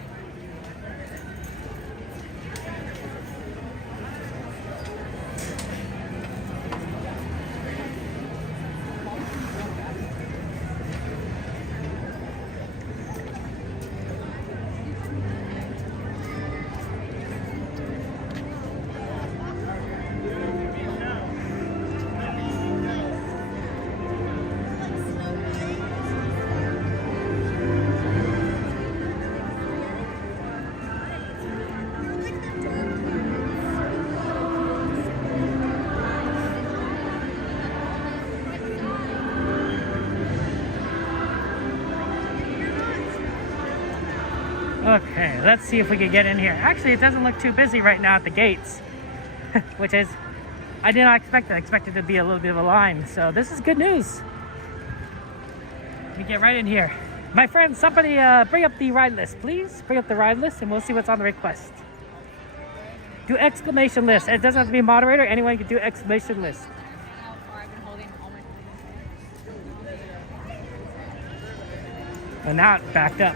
Okay, let's see if we can get in here. Actually, it doesn't look too busy right now at the gates, which is, I did not expect that. I expected to be a little bit of a line, so this is good news. Let me get right in here. My friend, somebody bring up the ride list, please. Bring up the ride list and we'll see what's on the request. Do exclamation list. It doesn't have to be a moderator. Anyone can do exclamation list. And now it backed up.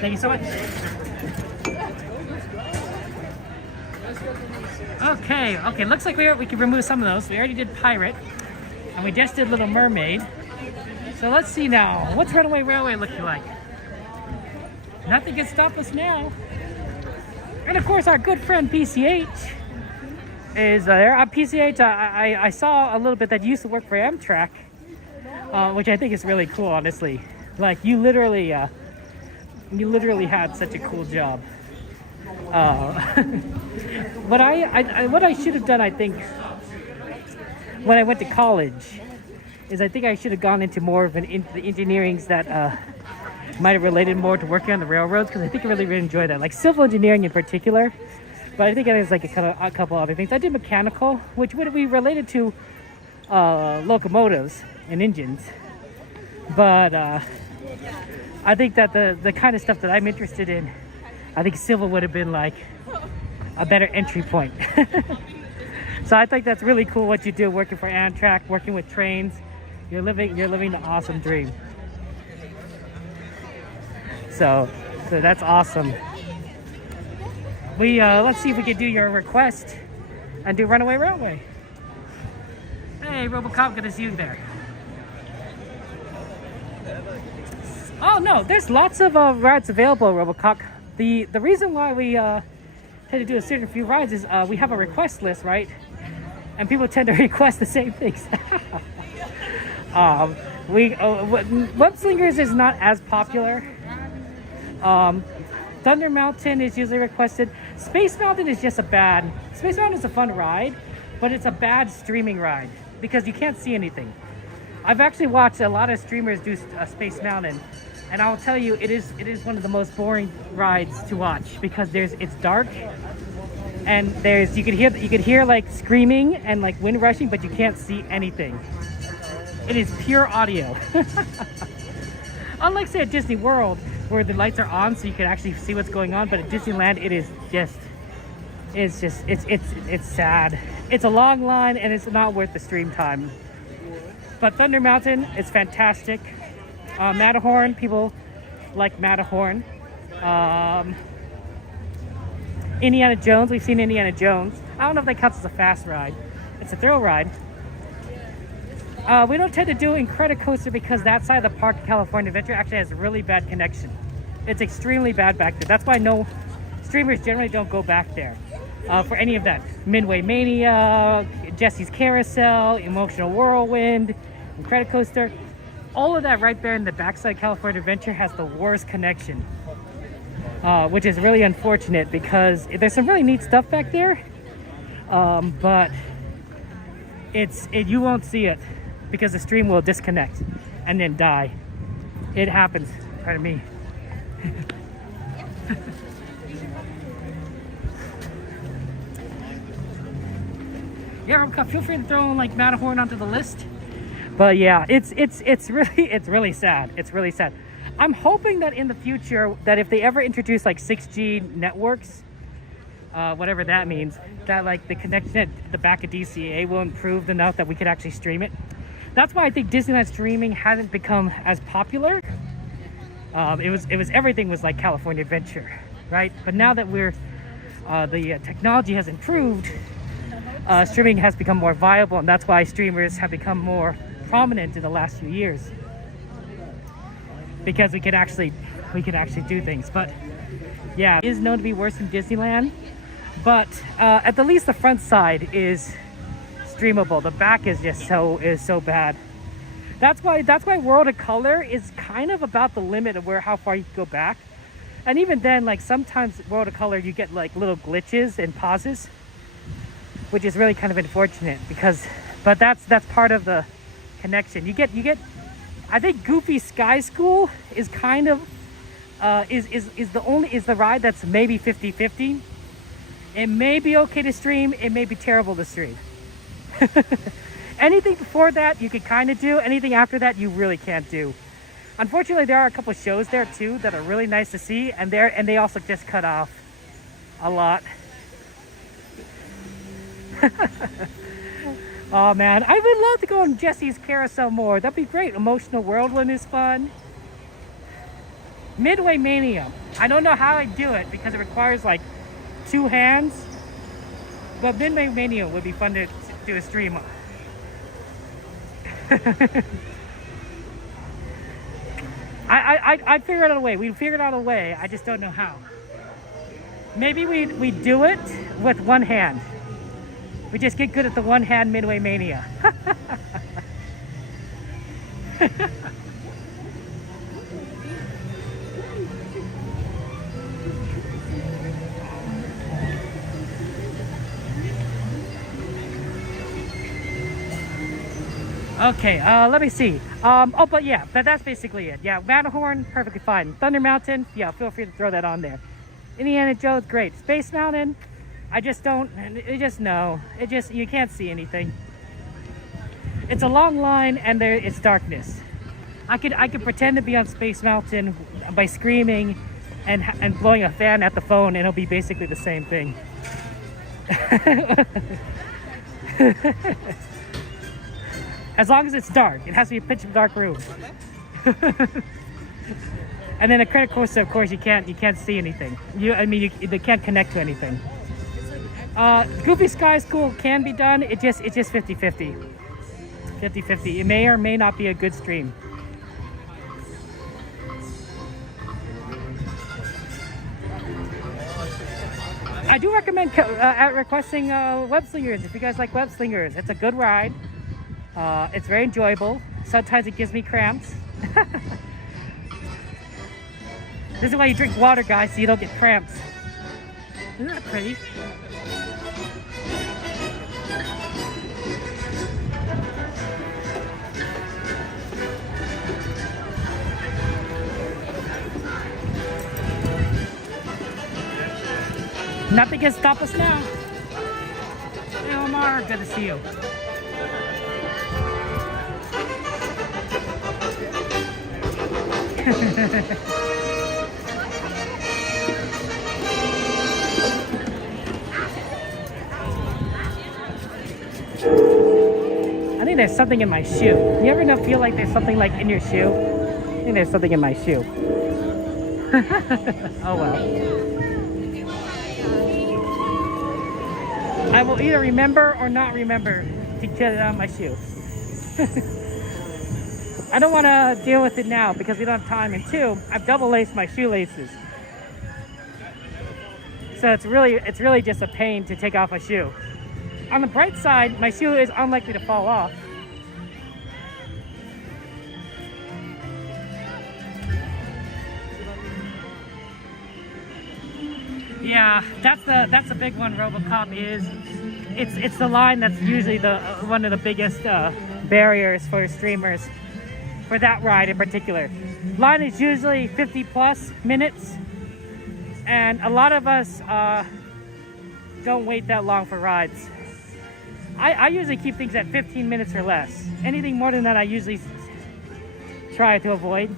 Thank you so much. Okay, looks like we can remove some of those. We already did Pirate, and we just did Little Mermaid. So let's see now. What's Runaway Railway looking like? Nothing can stop us now. And of course, our good friend PCH is there. PCH, I saw a little bit that you used to work for Amtrak, which I think is really cool, honestly. Like, you literally had such a cool job. What I should have done, I think, when I went to college, is I think I should have gone into more of the engineerings that might have related more to working on the railroads, because I think I really, really enjoyed that, like civil engineering in particular. But I think there's like a couple other things. I did mechanical, which would be related to locomotives and engines. But I think that the kind of stuff that I'm interested in, I think civil would have been like a better entry point. So I think that's really cool what you do, working for Amtrak, working with trains. You're living an awesome dream. So that's awesome. Let's see if we can do your request and do Runaway Railway. Hey, RoboCop, good to see you there. Oh no, there's lots of rides available, RoboCop. The reason why we tend to do a certain few rides is we have a request list, right? And people tend to request the same things. Web Slingers is not as popular. Thunder Mountain is usually requested. Space Mountain is just Space Mountain is a fun ride, but it's a bad streaming ride because you can't see anything. I've actually watched a lot of streamers do Space Mountain, and I'll tell you, it is one of the most boring rides to watch because it's dark, and you could hear like screaming and like wind rushing, but you can't see anything. It is pure audio. Unlike say at Disney World, where the lights are on so you can actually see what's going on, but at Disneyland it's sad. It's a long line and it's not worth the stream time. But Thunder Mountain is fantastic. Matterhorn, people like Matterhorn. Indiana Jones, we've seen Indiana Jones. I don't know if that counts as a fast ride. It's a thrill ride. We don't tend to do Incredicoaster because that side of the park, California Adventure, actually has a really bad connection. It's extremely bad back there. That's why no streamers generally don't go back there for any of that. Midway Mania, Jesse's Carousel, Emotional Whirlwind, Incredicoaster. All of that right there in the backside of California Adventure has the worst connection, which is really unfortunate because there's some really neat stuff back there, but you won't see it because the stream will disconnect and then die. It happens. Pardon me. Yeah, feel free to throw like Matterhorn onto the list. But yeah, it's really sad. It's really sad. I'm hoping that in the future, that if they ever introduce like 6G networks, whatever that means, that like the connection at the back of DCA will improve enough that we could actually stream it. That's why I think Disneyland streaming hasn't become as popular. Everything was like California Adventure, right? But now that the technology has improved, streaming has become more viable, and that's why streamers have become more prominent in the last few years. Because we can actually do things. But yeah, it is known to be worse than Disneyland. But at the least the front side is streamable. The back is just so bad. That's why World of Color is kind of about the limit of how far you can go back. And even then, like sometimes World of Color you get like little glitches and pauses, which is really kind of unfortunate but that's part of the connection. You get I think Goofy Sky School is kind of is the ride that's maybe 50-50. It may be okay to stream, it may be terrible to stream. Anything before that you could kind of do, anything after that you really can't do. Unfortunately, there are a couple shows there too that are really nice to see, and they also just cut off a lot. Oh man, I would love to go on Jesse's Carousel more. That'd be great. Emotional Whirlwind is fun. Midway Mania. I don't know how I do it because it requires like 2 hands. But Midway Mania would be fun to do a stream on. I'd figure out a way. We'd figure out a way. I just don't know how. Maybe we do it with 1 hand. We just get good at the 1-hand Midway Mania. Okay, let me see. Oh, but yeah, that's basically it. Yeah, Matterhorn, perfectly fine. Thunder Mountain, yeah, feel free to throw that on there. Indiana Jones, great. Space Mountain, I just don't, you can't see anything. It's a long line and it's darkness. I could pretend to be on Space Mountain by screaming and blowing a fan at the phone, and it'll be basically the same thing. As long as it's dark, it has to be a pitch dark room. And then a credit coaster, of course, you can't see anything. They can't connect to anything. Goofy Sky School can be done. It's just 50-50. 50-50. It may or may not be a good stream. I do recommend requesting Web Slingers if you guys like Web Slingers. It's a good ride. It's very enjoyable. Sometimes it gives me cramps. This is why you drink water, guys, so you don't get cramps. Isn't that pretty? Nothing can stop us now. Hey, Omar, good to see you. I think there's something in my shoe. You ever feel like there's something like in your shoe? I think there's something in my shoe. Oh well. I will either remember or not remember to get it out of my shoe. I don't want to deal with it now because we don't have time, and two, I've double laced my shoelaces. So it's really just a pain to take off my shoe. On the bright side, my shoe is unlikely to fall off. Yeah, that's the big one. RoboCop is it's the line that's usually one of the biggest barriers for streamers for that ride in particular. Line is usually 50+ minutes, and a lot of us don't wait that long for rides. I usually keep things at 15 minutes or less. Anything more than that, I usually try to avoid.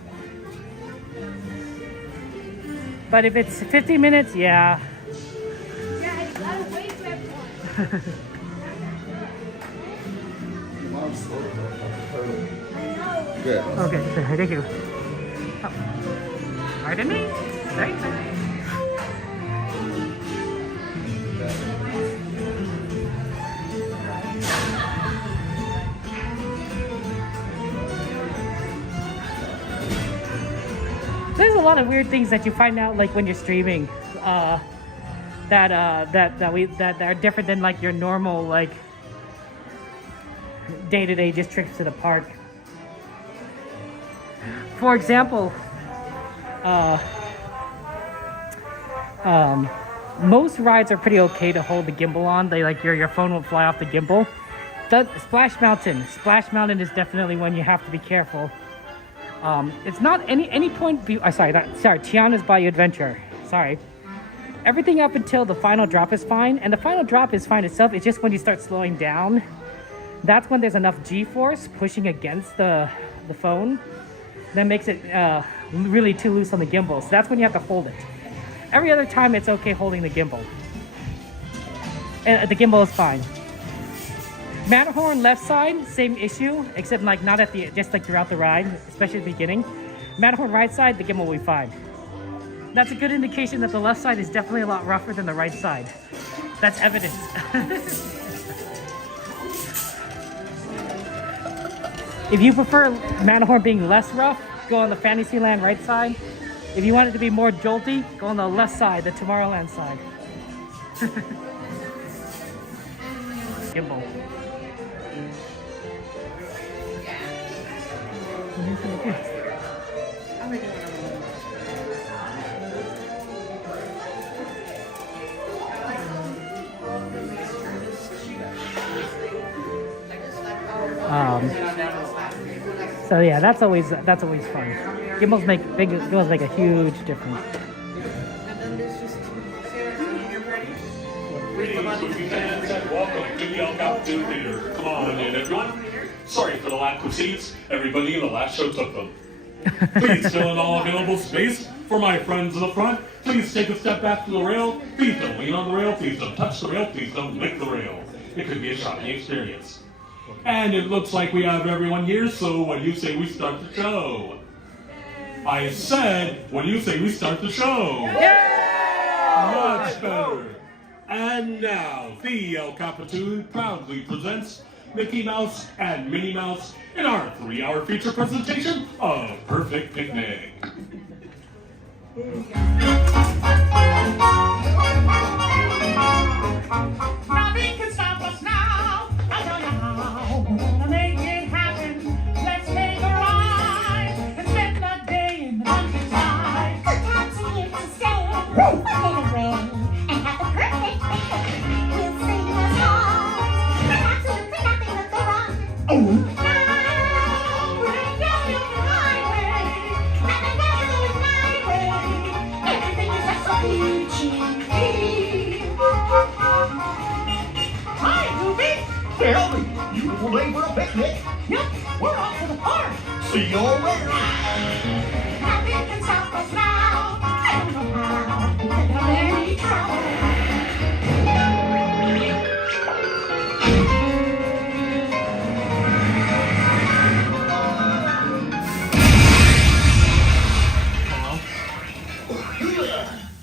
But if it's 50 minutes, yeah. Yeah, I gotta wait for everyone. Good. Okay, thank you. Oh. Pardon me? Thanks. There's a lot of weird things that you find out like when you're streaming that are different than like your normal like day-to-day just trips to the park. For example, most rides are pretty okay to hold the gimbal on. They like your phone won't fly off the gimbal. Splash Mountain is definitely one you have to be careful. It's not any point. Sorry, Tiana's Bayou Adventure. Sorry. Everything up until the final drop is fine, and the final drop is fine itself. It's just when you start slowing down, that's when there's enough G-force pushing against the phone that makes it really too loose on the gimbal. So that's when you have to hold it. Every other time, it's okay holding the gimbal. And the gimbal is fine. Matterhorn left side, same issue, except like not at the, just like throughout the ride, especially at the beginning. Matterhorn right side, the gimbal will be fine. That's a good indication that the left side is definitely a lot rougher than the right side. That's evidence. If you prefer Matterhorn being less rough, go on the Fantasyland right side. If you want it to be more jolty, go on the left side, the Tomorrowland side. Gimbal. So yeah, that's always fun. Gimbals make a huge difference. Greetings, movie fans, and welcome to the El Capitan Theater. Come on in, everyone. Sorry for the lack of seats. Everybody in the last show took them. Please fill in all available space for my friends in the front. Please take a step back to the rail. Please don't lean on the rail. Please don't touch the rail. Please don't lick the rail. It could be a shocking experience. And it looks like we have everyone here, so what do you say we start the show? I said, what do you say we start the show? Much better. And now, the El Capitan proudly presents Mickey Mouse and Minnie Mouse in our 3-hour feature presentation of Perfect Picnic. Nothing can stop us now. I tell you how. We're gonna make it happen. Let's take a ride and spend the day in the countryside. Good times are here to stay. We're gonna rain and have a perfect picnic. We'll sing a song. There's absolutely nothing to go wrong. Now we're down the highway, and the weather is my way. Everything is just so peachy. Hi, Goofy. Well, beautiful day for a picnic. Yep, we're off to the park. See you all later. Nothing can stop us now. I don't know how. We're gonna make trouble.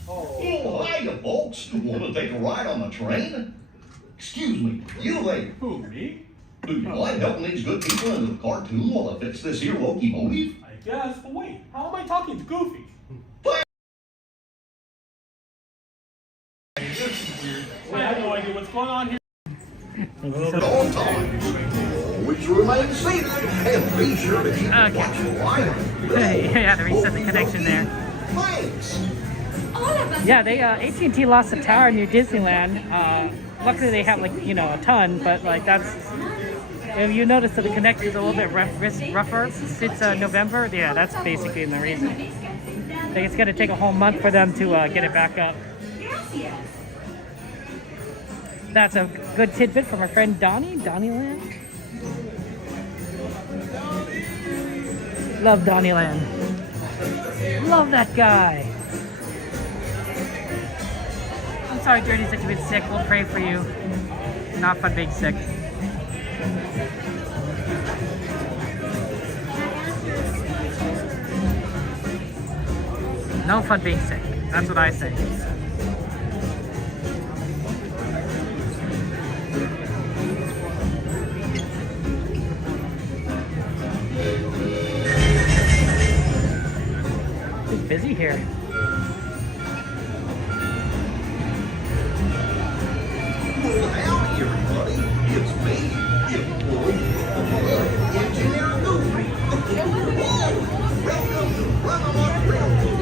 Oh, hiya, folks. Want to take a ride on the train? Excuse me, you lady. Who, me? Do you mind helping these good people into the cartoon while I fix this here locomotive? I guess, but wait, how am I talking to Goofy? This is weird. I have no idea what's going on here. At all times, always remain seated and be sure to keep watching the line. Yeah, to reset the connection there. Thanks. Yeah, they AT&T lost the tower near Disneyland. Luckily, they have a ton, but if you notice that the connection is a little bit rougher since November. Yeah, that's basically the reason. I think it's gonna take a whole month for them to get it back up. That's a good tidbit from our friend Donnieland. Love Donnieland. Love that guy. I'm sorry, Journeys, that you've been sick. We'll pray for you. Not fun being sick. No fun being sick. That's what I say. It's busy here. Well, howdy, everybody. It's me, Engineer Goofy. Welcome to Run-A-Amok Railroad.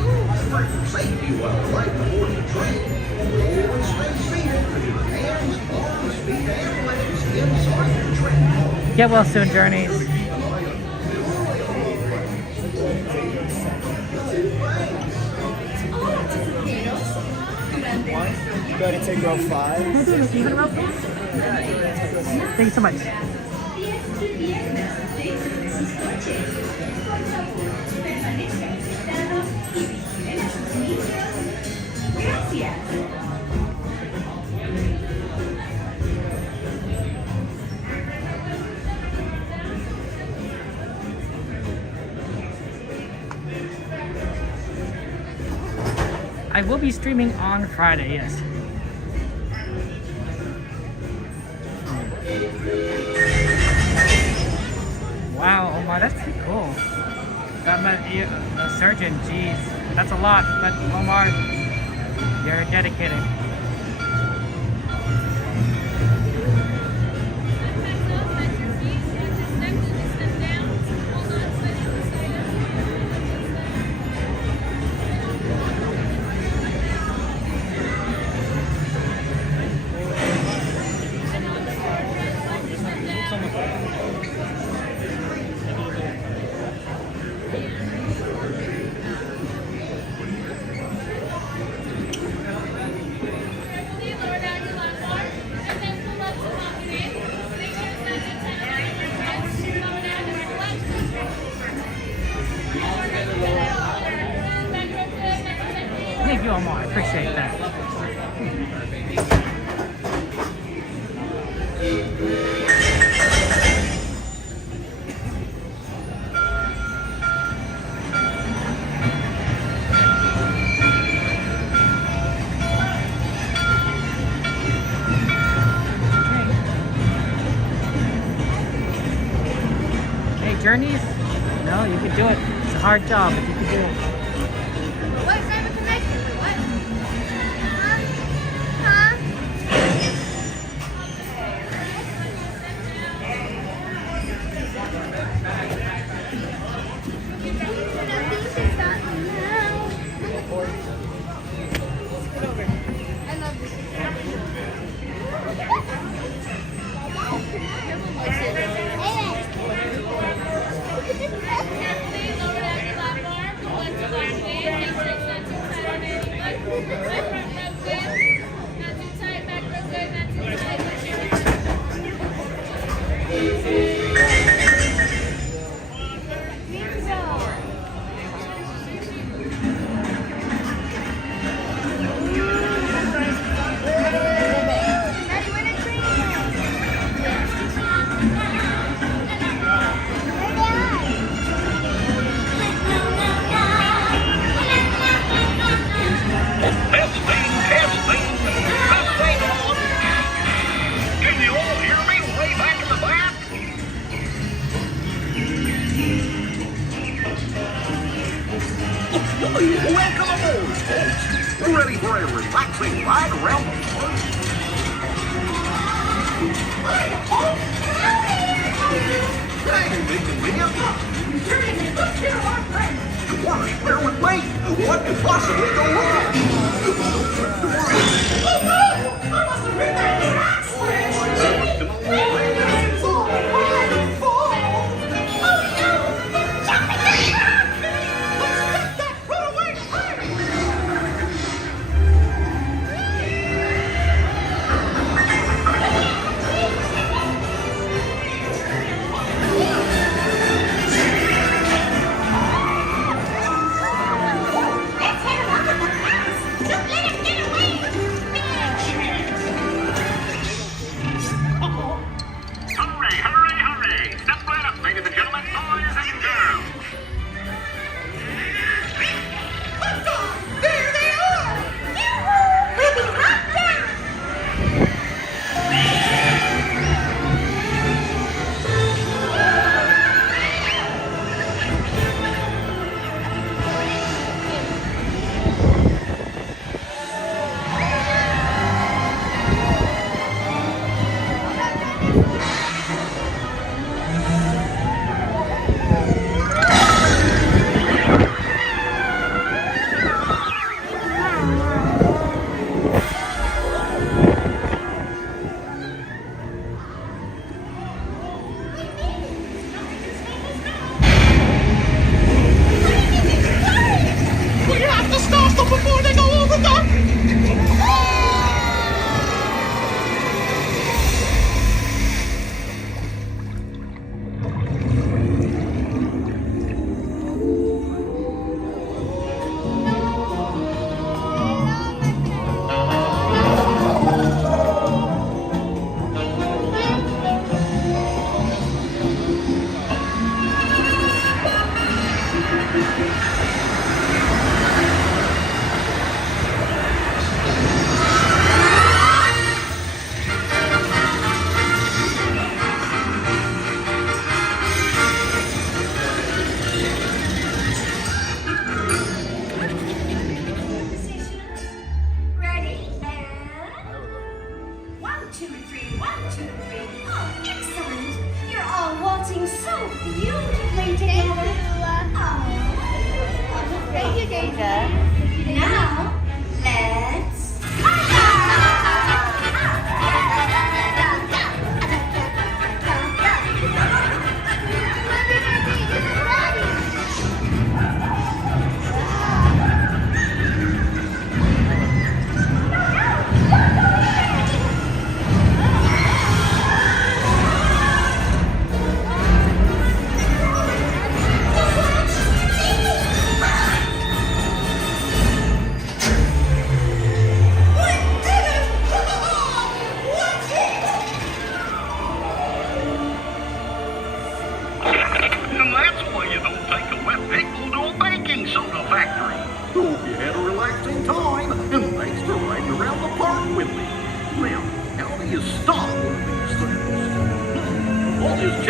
For safety while right aboard the train, always stay seated with your hands, arms, feet, and legs inside the train car. Get well soon, Journeys. Go to take row 5. Thank you so much. I will be streaming on Friday, yes. Wow, Omar, that's pretty cool. Got a surgeon, jeez. That's a lot, but Omar, you're dedicated. Thank you, Omar. I appreciate that. Journeys? No, you can do it. It's a hard job, but you can do it. What? Simon connected? What? Huh? I love this. Welcome aboard, folks. Ready for a relaxing ride around the park? Hey, Big and William. You want to spare with me? What could possibly go wrong?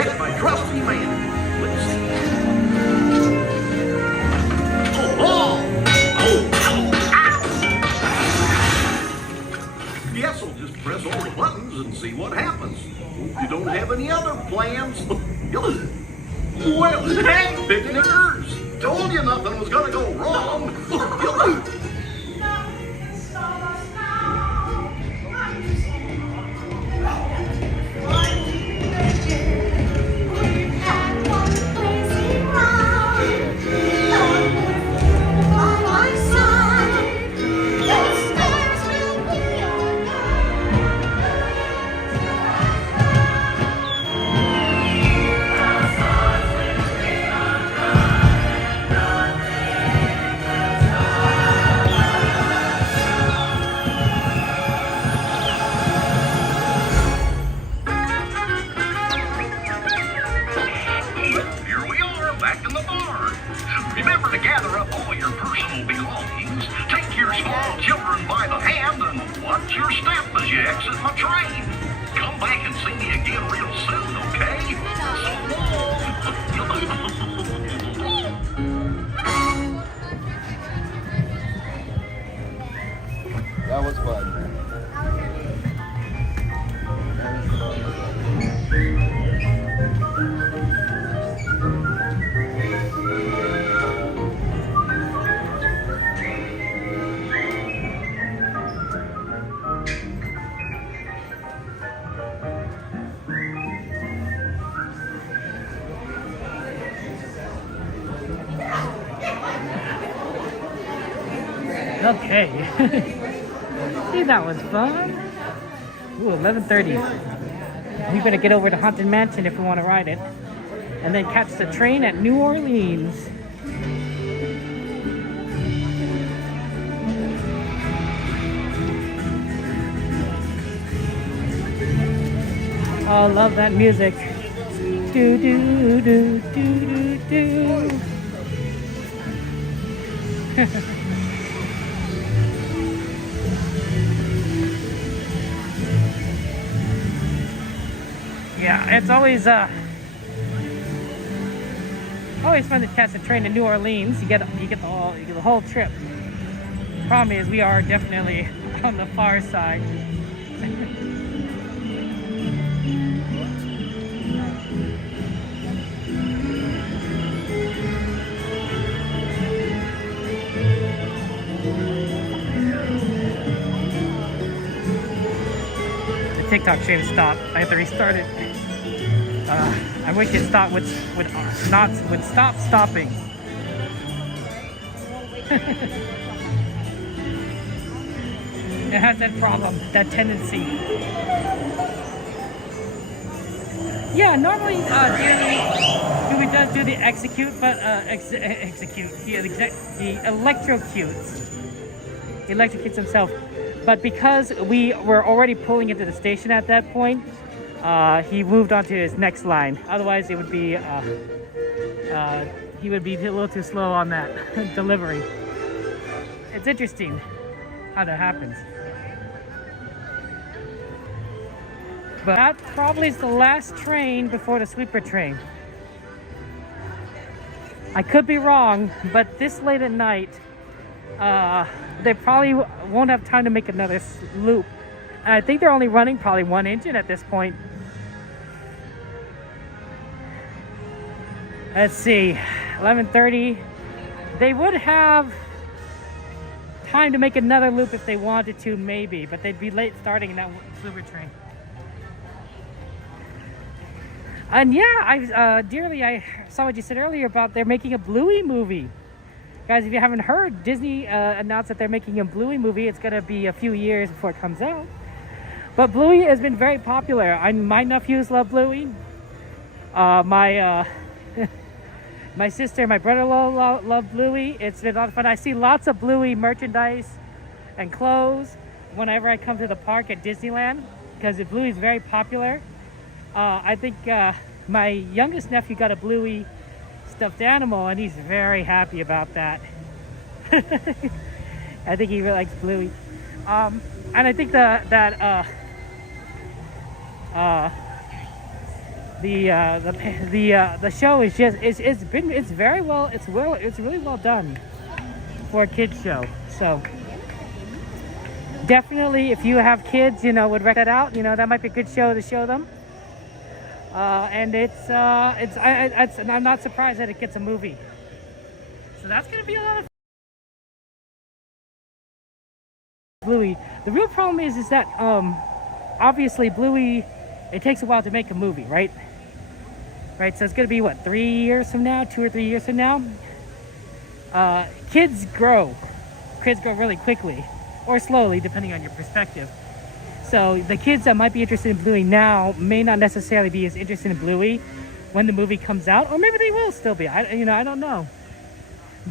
check my trusty man. Let's see. Guess I'll just press all the buttons and see what happens. Hope you don't have any other plans. Well, hang picnickers! Told you nothing was gonna go wrong. Remember to gather up all your personal belongings, take your small children by the hand, and watch your step as you exit my train. Come back and see me again real soon, okay? So long. That was fun. Okay. See, that was fun. Ooh, 11:30. We better get over to Haunted Mansion if we want to ride it. And then catch the train at New Orleans. Oh, I love that music. Do do do do do do. Yeah, it's always fun to catch a train to New Orleans. You get the whole trip. Problem is, we are definitely on the far side. The TikTok stream stopped. I have to restart it. I wish it stopped would stop stopping. It has that problem, that tendency. Yeah, normally we does do the execute, but the electrocutes himself. But because we were already pulling into the station at that point, he moved on to his next line. Otherwise, it would be he would be a little too slow on that delivery. It's interesting how that happens. But that probably is the last train before the sleeper train. I could be wrong, but this late at night, they probably won't have time to make another loop. And I think they're only running probably one engine at this point. Let's see, 11:30. They would have time to make another loop if they wanted to, maybe, but they'd be late starting in that sleeper train. And yeah, I saw what you said earlier about they're making a Bluey movie. Guys, if you haven't heard, Disney announced that they're making a Bluey movie. It's gonna be a few years before it comes out. But Bluey has been very popular. My nephews love Bluey. My sister and my brother-in-law love Bluey. It's been a lot of fun. I see lots of Bluey merchandise and clothes whenever I come to the park at Disneyland, because Bluey is very popular. I think my youngest nephew got a Bluey stuffed animal, and he's very happy about that. I think he really likes Bluey. And the show is just it's really well done for a kids show. So definitely, if you have kids, you know, would recommend that out. You know, that might be a good show to show them. And I'm not surprised that it gets a movie. So that's gonna be a lot of Bluey. The real problem is that obviously Bluey, it takes a while to make a movie, right? Right, so it's gonna be what, 3 years from now, 2 or 3 years from now? Kids grow really quickly, or slowly, depending on your perspective. So the kids that might be interested in Bluey now may not necessarily be as interested in Bluey when the movie comes out, or maybe they will still be. I don't know.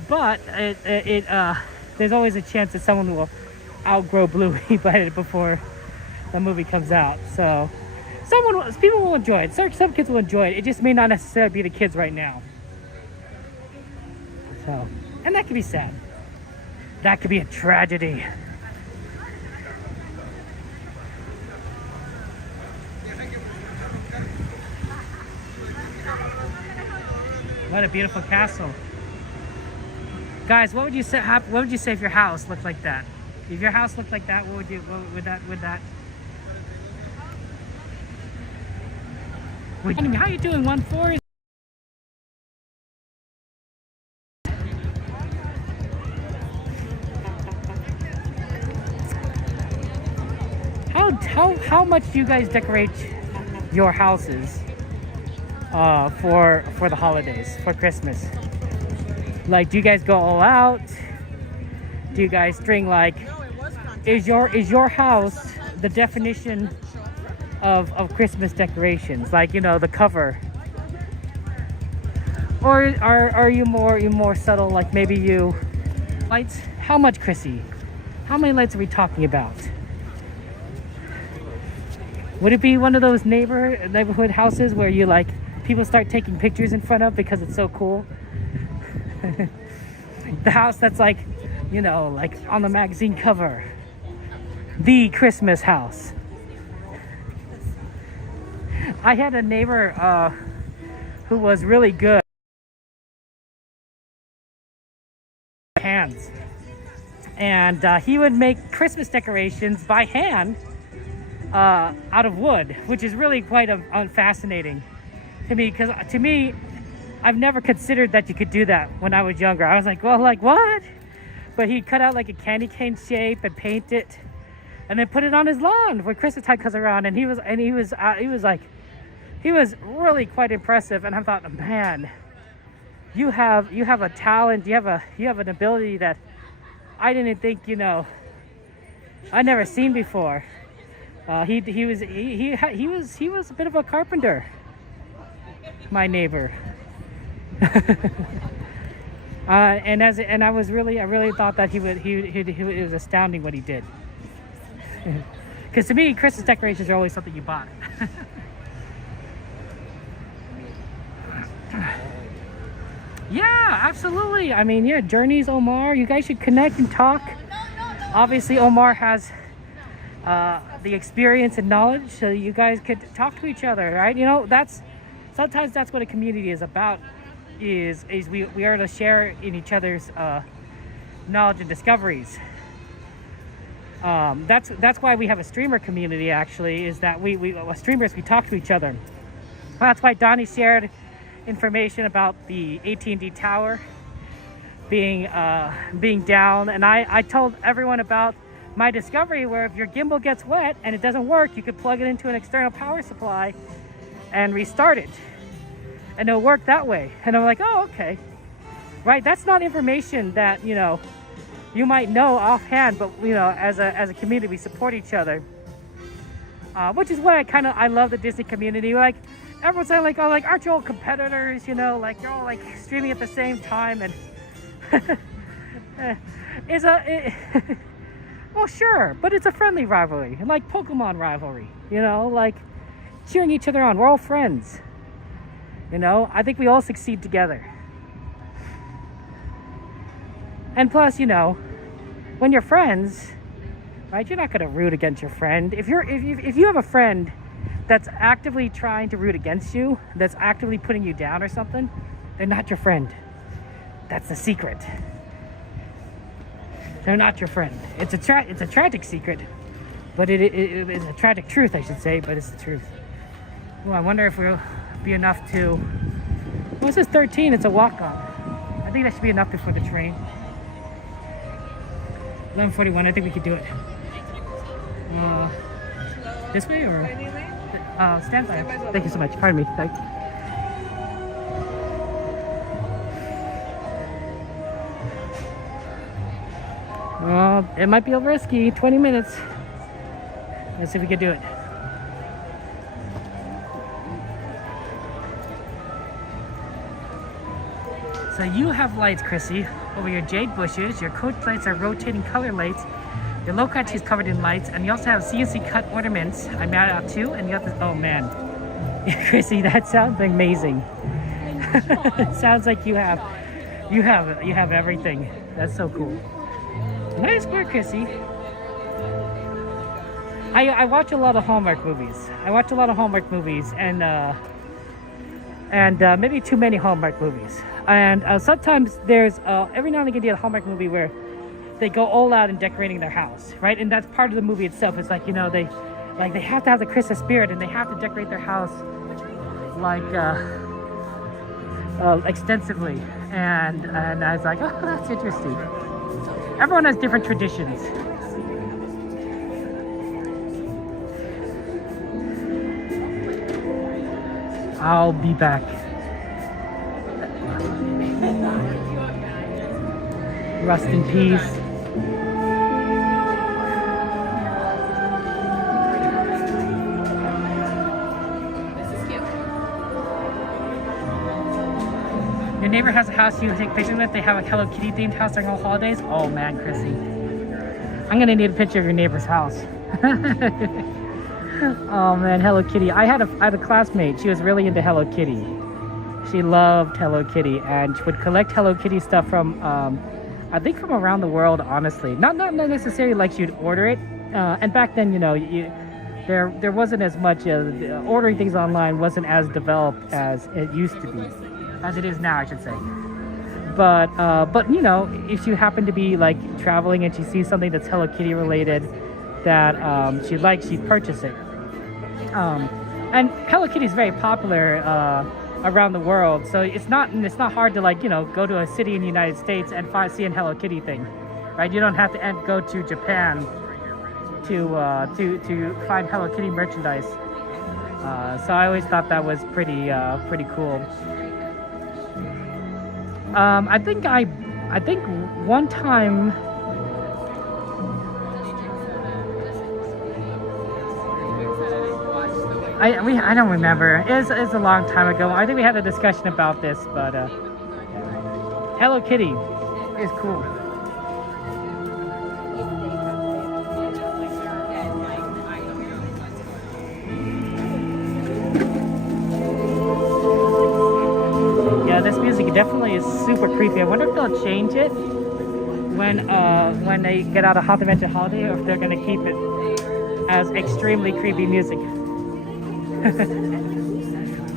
But there's always a chance that someone will outgrow Bluey before the movie comes out. So people will enjoy it. Some kids will enjoy it. It just may not necessarily be the kids right now. So, and that could be sad. That could be a tragedy. What a beautiful castle. Guys, what would you say if your house looked like that? If your house looked like that, what would that how you doing? 1-4? How much do you guys decorate your houses for the holidays, for Christmas? Like, do you guys go all out? Do you guys string, like, is your house the definition of Christmas decorations, like, you know, the cover, or are you more subtle, like maybe you lights? How much, Chrissy? How many lights are we talking about? Would it be one of those neighborhood houses where you, like, people start taking pictures in front of because it's so cool? The house that's, like, you know, like on the magazine cover, the Christmas house. I had a neighbor who was really good hands, and he would make Christmas decorations by hand out of wood, which is really quite fascinating to me, because to me, I've never considered that you could do that when I was younger. I was like, well, like, what? But he'd cut out like a candy cane shape and paint it, and then put it on his lawn when Christmas time comes around. And he was really quite impressive. And I thought, man, you have a talent, you have an ability that I didn't think, you know, I never seen before. He was a bit of a carpenter, my neighbor. And I really thought that it was astounding what he did. Because to me, Christmas decorations are always something you bought. Yeah, absolutely. I mean, yeah, Journeys, Omar, you guys should connect and talk. Obviously, Omar has the experience and knowledge, so you guys could talk to each other, right? You know, sometimes that's what a community is about. Is we are to share in each other's knowledge and discoveries. That's why we have a streamer community. Actually, is that we streamers, we talk to each other. That's why Donnie shared information about the AT&T tower being down, and I told everyone about my discovery where if your gimbal gets wet and it doesn't work, you could plug it into an external power supply and restart it, and it'll work that way. And I'm like, oh, okay, right? That's not information that, you know, you might know offhand, but, you know, as a community, we support each other, which is why I love the Disney community. Like, everyone's like, oh, like, aren't you all competitors? You know, like, you're all like streaming at the same time, and well, sure, but it's a friendly rivalry, like Pokemon rivalry. You know, like cheering each other on. We're all friends. You know, I think we all succeed together. And plus, you know, when you're friends, right, you're not going to root against your friend. If you have a friend that's actively trying to root against you, that's actively putting you down or something, they're not your friend. That's the secret. They're not your friend. It's a tragic secret, but it is a tragic truth, I should say, but it's the truth. Well, I wonder if we'll be enough to... Well, it says 13, it's a walk-on. I think that should be enough before the train. 11:41, I think we could do it. This way or? Stand by. Thank you so much. Pardon me. Thank you. Well, it might be a little risky. 20 minutes. Let's see if we can do it. So you have lights, Chrissy, over your jade bushes. Your coat plates are rotating color lights. Your low-cut is covered in lights, and you also have CNC cut ornaments. I made out too, and you have this. Oh man, Chrissy, that sounds amazing. It sounds like you have everything. That's so cool. Nice work, Chrissy. I watch a lot of Hallmark movies. And maybe too many Hallmark movies. And sometimes there's every now and again you get a Hallmark movie where they go all out in decorating their house, right? And that's part of the movie itself. It's like, you know, they have to have the Christmas spirit, and they have to decorate their house like extensively. And I was like, oh, that's interesting. Everyone has different traditions. I'll be back. Rest in peace. Your neighbor has a house you take pictures with. They have a Hello Kitty themed house during all holidays. Oh man, Chrissy. I'm gonna need a picture of your neighbor's house. Oh man, Hello Kitty. I had a classmate. She was really into Hello Kitty. She loved Hello Kitty, and she would collect Hello Kitty stuff from, I think from around the world, honestly. Not necessarily like she'd order it. And back then, you know, there wasn't as much, ordering things online wasn't as developed as it used to be. As it is now, I should say. But you know, if you happen to be like traveling and she sees something that's Hello Kitty related that she'd like, she'd purchase it. And Hello Kitty is very popular around the world, so it's not hard to, like, you know, go to a city in the United States and see a Hello Kitty thing, right? You don't have to go to Japan to find Hello Kitty merchandise. So I always thought that was pretty cool. I think one time I don't remember. It's a long time ago. I think we had a discussion about this, but Hello Kitty is cool. Yeah, this music definitely is super creepy. I wonder if they'll change it when they get out of Haunted Mansion Holiday, or if they're gonna keep it as extremely creepy music.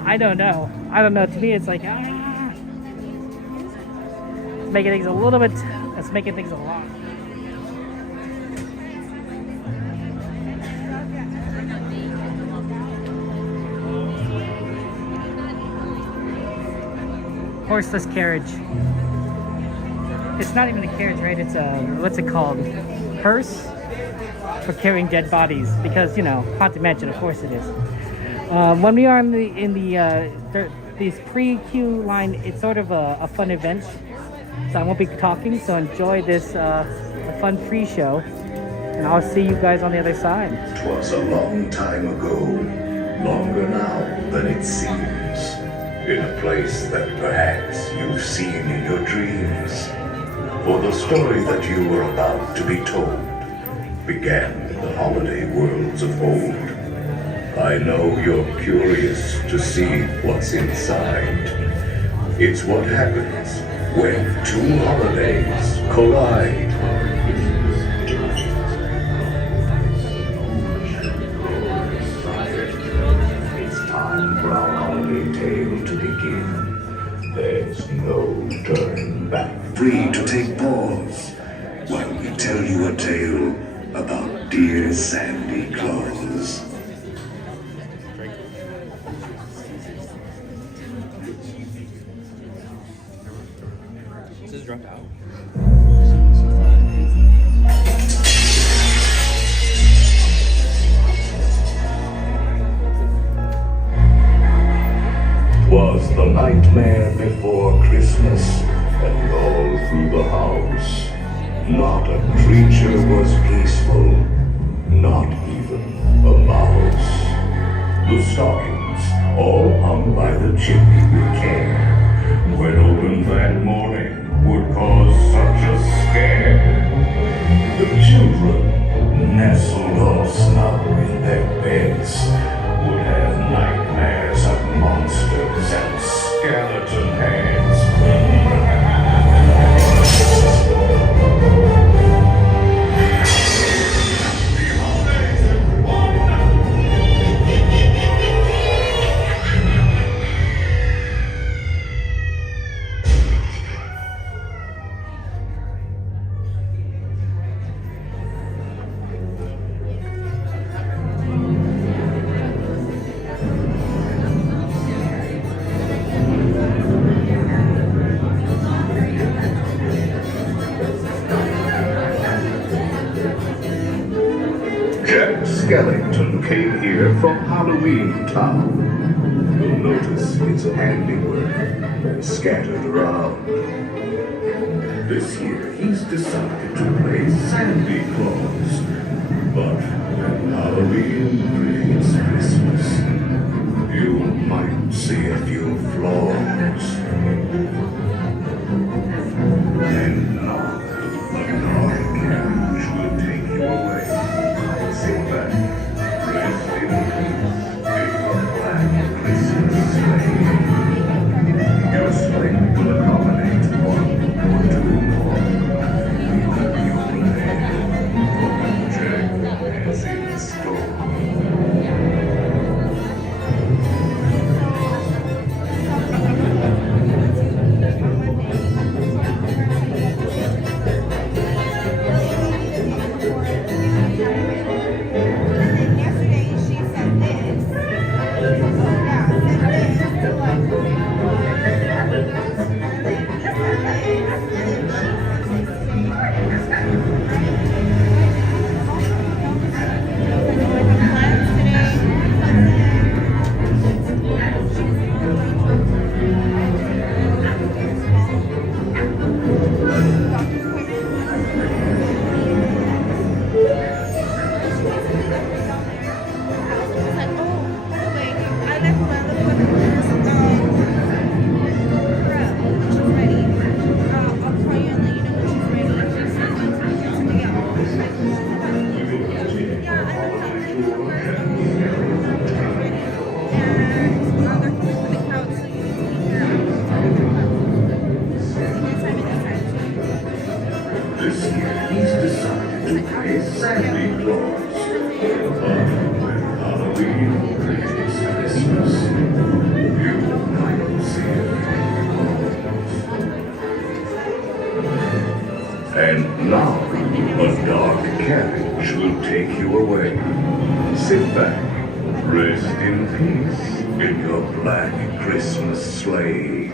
I don't know. To me, it's like, it's making things a little bit. It's making things a lot. Horseless carriage. It's not even a carriage, right? It's a, what's it called? Hearse for carrying dead bodies. Because, you know, Haunted Mansion, of course it is. When we are in these pre-queue line, it's sort of a fun event, so I won't be talking. So enjoy this a fun pre-show, and I'll see you guys on the other side. 'Twas a long time ago, longer now than it seems, in a place that perhaps you've seen in your dreams. For the story that you were about to be told began in the holiday worlds of old. I know you're curious to see what's inside. It's what happens when two holidays collide. free to take pause while we tell you a tale about dear Sandy Claus. This is dropped out. Was the nightmare before Christmas, and all through the house, not a creature was peaceful, not even a mouse. The stockings, all hung by the chimney with care, when opened that morning, would cause such a scare. The children, nestled all snug in their beds, would have nightmares of monsters and skeleton heads. Jack Skellington came here from Halloween Town. You'll notice his handiwork scattered around. This year he's decided to play Sandy Claus. But when Halloween brings Christmas, you might see a few flaws. And now, a dark carriage will take you away. Sit back, rest in peace, in your black Christmas sleigh. Your sleigh will accommodate one or two more. We hope you're prepared for what Jack has in store. And now, a dark carriage will take you away. Sit back, rest in peace in your black Christmas sleigh.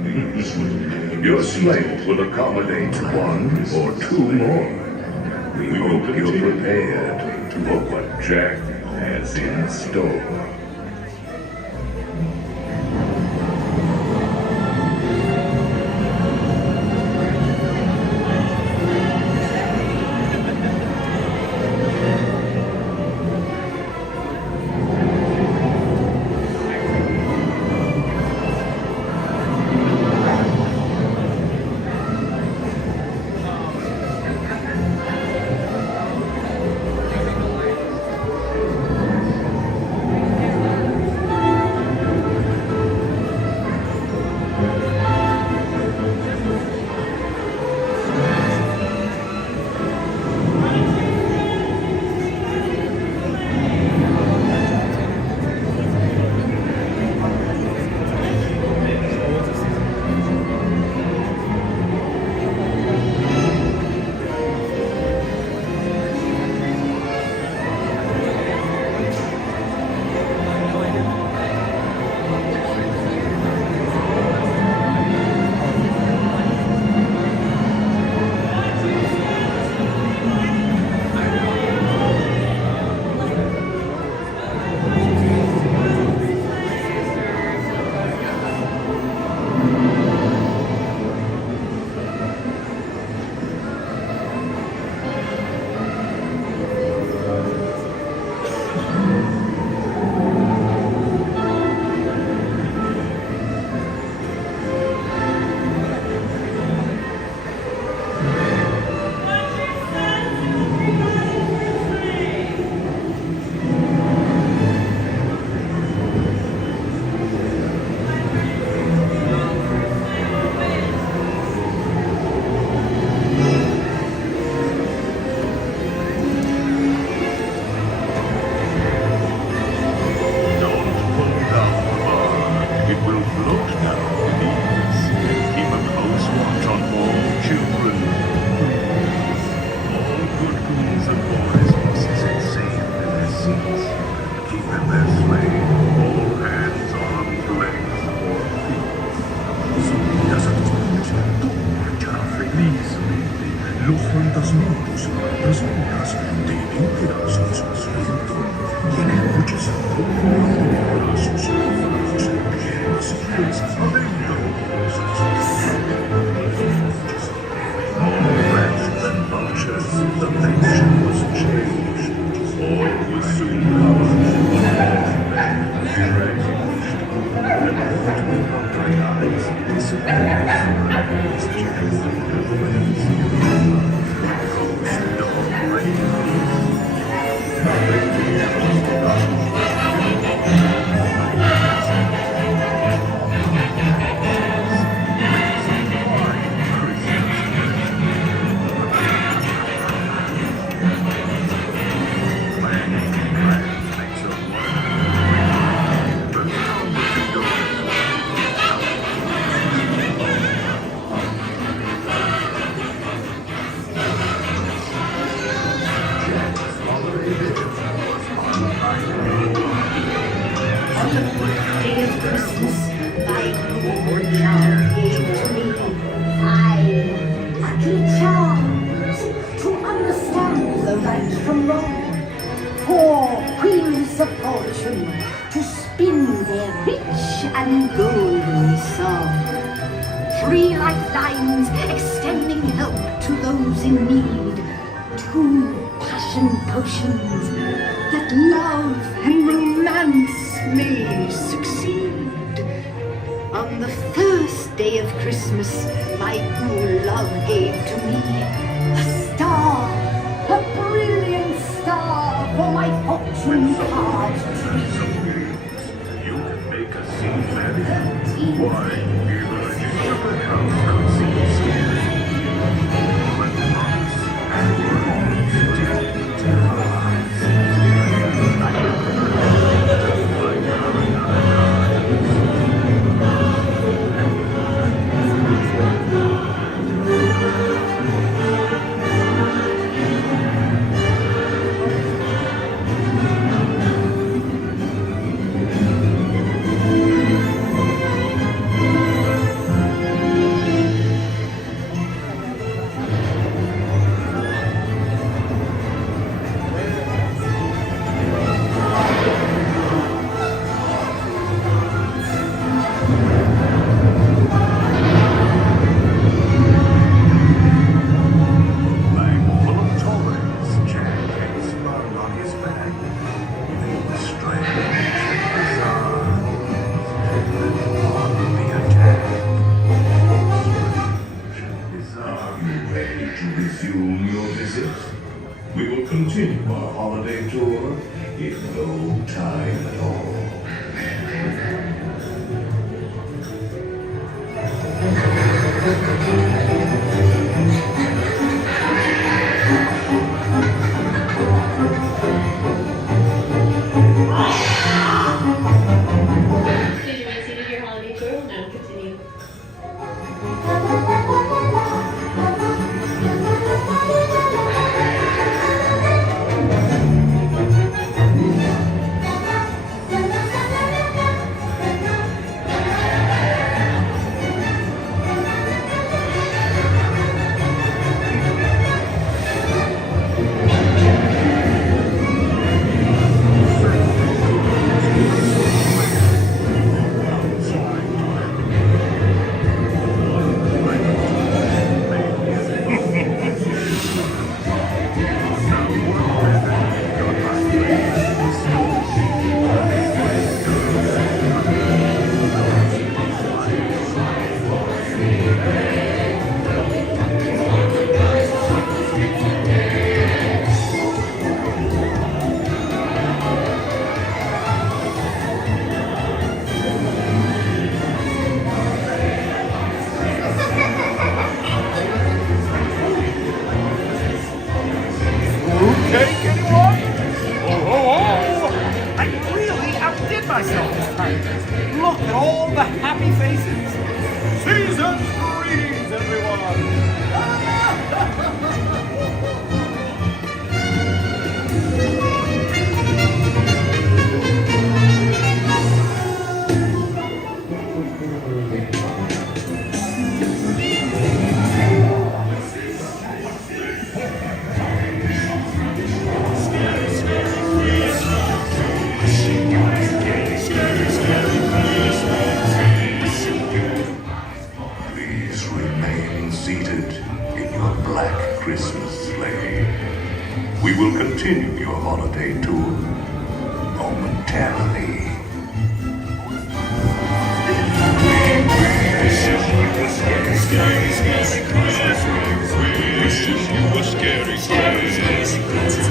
Your sleigh will accommodate one or two more. We hope you're prepared for what Jack has in store. Day of Christmas, thy Lord child gave to me. Lucky charms to understand the right from wrong. Four wheels of fortune to spin their rich and golden song. 3 lifelines extending help to those in need. 2 passion potions that love and romance may succeed. On the first day of Christmas, my true love gave to me a star, a brilliant star for my fortune card to read. You can make a scene very. Why, even a gingerbread house could seem scary. But promise and words did terrorize. We will continue our holiday tour in no time at all. Did you receive your holiday tour? Will now continue. Cake, anyone? Oh! I really outdid myself this time. Look at all the happy faces. Season's greetings, everyone. Please remain seated in your black Christmas sleigh. We will continue your holiday tour momentarily. Wishing you a scary, scary, scary Christmas.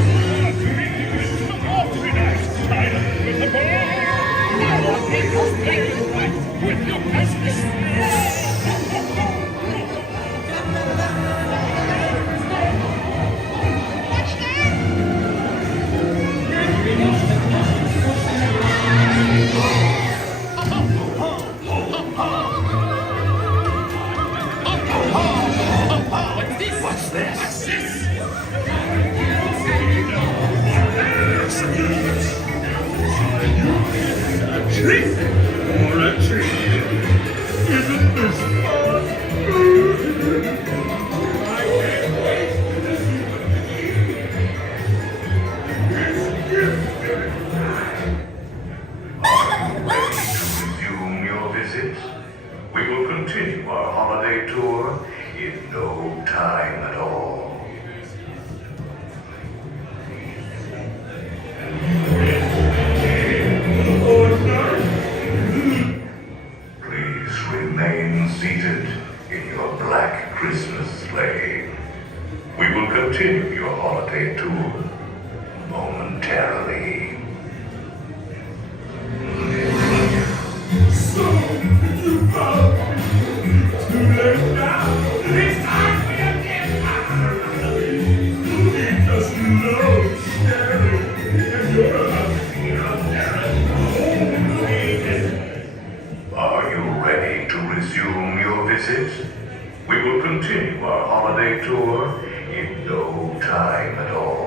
holiday tour in no time at all.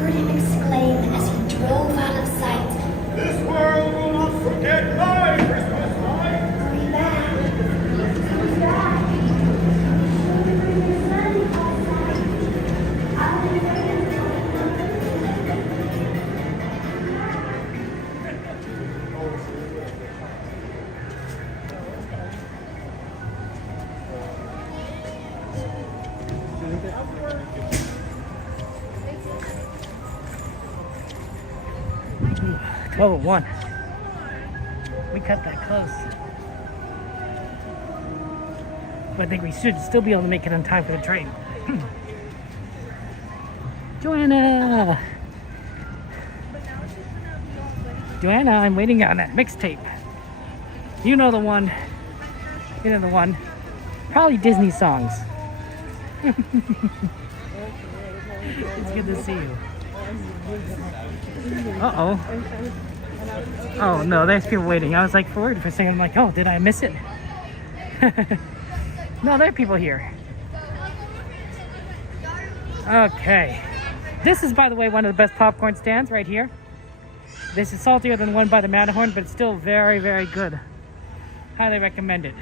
Heard him exclaim as he drove out of sight. This world will not forget my Christmas light. Hurry back. Oh, one. We cut that close. But I think we should still be able to make it on time for the train. Joanna! Joanna, I'm waiting on that mixtape. You know the one. You know the one. Probably Disney songs. It's good to see you. Uh-oh. Oh, no, there's people waiting. I was like worried for a second. I'm like, oh, did I miss it? No, there are people here. Okay. This is, by the way, one of the best popcorn stands right here. This is saltier than the one by the Matterhorn, but it's still very, very good. Highly recommend it.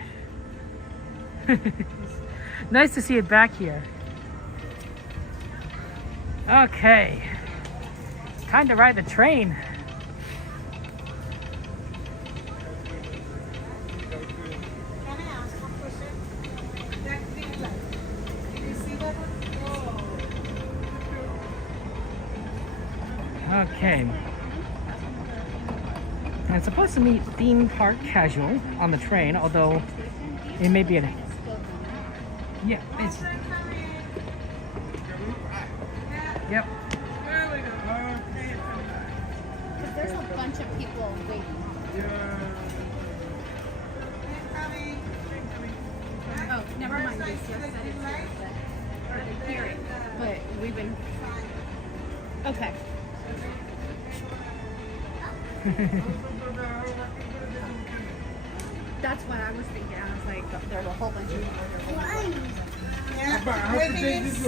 Nice to see it back here. Okay. Time to ride the train. Okay. And it's supposed to meet theme park casual on the train, although it may be a... Yeah, it's... Yep. Because there's a bunch of people waiting. Oh, never mind. Yes, that is I didn't hear it, but we've been... Okay. That's what I was thinking. I was like, there's a whole bunch of people.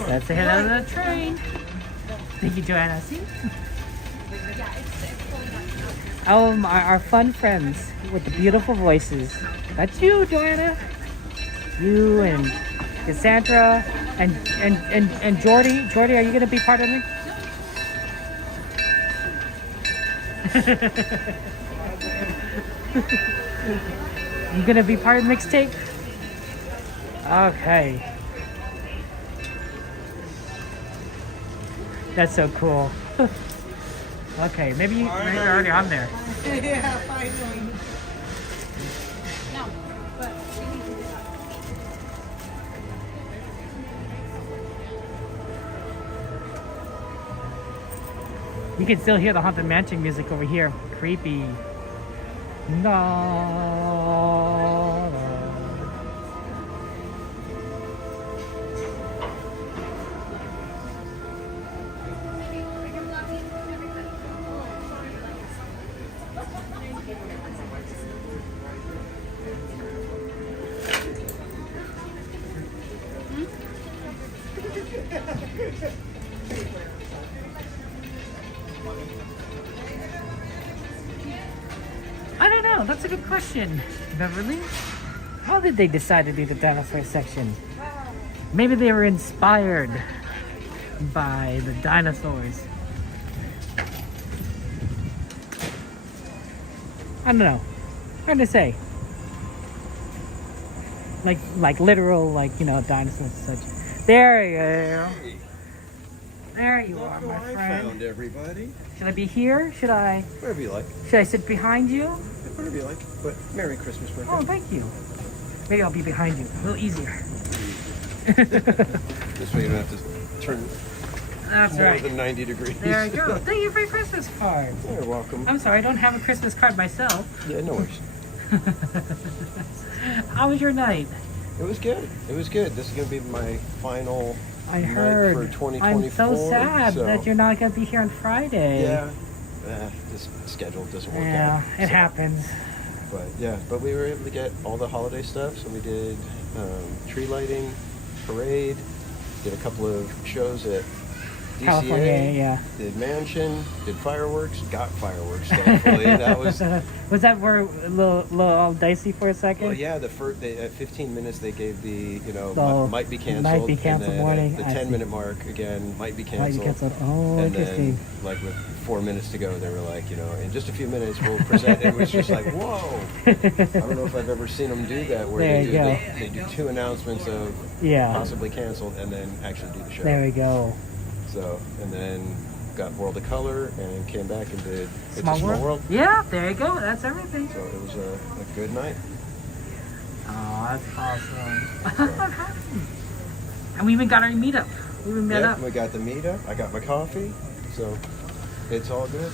Let's head out of the train. Thank you, Joanna. See? Oh, our fun friends with the beautiful voices. That's you, Joanna. You and Cassandra and Jordy. Jordy, are you gonna be part of me? You gonna be part of the mixtape? Okay. That's so cool. Okay, maybe you're already on there. Yeah, finally. No, but You can still hear the Haunted Mansion music over here. Creepy. No. I don't know. That's a good question, Beverly. How did they decide to do the dinosaur section? Maybe they were inspired by the dinosaurs. I don't know. Hard to say. Like literal, like, you know, dinosaurs and such. There you go. There you are, my I friend. found everybody. Should I be here? Should I? Wherever you like. Should I sit behind you? Whatever you like. But Merry Christmas, my Oh, friend. thank you. Maybe I'll be behind you. A little easier. This way you don't have to turn That's more right. than 90 degrees. There you go. Thank you for your Christmas card. You're welcome. I'm sorry, I don't have a Christmas card myself. Yeah, no worries. How was your night? It was good. It was good. This is going to be my final I night heard. for 2024. I'm so sad so- that you're not going to be here on Friday. Yeah. This schedule doesn't work out. Yeah, it so- happens. But yeah, but we were able to get all the holiday stuff. So we did tree lighting, parade, did a couple of shows at DCA, California, yeah. did Mansion, did fireworks, got fireworks. Thankfully, that was. Was that where a little dicey for a second? Well, yeah. At 15 minutes they gave the So, might be canceled. might be canceled and then warning. At I the see. 10-minute mark again might be canceled. Might be canceled. Oh, and interesting. then like with 4 minutes to go, they were like, in just a few minutes we'll present. It was just like, whoa. I don't know if I've ever seen them do that where There you go. they do 2 announcements of Yeah. possibly canceled and then actually do the show. There we go. So, and then got World of Color and came back and did It's Small a Small World? World. Yeah, there you go. That's everything. So it was a good night. Oh, that's awesome. I'm happy. And we even got our meetup. We even met Yeah, up. we got the meetup. I got my coffee. So it's all good.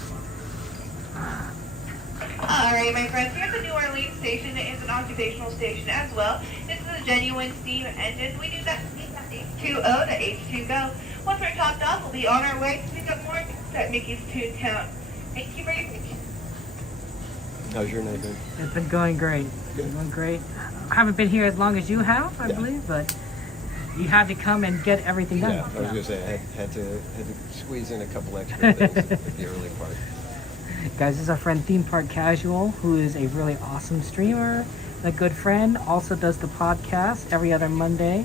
Alright, my friends, here at the New Orleans station, it is an occupational station as well. This is a genuine steam engine. We do that H2O to H2Go. Once we're topped off, we'll be on our way to pick up more at Mickey's Toontown. Thank you very much. How's your night been? It's been going great. It's been going great. I haven't been here as long as you have, I believe, but you had to come and get everything done. Yeah, I was gonna say I had to squeeze in a couple extra things at the early part. Guys, this is our friend Theme Park Casual, who is a really awesome streamer, a good friend, also does the podcast every other Monday.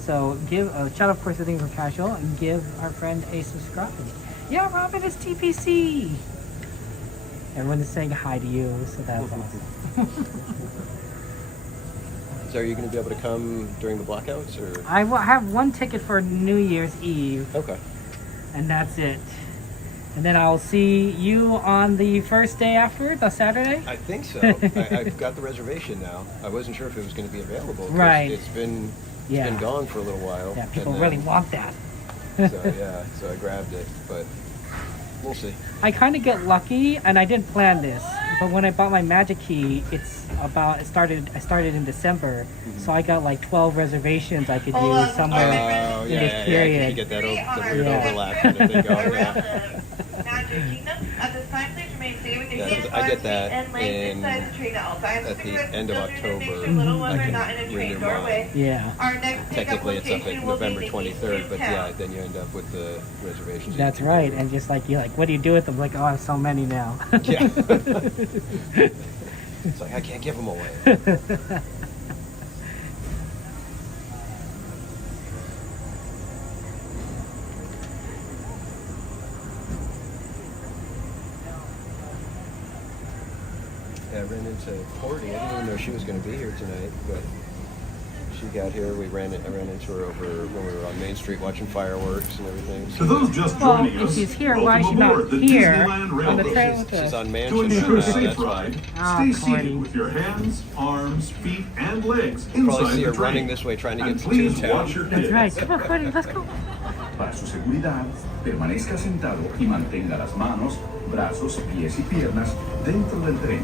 So give a shout out, of course, to Theme Park Casual, and give our friend a subscribe. Yeah, Robin, it's TPC. Everyone is saying hi to you, so that's awesome. So are you going to be able to come during the blackouts, or? I have one ticket for New Year's Eve. Okay. And that's it. And then I'll see you on the first day after, the Saturday? I think so. I've got the reservation now. I wasn't sure if it was going to be available. 'Cause Right. It's been gone for a little while. Yeah, people and really then- want that. so I grabbed it, but we'll see. I kind of get lucky, and I didn't plan this, but when I bought my Magic Key, I started in December, so I got like 12 reservations I could use somewhere in this period. You get that the weird overlap and everything going. Magic Kingdom. At this time, please remain seated with your hands I get feet, that and legs inside the train at all times. at the end of October. Make sure little ones I are can not in a renew train doorway. mine. Yeah. Our next pickup Technically, it's up location at will be November Mickey's 23rd, but Toontown. then you end up with the reservations. That's right, and just like you're like, what do you do with them? Like, oh, I have so many now. Yeah. It's like I can't give them away. Yeah, I ran into Cordy. I didn't even know she was going to be here tonight, but she got here. I ran into her over when we were on Main Street watching fireworks and everything. To those just Well, joining if us, she's here, why is she welcome not aboard the here Disneyland on the Railroad. train with us? She's on To Mansion. ensure a so safe that's why. ride, Ah, stay Cordy. seated with your hands, arms, feet, and legs You'll inside probably see the her train. running this way trying to And get to please Toontown. watch your That's kids. right. Come on, Cordy, let's go. Para su seguridad, permanezca sentado y mantenga las manos, brazos, pies y piernas dentro del tren.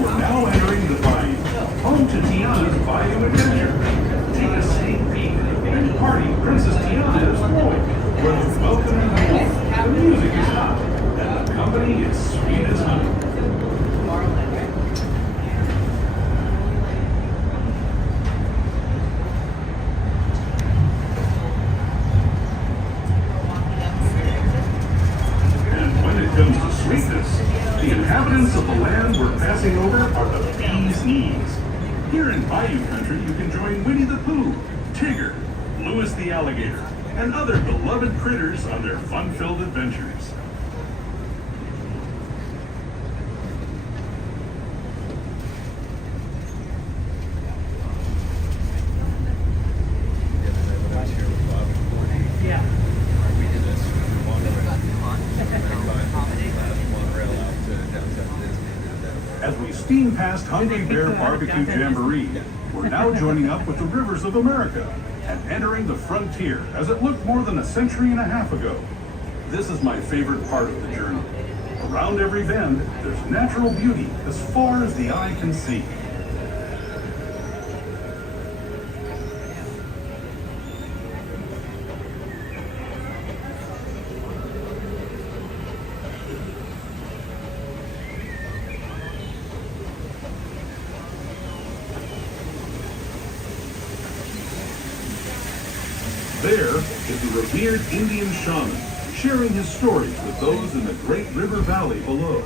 We're now entering the ride, home to Tiana's Bayou Adventure. Take a sneak peek and party Princess Tiana is flowing, where the welcome is warm, the music is hot, and the company is sweet as honey. And when it comes to sweetness, the inhabitants of the land we're passing over are the bee's knees. Here in Bayou Country, you can join Winnie the Pooh, Tigger, Louis the Alligator, and other beloved critters on their fun-filled adventures. As we steam past Hungry Bear Barbecue Jamboree, we're now joining up with the rivers of America and entering the frontier as it looked more than a century and a half ago. This is my favorite part of the journey. Around every bend, there's natural beauty as far as the eye can see. There is the revered Indian shaman, sharing his stories with those in the great river valley below.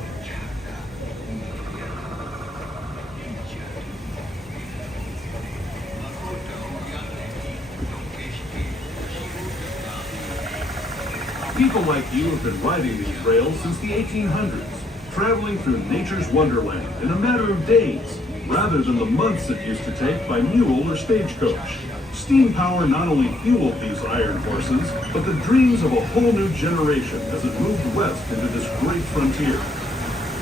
People like you have been riding these rails since the 1800s, traveling through nature's wonderland in a matter of days, rather than the months it used to take by mule or stagecoach. Steam power not only fueled these iron horses, but the dreams of a whole new generation as it moved west into this great frontier.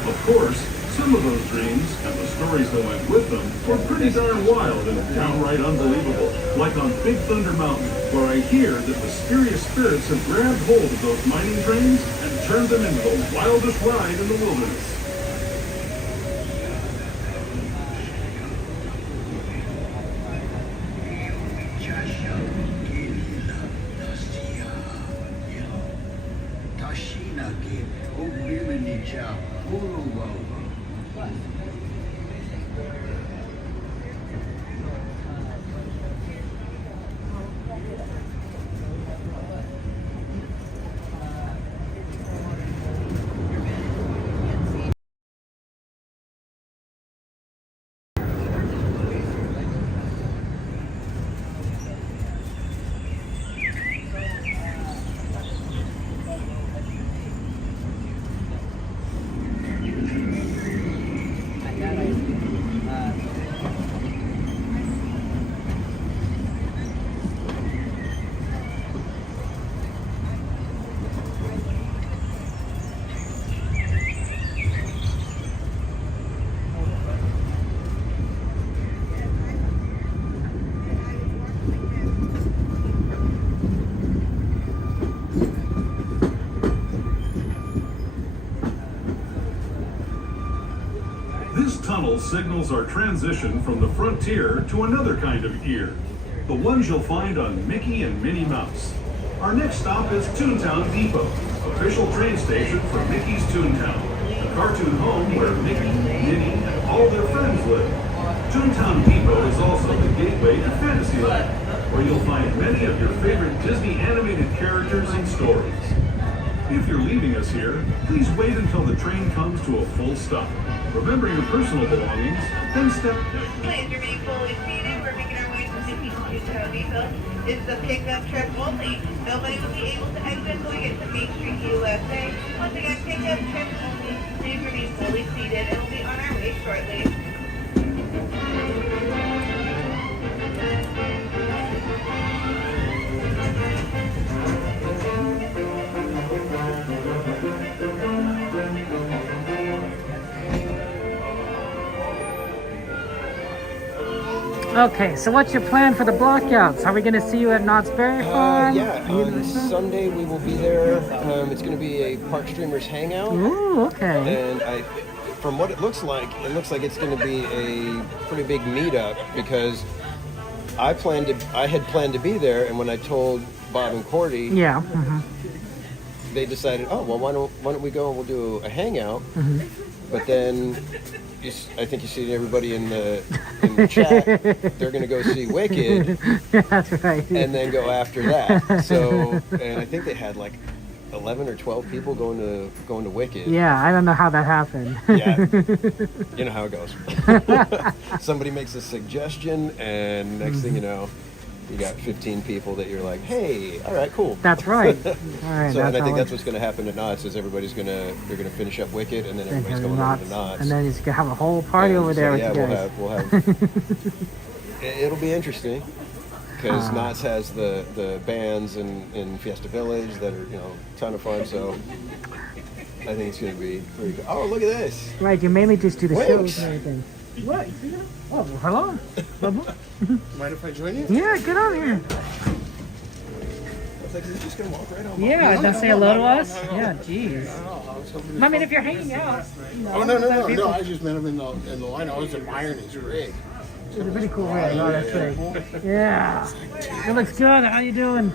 Of course, some of those dreams, and the stories that went with them, were pretty darn wild and downright unbelievable, like on Big Thunder Mountain, where I hear that mysterious spirits have grabbed hold of those mining trains and turned them into the wildest ride in the wilderness. This tunnel signals our transition from the frontier to another kind of ear, the ones you'll find on Mickey and Minnie Mouse. Our next stop is Toontown Depot, official train station for Mickey's Toontown, the cartoon home where Mickey, Minnie, and all their friends live. Toontown Depot is also the gateway to Fantasyland, where you'll find many of your favorite Disney animated characters and stories. If you're leaving us here, please wait until the train comes to a full stop. Remember your personal belongings, then step. Please remain fully seated. We're making our way to Mickey's Toontown Depot. It's a pickup trip only. Nobody will be able to exit until we get to Main Street, USA. Once again, pickup trip only. Please remain fully seated and we'll be on our way shortly. Okay, so what's your plan for the blockouts? Are we going to see you at Knott's Berry Farm? Yeah, on Sunday we will be there. It's going to be a Park Streamers hangout. Ooh, okay. And from what it looks like it's going to be a pretty big meetup because I had planned to be there, and when I told Bob and Cordy, yeah, they decided, oh well, why don't we go and we'll do a hangout? But then I think you see everybody in the chat. They're going to go see Wicked. That's right. And then go after that. So, and I think they had like 11 or 12 people going to Wicked. Yeah, I don't know how that happened. Yeah, you know how it goes. Somebody makes a suggestion, and next thing you know, you got 15 people that you're like, hey, all right, cool. That's right. All right. So, and I think that's what's going to happen at Knott's is they're going to finish up Wicked, and then everybody's going over to Knott's. And then you're going to have a whole party over there with you guys. We'll have it'll be interesting because Knott's has the bands in Fiesta Village that are, a ton of fun. So I think it's going to be pretty good. Oh, look at this. Right, you mainly just do the Wait. shows and everything. What? Oh, hello. Mind if I join you? Yeah, get on here. I was like, is he just going to walk right on? Yeah, don't say hello to us. Yeah, jeez. I mean, if you're hanging out. You know, Oh, no. people- I just met him in the line. I was admiring his rig. It's a pretty cool rig. Oh, that's right. Yeah. It looks good. How you doing?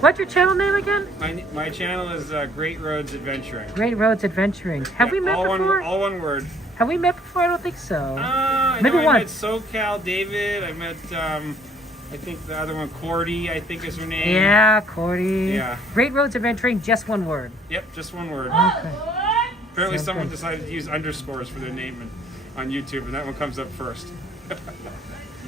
What's your channel name again? My channel is Great Roads Adventuring. Great Roads Adventuring. Have we met before? All one word. Have we met before? I don't think so. I Maybe met once. SoCal David. I met, I think the other one, Cordy, I think is her name. Yeah, Cordy. Yeah. Great Roads Adventuring, just one word. Yep, just one word. Okay. Apparently Sounds someone good. decided to use underscores for their name on YouTube, and that one comes up first.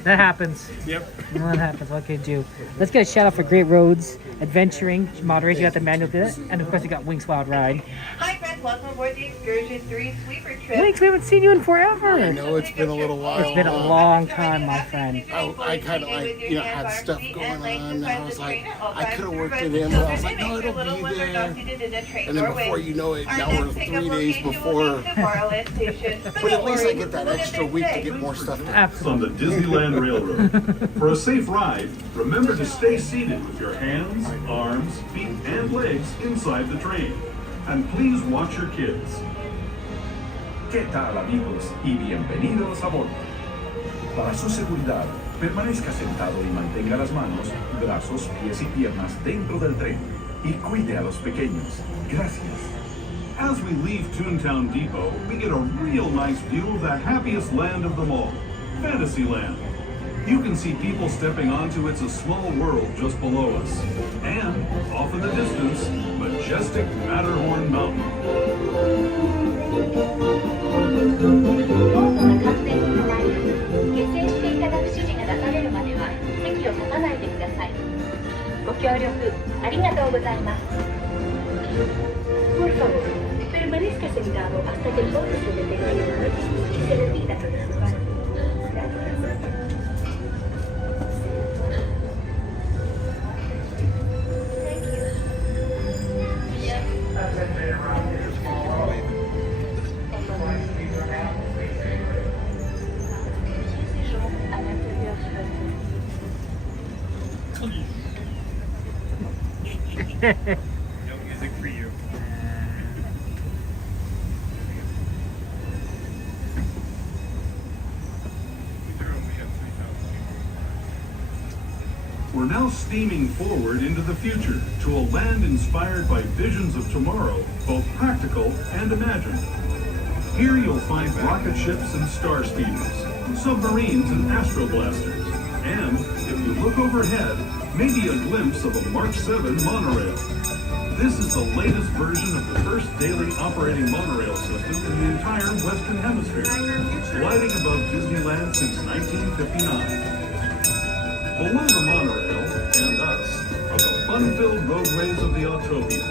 That happens. Yep. That happens. What can you do? Let's get a shout out for Great Roads Adventuring. Moderators, you got the manual bit, and of course you got Winks Wild Ride. Hi friends, welcome aboard the Excursion 3 Sweeper Trip. Winks, we haven't seen you in forever. I know it's been a little while. It's been a long time, my friend. I kind of had stuff going on, and I was like, I could have worked it in, but I was like, no, it'll be there. And then before you know it, now we're 3 days before. But at least I get that extra week to get more stuff done. On the Disneyland Railroad. For a safe ride, remember to stay seated with your hands, arms, feet, and legs inside the train. And please watch your kids. ¿Qué tal, amigos? Y bienvenidos a bordo. Para su seguridad, permanezca sentado y mantenga las manos, brazos, pies y piernas dentro del tren. Y cuide a los pequeños. Gracias. As we leave Toontown Depot, we get a real nice view of the happiest land of them all, Fantasyland. You can see people stepping onto It's a Small World just below us. And, off in the distance, majestic Matterhorn Mountain. 下船していただく指示が出されるまでは席を立たないでください。ご協力ありがとうございます。Por favor, permanezca sentado hasta que el bote se detenga y se retira de su lugar. No music for you. We're now steaming forward into the future to a land inspired by visions of tomorrow, both practical and imagined. Here you'll find rocket ships and star speeders, submarines and astroblasters, and, if you look overhead, maybe a glimpse of a Mark 7 monorail. This is the latest version of the first daily operating monorail system in the entire Western Hemisphere, gliding above Disneyland since 1959. Below the monorail, and us, are the fun-filled roadways of the Autopia.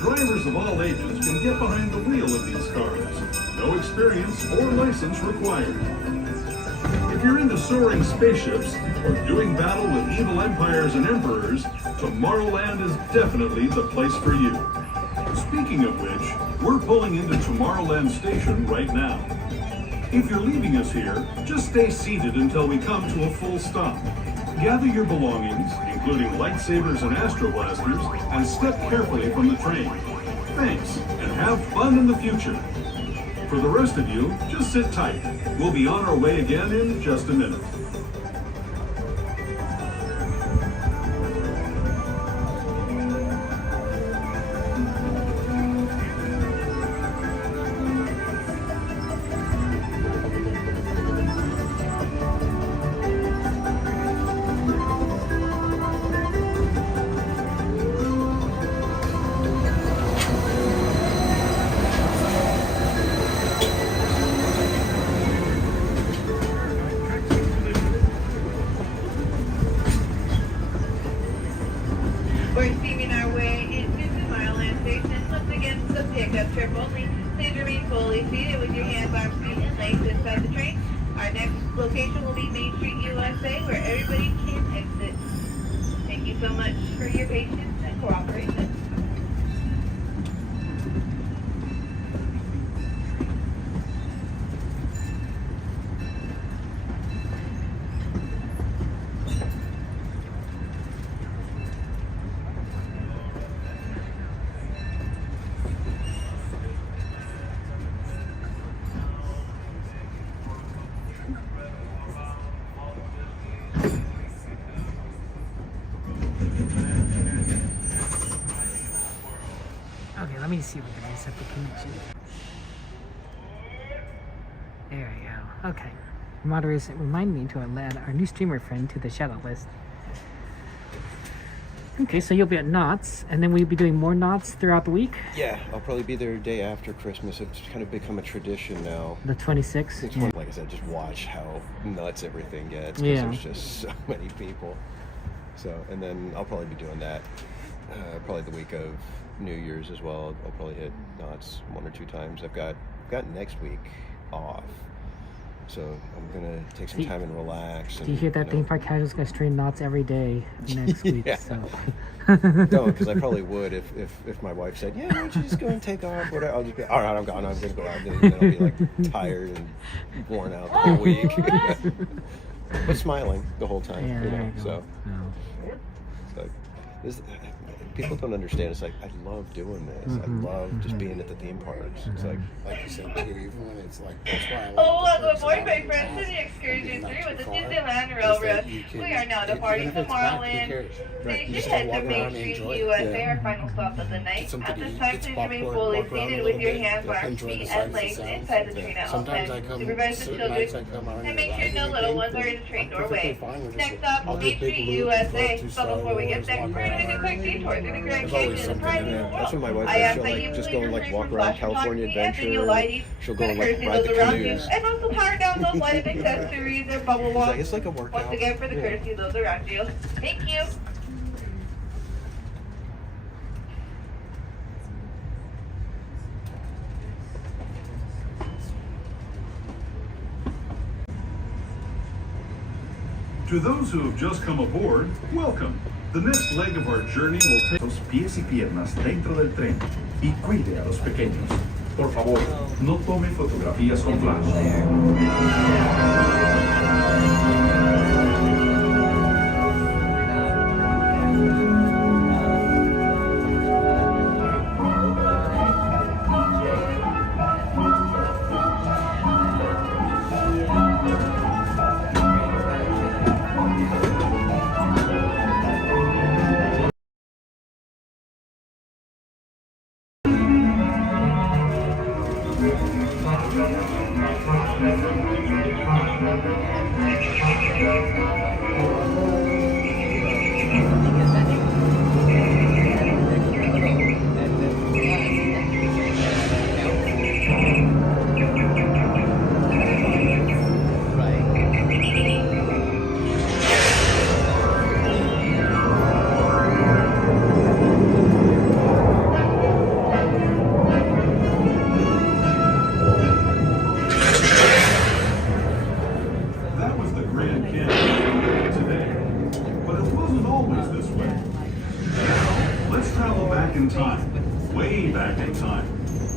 Drivers of all ages can get behind the wheel of these cars. No experience or license required. If you're into soaring spaceships or doing battle with evil empires and emperors, Tomorrowland is definitely the place for you. Speaking of which, we're pulling into Tomorrowland Station right now. If you're leaving us here, just stay seated until we come to a full stop. Gather your belongings, including lightsabers and astroblasters, and step carefully from the train. Thanks, and have fun in the future. For the rest of you, just sit tight. We'll be on our way again in just a minute. We're steaming our way into Tomorrowland Station. Once again, the pickup trip only. Please remain fully seated with your hands, arms, feet, and legs inside the train. Our next location will be Main Street, USA, where everybody can exit. Thank you so much for your patience and cooperation. me see if we can reset the connection. There we go. Okay. Moderators remind me to add our new streamer friend to the shout out list. Okay, so you'll be at Knott's, and then we'll be doing more Knott's throughout the week? Yeah, I'll probably be there day after Christmas. It's kind of become a tradition now. The 26th? It's one, like I said, just watch how nuts everything gets, because Yeah. there's just so many people. So, and then I'll probably be doing that probably the week of New Year's as well. I'll probably hit Knott's 1 or 2 times. I've got next week off. So I'm gonna take some time and relax. Do you hear that theme park casuals gonna stream Knott's every day next week? Yeah. So. No, because I probably would if my wife said, "Yeah, why don't you just go and take off?" Whatever. I'll just be, all right, I'm gone. I'm gonna go out, and then I'll be like tired and worn out the whole week, but smiling the whole time. Yeah, you there know, you go. so. So this, people don't understand. It's like I love doing this. I love just being at the theme parks. It's like you said too, even when it's like that's why I like Oh, the welcome trips aboard, out my friends, to the excursion 3 with the Disneyland is Railroad. that you can- We are now even departing if from it's packed, who Marlin. cares? Right, you Station just head gotta to walk around Main and Street, enjoy it. USA, Yeah. our final stop of the Get night. something At to this eat, time, get some please remain popcorn, fully walk around seated a with little your bit, hands on our enjoy the feet sights and and legs sounds. inside the train at all Sometimes times. I come, Supervise the certain children nights I come out and make sure no little ones are in the train doorway. Next up, I'll Main get big Street, loot, USA. go to But Star before we get Wars, there, walk we're going to take a around. quick detour through the Grand There's always Canyon and something surprise in the there. world. that's when my wife I says ask she'll that you like just leave go your and like free walk from around flash California photography and video Adventure. lighting, She'll go and like courtesy ride of the round canoes. and also power down those lighted accessories and bubble It's walks. like, it's like a workout. Once again, for the Yeah. courtesy of those around you. Thank you. To those who have just come aboard, welcome. The next leg of our journey will take los pies y piernas dentro del tren y cuide a los pequeños. Por favor, no tome fotografías con flash. That was the Grand Canyon today, but it wasn't always this way. Now, let's travel back in time, way back in time,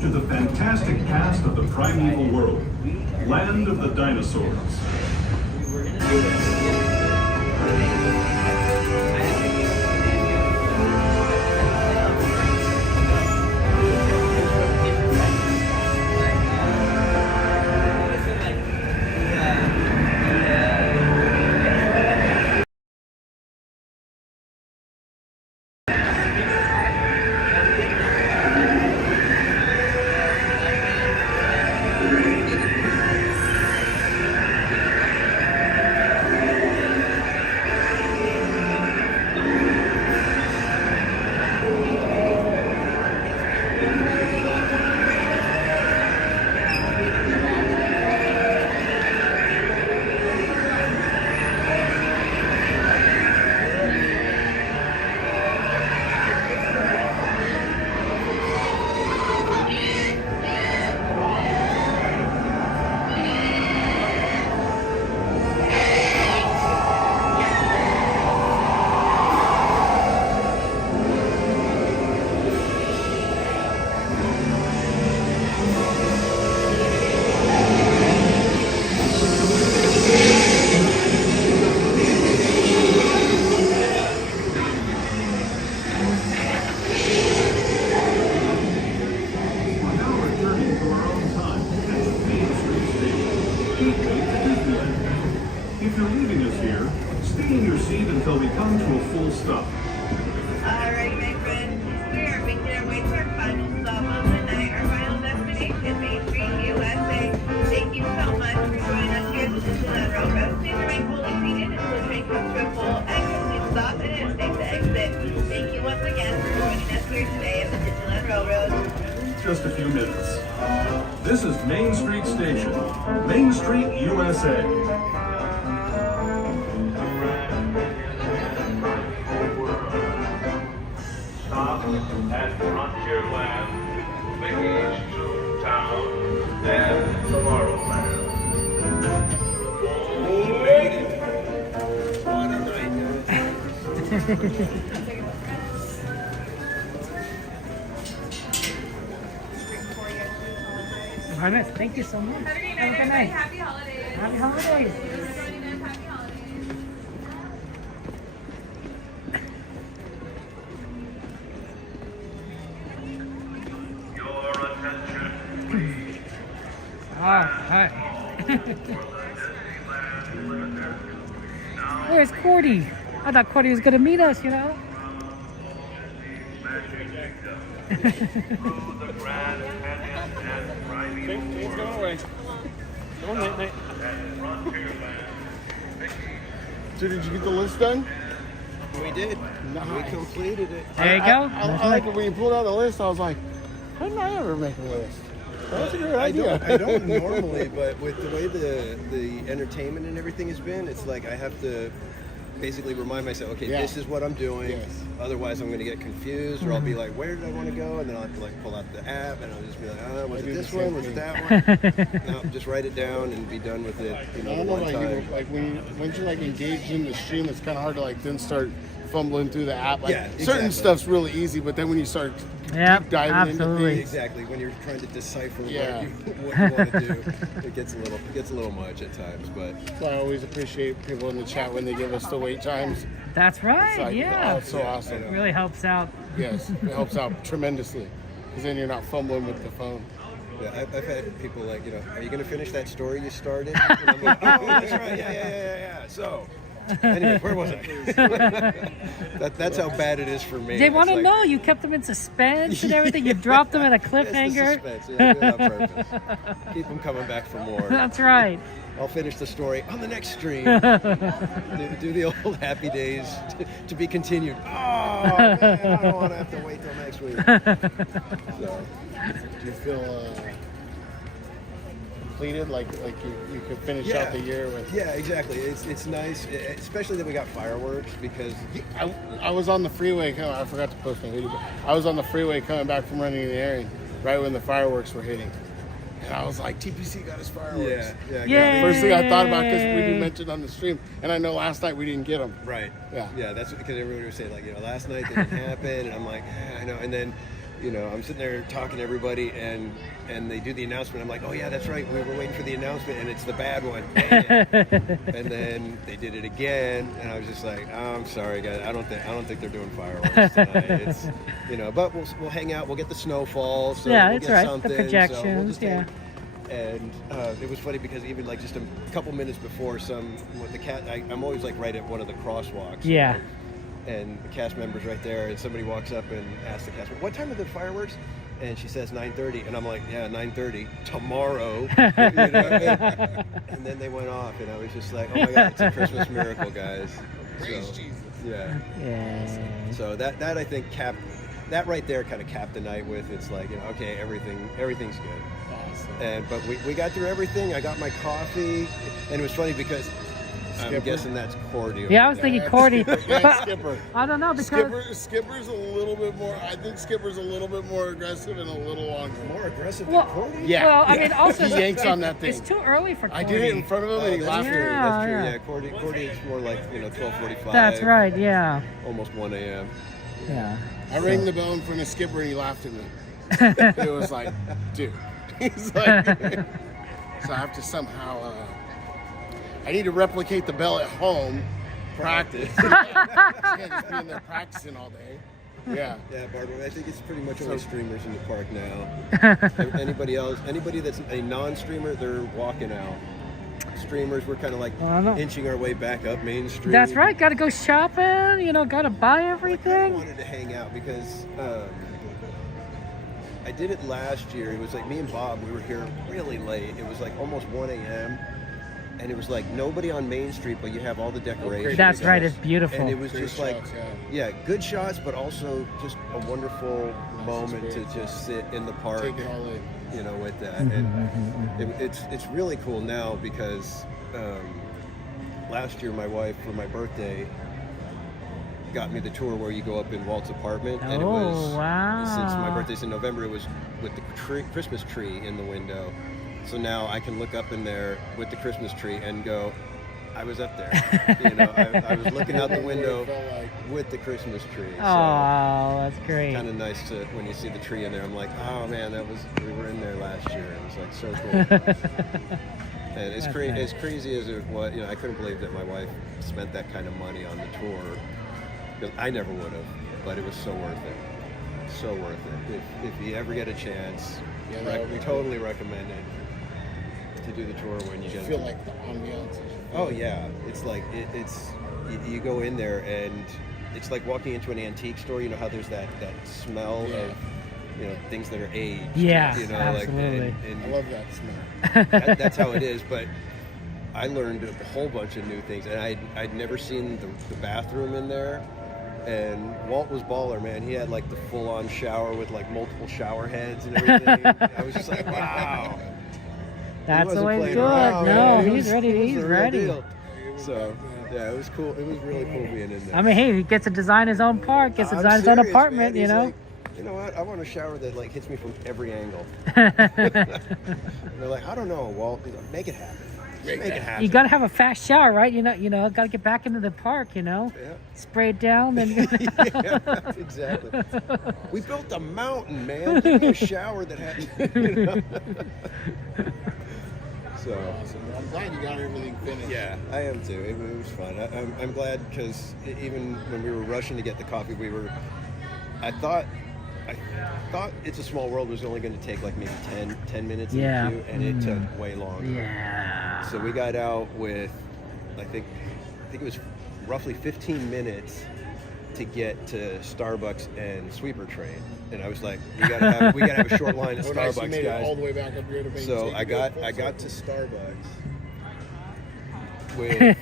to the fantastic past of the primeval world, land of the dinosaurs. We're now returning to our own time at the Main Street Station, gateway to Disneyland. If you're leaving us here, stay in your seat until we come to a full stop. Alright, my friends, we are making our way to our final stop of Railroad. Just a few minutes. This is Main Street Station, Main Street, USA. Stop at Frontierland, Mickey's Toontown, and Tomorrowland. What a night, Very nice. Thank you so much. Have a good night. Happy holidays. Happy holidays. Happy holidays. Your attention, please. Oh, hi. Where's Cordy? I thought Cordy was going to meet us, you know? It's going away. Go on, night, night. So did you get the list done? We did. We completed it. There you go. I like it when you pulled out the list. I was like, how did I ever make a list? That's a great idea. I don't normally, but with the way the entertainment and everything has been, it's like I have to basically remind myself, okay, Yeah. this is what I'm doing. Yes. Otherwise, I'm going to get confused, or I'll be like, where did I want to go? And then I'll have to like pull out the app, and I'll just be like, was I it do this the one? same Was it thing. that one? No, just write it down and be done with it. You know, I don't know, one like, time. like once you're like engaged in the stream, it's kind of hard to like then start fumbling through the app. Like, Yeah, exactly. certain stuff's really easy, but then when you start Yep, deep diving absolutely. into things, Exactly. When you're trying to decipher Yeah. what you want to do, it gets a little much at times. But so I always appreciate people in the chat when they give us the wait times. That's right, It's like, yeah. oh, it's so awesome. It really helps out. Yes, it helps out tremendously because then you're not fumbling with the phone. yeah, I've had people like, are you going to finish that story you started? And I'm like, oh, that's right. Yeah. So, anyway, where was I? That's how bad it is for me. They It's want to like, know. You kept them in suspense and everything. You dropped them at a It's the cliffhanger. suspense. Yeah, do it on purpose. Keep them coming back for more. That's right. I'll finish the story on the next stream. do the old happy days to be continued. Oh, man, I don't want to have to wait till next week. So, Do you feel completed? Like you could finish out the year with? Yeah, exactly. It's nice, especially that we got fireworks because I was on the freeway. I forgot to post my video. But I was on the freeway coming back from running the errand right when the fireworks were hitting. And I was like, TPC got his fireworks. Yeah. First thing I thought about, because we didn't mention on the stream, and I know last night we didn't get them. Right. Yeah. That's because everybody was saying like, last night didn't happen, and I'm like, I know. And then, I'm sitting there talking to everybody, and they do the announcement. I'm like, oh yeah, that's right. We were waiting for the announcement, and it's the bad one. Dang it. And then they did it again, and I was just like, oh, I'm sorry, guys. I don't think they're doing fireworks tonight. It's, but we'll hang out. We'll get the snowfall. So Yeah, we'll that's get right. something, The so we'll projections, just yeah. And it was funny because even like just a couple minutes before I'm always like right at one of the crosswalks. Yeah. And the cast member's right there, and somebody walks up and asks the cast member, what time are the fireworks? And she says 9:30, and I'm like, yeah, 9:30 tomorrow. And then they went off, and I was just like, oh my God, it's a Christmas miracle, guys. Praise Jesus. Yeah. Yeah. So that I think that right there kind of capped the night with, it's like, okay, everything's good. Awesome. But we got through everything. I got my coffee, and it was funny because Skipper? I'm guessing that's Cordy. Yeah, I was thinking Cordy. Yeah, Skipper. I don't know because Skipper's a little bit more. I think Skipper's a little bit more aggressive and a little longer. More aggressive Well, than Cordy? Yeah. Well, I mean, also He yanks on that thing. It's too early for Cordy. I did it in front of him and he laughed at me. That's true. Yeah. Yeah, Cordy is more like 12:45. That's right. Yeah. Almost 1 a.m. Yeah. I rang the bell in front of Skipper and he laughed at me. It was like, dude. He's like, so I have to somehow. I need to replicate the bell at home. Practice. Can't just be in there practicing all day. Yeah. Yeah, Barbara. I think it's pretty much only streamers in the park now. Anybody that's a non-streamer, they're walking out. Streamers, we're kind of like inching our way back up Main Street. That's right. Got to go shopping. Got to buy I everything. wanted to hang out because I did it last year. It was like me and Bob, we were here really late. It was like almost 1 a.m. and it was like nobody on Main Street, but you have all the decorations. That's right. It's beautiful. And it was Great just like, shots, yeah, good shots, but also just a wonderful moment to experience, just sit in the park, Take it all in. you know, with that. Mhm, And it's really cool now because last year my wife for my birthday got me the tour where you go up in Walt's apartment, and it was since my birthday's in November, it was with the Christmas tree in the window. So now I can look up in there with the Christmas tree and go, I was up there. You know, I was looking out the window with the Christmas tree. So Oh, that's great. kind of nice to when you see the tree in there. I'm like, oh man, we were in there last year. It was like so cool. And it's That's crazy. nice. As crazy as it was, you know, I couldn't believe that my wife spent that kind of money on the tour. Because I never would have, but it was so worth it. So worth it. If you ever get a chance, Yeah, that would be totally recommend it to do the tour when you You get. feel like the ambiance. Oh yeah, it's like you go in there and it's like walking into an antique store. You know how there's that smell of things that are aged. Yeah, you know, absolutely. Like, and I love that smell. that's how it is. But I learned a whole bunch of new things, and I'd never seen the bathroom in there. And Walt was baller, man. He had like the full-on shower with like multiple shower heads and everything. I was just like, wow. That's the way to playing do it. around, No, man. He he's was- ready. he was He's the real ready. deal. So yeah, it was cool. It was really cool being in there. I mean, hey, he gets to design his own park, gets to I'm design his own serious, apartment, man. you He's know? like, you know what? I want a shower that like hits me from every angle. And they're like, I don't know, Walt. He's like, make it happen. Make it happen. You gotta have a fast shower, right? You know, gotta get back into the park, you know? Yeah. Spray it down, then Yeah, exactly. We built a mountain, man. Give me a shower that had. You know? So. Awesome. I'm glad you got everything finished. Yeah, I am too. It was fun. I'm glad because even when we were rushing to get the coffee, I thought It's a Small World was only going to take like maybe 10 minutes Yeah. in the queue, and it took way longer. Yeah. So we got out with, I think it was roughly 15 minutes to get to Starbucks and Sweeper Train, and I was like, we gotta have a short line at Oh, nice. You Starbucks, made it guys. all the way back up here to Main So Street. I got to Starbucks with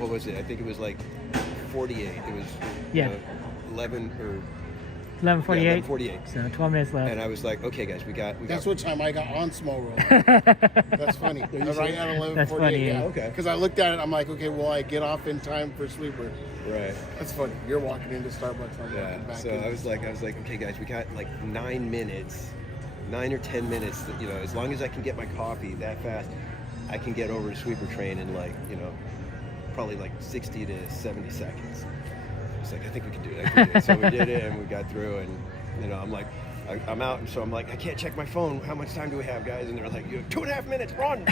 what was it? I think it was like 48. It was Yeah. 11 or 11:48. Yeah, 11:48. So 12 minutes left. And I was like, okay, guys, we got. That's what time I got on Small World. That's funny. you Right said- at 11:48. That's funny, Yeah. yeah. Okay. Because I looked at it, I'm like, okay, will I get off in time for Sweeper? Right. That's funny. You're walking into Starbucks. I'm Yeah. walking back So in. I was like, okay, guys, we got like 9 minutes, 9 or 10 minutes. That, as long as I can get my coffee that fast, I can get over to Sweeper Train in like, probably like 60 to 70 seconds. It's like, I think we can do it. So we did it, and we got through, and I'm like, I'm out, and so I'm like, I can't check my phone. How much time do we have, guys? And they're like, 2.5 minutes, run.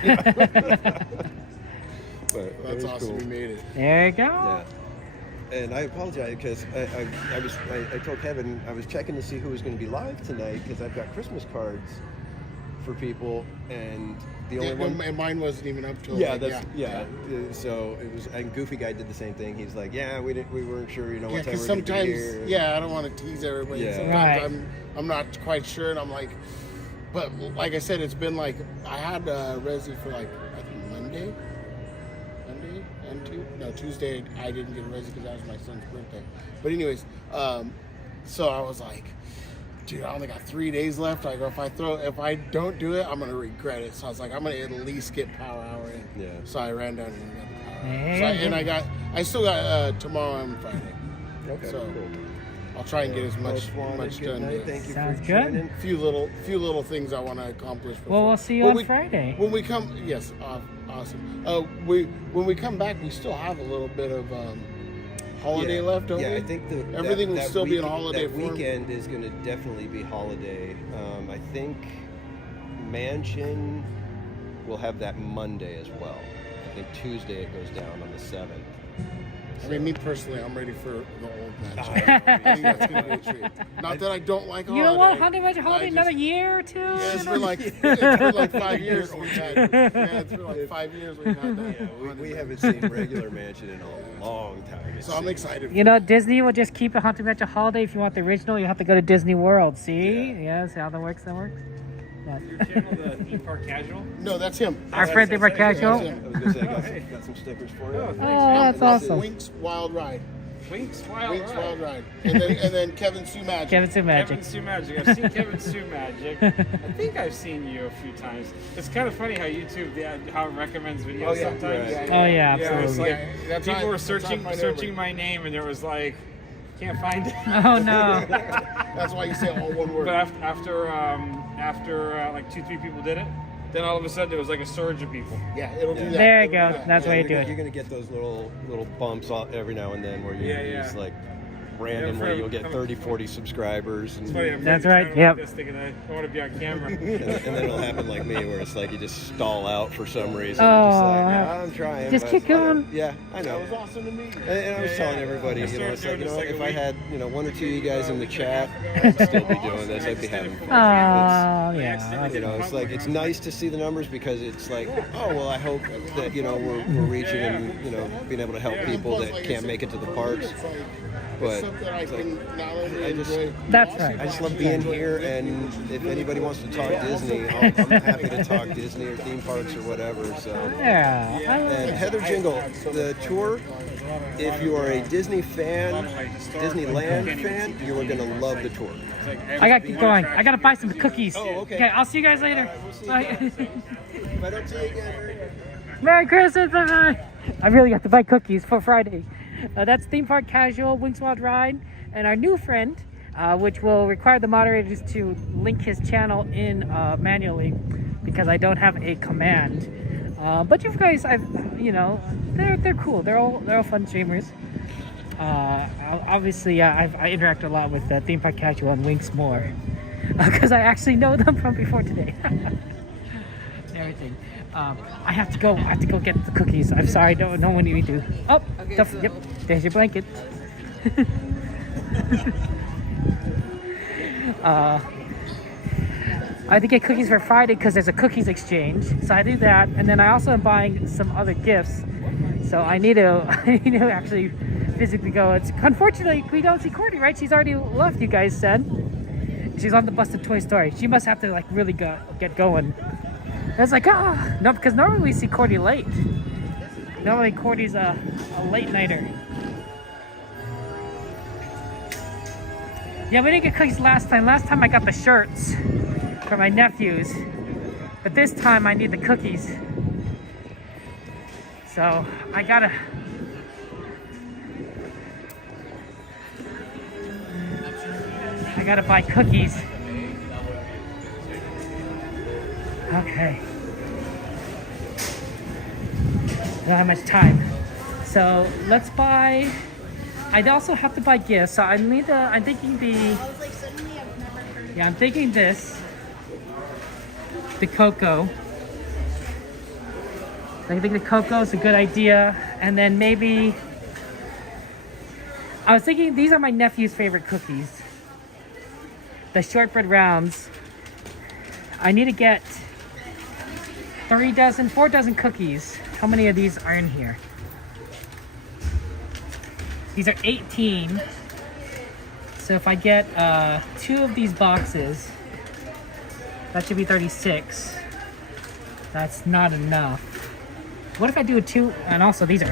But it That's was awesome. cool. We made it. There you go. Yeah. And I apologize because I told Kevin I was checking to see who was going to be live tonight because I've got Christmas cards for people, and the only one. And mine wasn't even up till. Yeah, like, yeah. So it was, and Goofy Guy did the same thing. He's like, yeah, we weren't sure, Yeah, what time because we were going to be sometimes, here. yeah, I don't want to tease everybody. Yeah. Sometimes Right. I'm not quite sure, and I'm like, but like I said, it's been like I had Resi for like I think Monday and Tuesday. I didn't get a Resi because that was my son's birthday. But anyways, so I was like, dude, I only got 3 days left. I go, if I don't do it, I'm gonna regret it. So I was like, I'm gonna at least get Power Hour in. Yeah. So I ran down and got the Power Hour. There you go. I still got tomorrow and Friday. Okay, So cool. I'll try and get as much Swan, done. good night. Thank you Sounds for good. joining. Few little things I want to accomplish. Well, we'll see you on Friday. When we come, yes, awesome. When we come back, we still have a little bit of holiday left over. Yeah, I think everything will still be in holiday That form. weekend is going to definitely be holiday. I think Mansion will have that Monday as well. I think Tuesday it goes down on the 7th. I mean, me personally, I'm ready for the old match. I think that's gonna be a treat. Not that I don't like holiday. You know what? Holiday Magic Holiday, I just- another year or two? Yeah, it's you know? been like 5 years we've had. Yeah, it's been like 5 years we've had that. Yeah, we haven't seen regular Mansion in a long time. So I'm excited. You know, Disney will just keep a Haunted Mansion Holiday. If you want the original, you have to go to Disney World. See? Yeah, see how that works? Yes. Your channel, the Theme Park Casual? No, that's him. Our friend Theme Park Casual. I was gonna say, I got some stickers for you. Oh, thanks, Oh, man. that's awesome. Winks Wild Ride. Winks Wild Winks Ride. Wild Ride. And then Kevin Sue Magic. Kevin Sue Magic. Kevin Sue Magic. I've seen Kevin Sue Magic. I think I've seen you a few times. It's kind of funny how YouTube, how it recommends videos Oh, yeah. sometimes. Right. Oh yeah, It's absolutely. like That's people right. were That's right, searching find searching my name, and there was like, can't find it. Oh no. That's why you say all one word. But after like 2-3 people did it, then all of a sudden there was like a surge of people. Yeah, it'll do that. There you It'll go. do that. That's the way you do You're it. gonna get those little bumps every now and then where you Yeah. use like randomly you'll get 30-40 subscribers and, It's funny, I'm That's really right, trying yep. like this, thinking I want to be on camera. and then it'll happen like me where it's like you just stall out for some reason. Oh, Just like, I'm trying. just but keep going. Yeah, I know. That was awesome to meet you. And I was telling everybody, I you know, it's like, started doing this if like I a had, 1 or 2 of you guys in the chat, I'd still be doing this. I'd be having fun. Oh yeah. You know, it's like, it's nice to see the numbers because it's like, oh, well, I hope that, we're reaching and, being able to help people that can't make it to the parks. But Something I can not only I just- enjoy. That's right. I just love being here, and if anybody wants to talk Disney, I'm happy to talk Disney or theme parks or whatever. So, Yeah. and Heather Jingle, the tour. If you are a Disney fan, Disneyland fan, you are gonna love the tour. I gotta keep going. I gotta buy some cookies. Oh, okay. Okay, I'll see you guys later. Bye. If I don't see you again, Merry Christmas. Bye-bye. I really got to buy cookies for Friday. That's Theme Park Casual, Winks Wild Ride, and our new friend, which will require the moderators to link his channel in manually because I don't have a command. But you guys, they're cool. They're all fun streamers. Obviously, I interact a lot with Theme Park Casual and Winks more because I actually know them from before today. And everything. I have to go. I have to go get the cookies. I'm sorry. Don't know when you need to. Oh, yep. There's your blanket. I have to get cookies for Friday because there's a cookies exchange. So I do that, and then I also am buying some other gifts. So I need to actually physically go. Unfortunately we don't see Courtney, right? She's already left. You guys said she's on the bus to Toy Story. She must have to like really get going. I was like, no, because normally we see Courtney late. Normally Courtney's a late nighter. Yeah, we didn't get cookies last time. Last time I got the shirts for my nephews. But this time I need the cookies. So I gotta buy cookies. Okay. Don't have much time. So let's buy. I also have to buy gifts. So I'm thinking I'm thinking this. The cocoa. I think the cocoa is a good idea. And then maybe I was thinking these are my nephew's favorite cookies. The shortbread rounds. I need to get 4 dozen cookies. How many of these are in here? These are 18. So if I get 2 of these boxes, that should be 36. That's not enough. What if I do 2? And also that's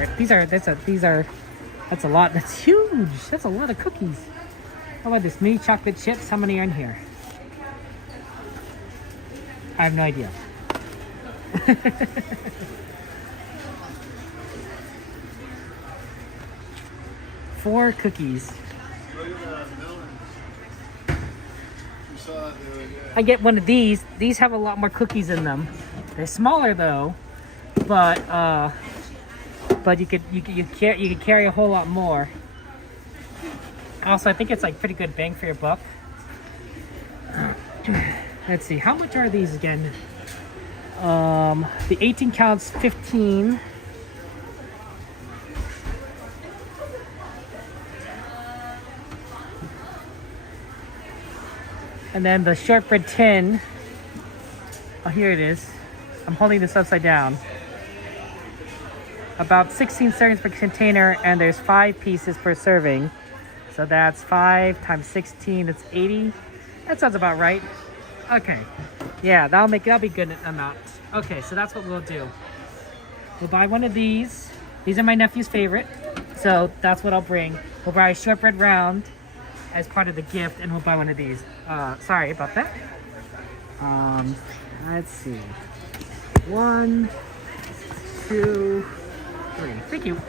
a lot. That's huge. That's a lot of cookies. How about this? Mini chocolate chips. How many are in here? I have no idea. 4 cookies. I get one of these. These have a lot more cookies in them. They're smaller though, but you could carry a whole lot more. Also, I think it's like pretty good bang for your buck. Let's see, how much are these again? The 18 counts 15. And then the shortbread tin. Oh, here it is. I'm holding this upside down. About 16 servings per container, and there's 5 pieces per serving. So that's 5 times 16, that's 80. That sounds about right. Okay. Yeah, that'll be good amount. Okay, so that's what we'll do. We'll buy one of these. These are my nephew's favorite, so that's what I'll bring. We'll buy a shortbread round as part of the gift, and we'll buy one of these. Sorry about that. Let's see. 1, 2, 3. Thank you.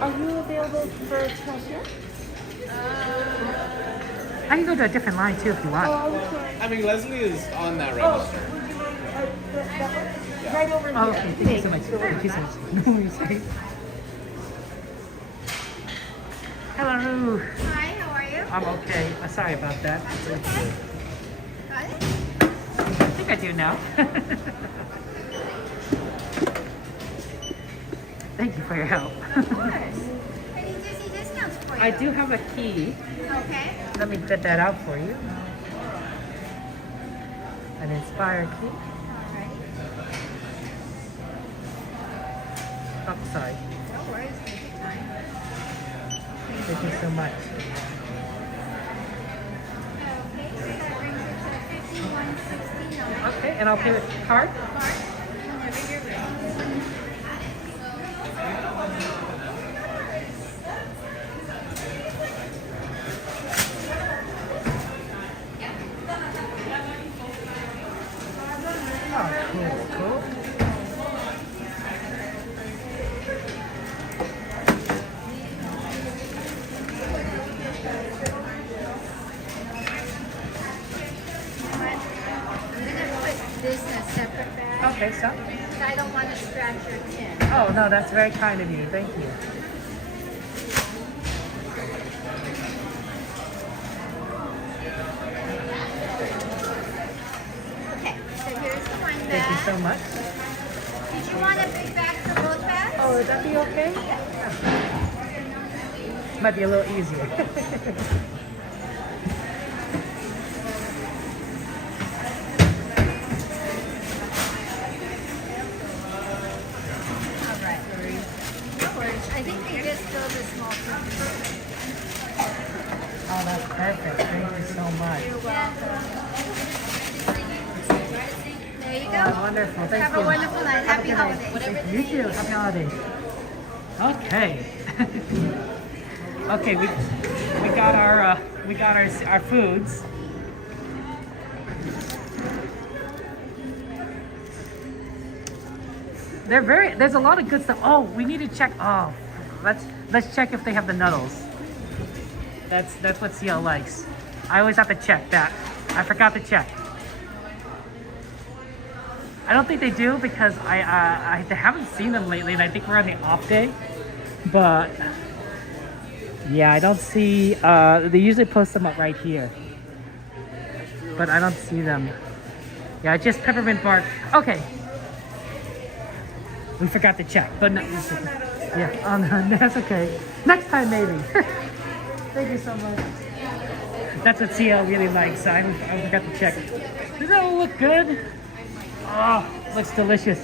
Are you available for cashier? I can go to a different line too if you want. I mean, Leslie is on that register. Right over Oh, here. okay, thank you so much. Thank you so much. No worries. Hello. Hi, how are you? I'm okay. Sorry about that. Got it? I think I do now. Thank you for your help. Of course. Any Disney discounts for you? I do have a key. Okay. Let me get that out for you. An Inspire key. Oh, sorry. No worries, take your time. Thank you so much. Okay, so that brings it to $51.69. Okay, and I'll pay with card. Whenever you're ready. Oh, cool, cool. This in a separate bag. Okay, so. I don't want to scratch your tin. Oh, no, that's very kind of you. Thank you. Okay, so here's the one bag. Thank you so much. Did you want a big bag for both bags? Oh, would that be okay? Might be a little easier. Alright. No worries. I think they just filled a small cup. Oh, that's perfect. Thank you so much. You're welcome. There you go. Oh, wonderful. Thank Have you. a wonderful night. Happy Have a good holidays. night. You too. Happy holidays. Okay. Okay, we got our foods. There's a lot of good stuff. Oh, we need to check. Oh, let's check if they have the nuddles. That's what CL likes. I always have to check that. I forgot to check. I don't think they do because I haven't seen them lately, and I think we're on the off day. But yeah, I don't see. They usually post them up right here, but I don't see them. Yeah, just peppermint bark. Okay, we forgot to check, but no, yeah, oh, no, that's okay. Next time maybe. Thank you so much. That's what CL really likes. I forgot to check. Does that all look good? Oh, looks delicious.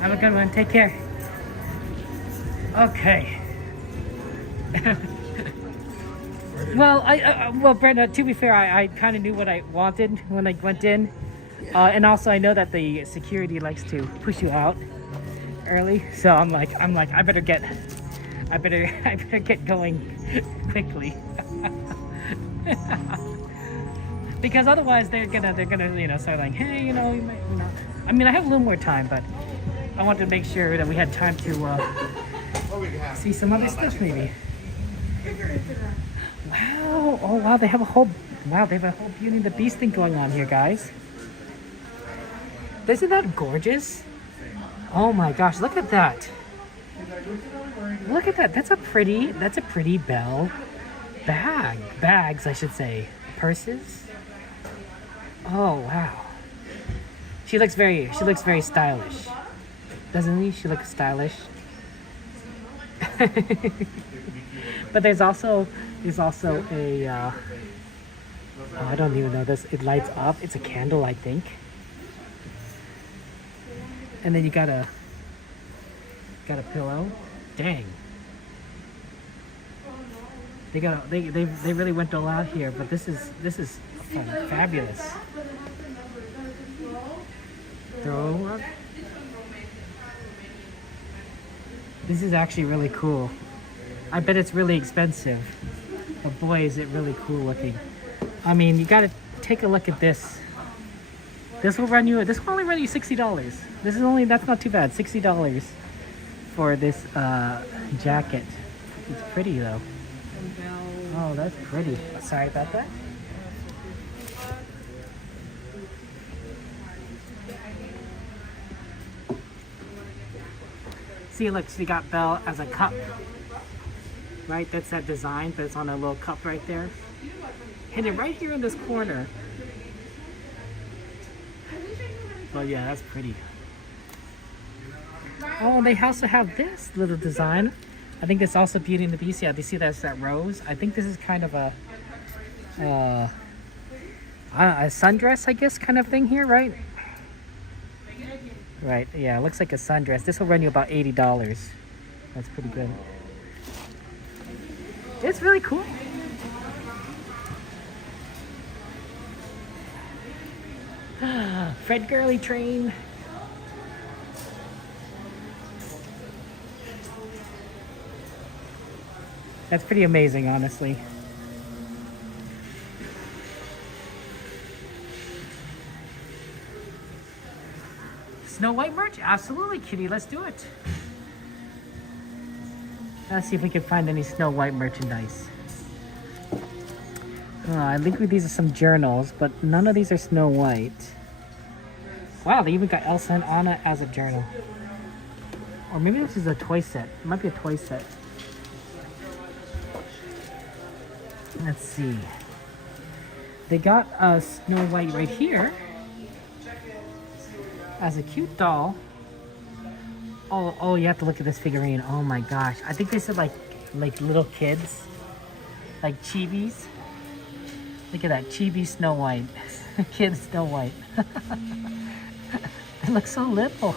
Have a good one. Take care. Okay. Well, Brenda, to be fair, I kind of knew what I wanted when I went in. And also I know that the security likes to push you out early. So I'm like, I better get going quickly. Because otherwise they're gonna start like, hey, you might, I mean, I have a little more time, but I wanted to make sure that we had time to see some other stuff maybe. Wow! Oh wow! They have a whole Beauty and the Beast thing going on here, guys. Isn't that gorgeous? Oh my gosh! Look at that! Look at that! That's a pretty Belle bags, I should say. Purses. Oh wow! She looks very stylish, doesn't she? She looks stylish. But there's also a I don't even know this. It lights up. It's a candle, I think. And then you got a pillow. Dang. They really went all out here, but this is fabulous. Throw up. This is actually really cool. I bet it's really expensive, but boy, is it really cool looking. I mean, you gotta take a look at this. This will only run you $60. That's not too bad. $60 for this jacket. It's pretty though. Oh, that's pretty. Sorry about that. See, look, so you got Belle as a cup. Right, that's that design, but it's on a little cup right there. Hidden right here in this corner. But yeah, that's pretty. Oh, they also have this little design. I think that's also Beauty and the Beast. Yeah, they see that's that rose. I think this is kind of a sundress, I guess, kind of thing here, right? Right, yeah, it looks like a sundress. This will run you about $80. That's pretty good. It's really cool. Fred Gurley train. That's pretty amazing, honestly. Snow White merch? Absolutely, kitty. Let's do it. Let's see if we can find any Snow White merchandise. I think these are some journals, but none of these are Snow White. Wow, they even got Elsa and Anna as a journal. Or maybe this is a toy set. It might be a toy set. Let's see. They got a Snow White right here as a cute doll. Oh, you have to look at this figurine. Oh my gosh. I think these are like little kids. Like chibis. Look at that, chibi Snow White. Kid Snow White. They look so little.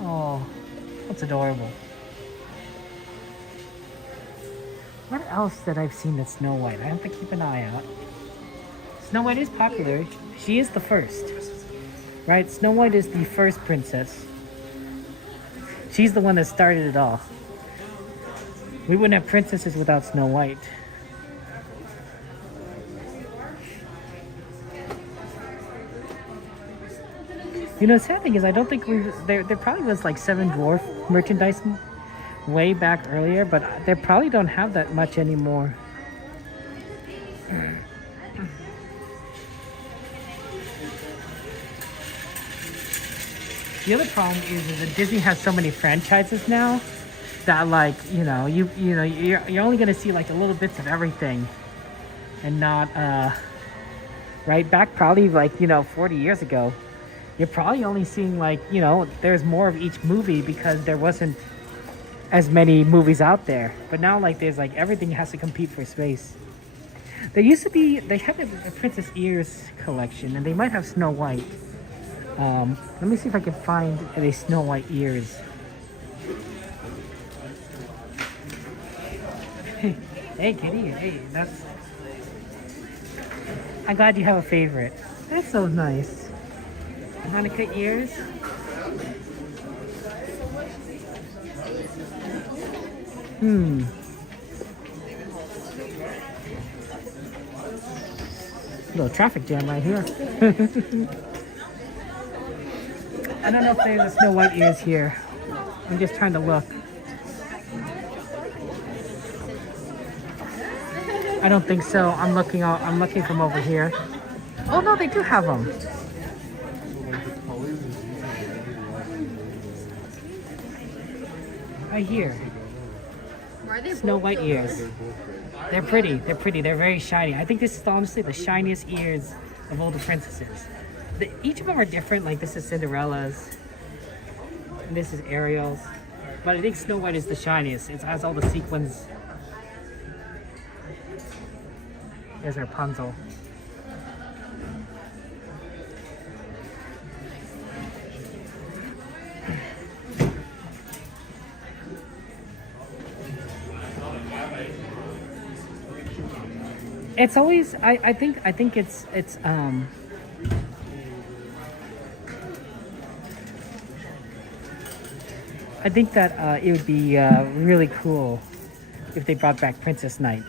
Oh, that's adorable. What else that I've seen that's Snow White? I have to keep an eye out. Snow White is popular. She is the first. Right? Snow White is the first princess. She's the one that started it all. We wouldn't have princesses without Snow White. You know, the sad thing is I don't think there probably was like 7 dwarf merchandise way back earlier, but they probably don't have that much anymore. The other problem is that Disney has so many franchises now that, like, you're only gonna see like a little bits of everything, and not right back probably like 40 years ago. You're probably only seeing like there's more of each movie because there wasn't as many movies out there. But now like there's like everything has to compete for space. They have a Princess Ears collection, and they might have Snow White. Let me see if I can find a Snow White ears. Hey kitty, hey, I'm glad you have a favorite. That's so nice. Hanukkah ears. Little traffic jam right here. I don't know if there's a Snow White ears here. I'm just trying to look. I don't think so. I'm looking from over here. Oh no, they do have them. Right here. Snow White ears. They're pretty. They're pretty. They're very shiny. I think this is honestly the shiniest ears of all the princesses. Each of them are different. Like this is Cinderella's, and this is Ariel's. But I think Snow White is the shiniest. It has all the sequins. There's Rapunzel. It's always I think it's I think that it would be really cool if they brought back Princess Night,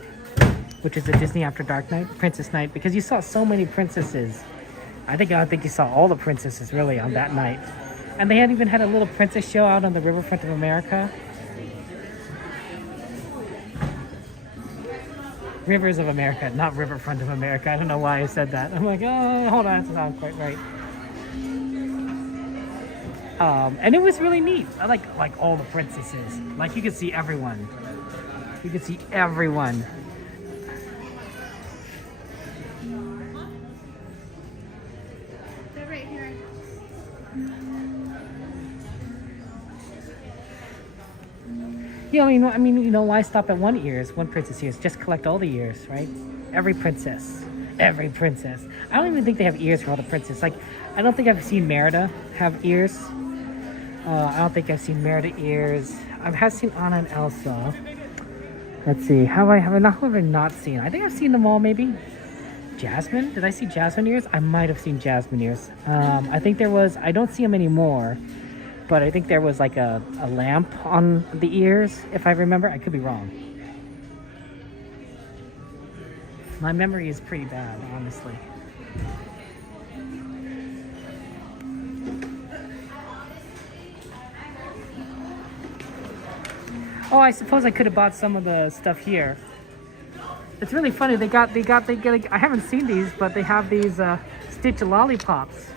which is a Disney After Dark night, Princess Night, because you saw so many princesses. I think you saw all the princesses really on that night, and they had even had a little princess show out on the riverfront of America. Rivers of America, not Riverfront of America. I don't know why I said that. I'm like, oh, hold on, that's not quite right. And it was really neat. I like all the princesses. Like you could see everyone. You could see everyone. They're right here. Yeah, I mean, why stop at one princess ears? Just collect all the ears, right? Every princess. I don't even think they have ears for all the princesses. Like, I don't think I've seen Merida have ears. I don't think I've seen Merida ears. I have seen Anna and Elsa. Let's see, have I not seen? I think I've seen them all, maybe. Jasmine? Did I see Jasmine ears? I might have seen Jasmine ears. I think there was, I don't see them anymore. But I think there was like a lamp on the ears, if I remember. I could be wrong. My memory is pretty bad, honestly. Oh, I suppose I could have bought some of the stuff here. It's really funny. They got. I haven't seen these, but they have these Stitch lollipops,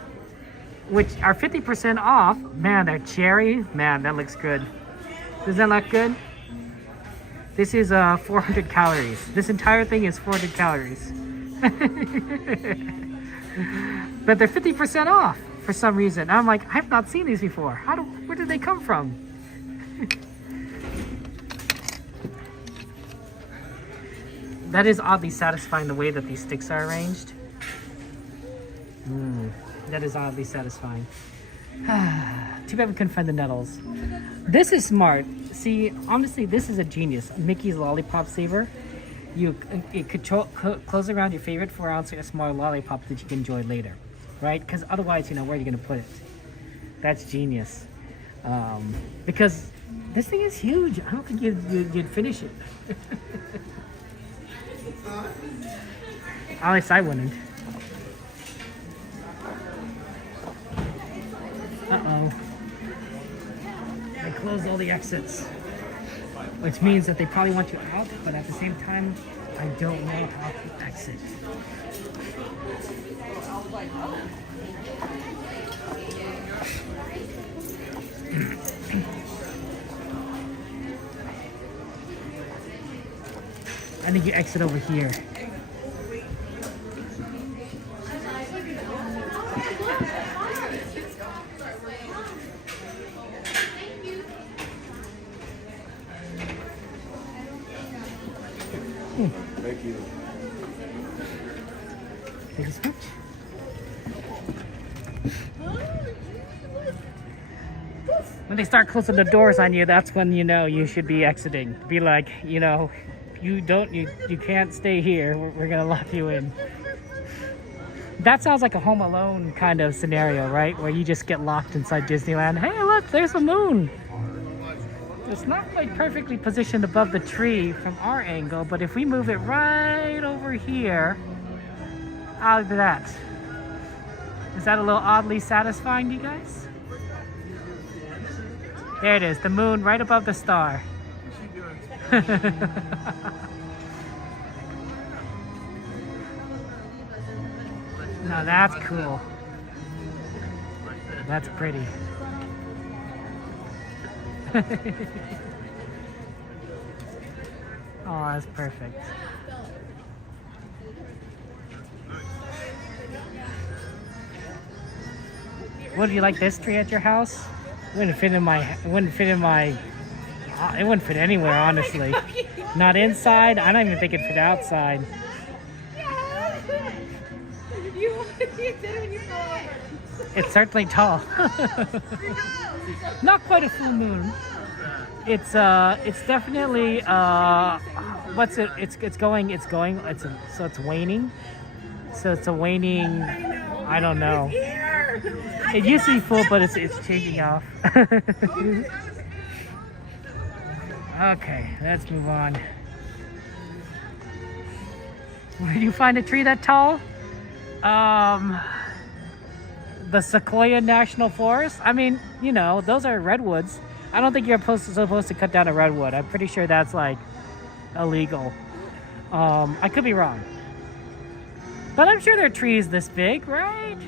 which are 50% off. Man, they're cherry. Man, that looks good. Does that look good? This is 400 calories. This entire thing is 400 calories. But they're 50% off for some reason. I'm like, I've not seen these before. Where did they come from? That is oddly satisfying, the way that these sticks are arranged. That is oddly satisfying. Too bad we couldn't find the nettles. This is smart. See, honestly, this is a genius. Mickey's Lollipop Saver. It could close around your favorite 4-ounce or a smaller lollipop that you can enjoy later, right? Because otherwise, where are you going to put it? That's genius. Because this thing is huge. I don't think you'd finish it. At least I wouldn't. Uh-oh. They closed all the exits. Which means that they probably want you out, but at the same time, I don't know how to exit. I think you exit over here. Thank you. Thank you so much. When they start closing the doors on you, that's when you should be exiting. Be like, you can't stay here. We're gonna lock you in. That sounds like a Home Alone kind of scenario, right? Where you just get locked inside Disneyland. Hey, look, there's the moon. It's not quite perfectly positioned above the tree from our angle, but if we move it right over here, look at that. Is that a little oddly satisfying, you guys? There it is, the moon right above the star. Now that's cool. That's pretty. Oh, that's perfect. Would you like this tree at your house? It wouldn't fit in my It wouldn't fit anywhere, honestly. Not inside. I don't even think it'd fit outside. It's certainly tall. Not quite a full moon. It's definitely what's it? It's waning. So it's a waning. I don't know. It used to be full, but it's changing off. Okay, let's move on. Where do you find a tree that tall? The Sequoia National Forest. I mean, you know, those are redwoods. I don't think you're supposed to cut down a redwood. I'm pretty sure that's like illegal. I could be wrong. But I'm sure there are trees this big, right?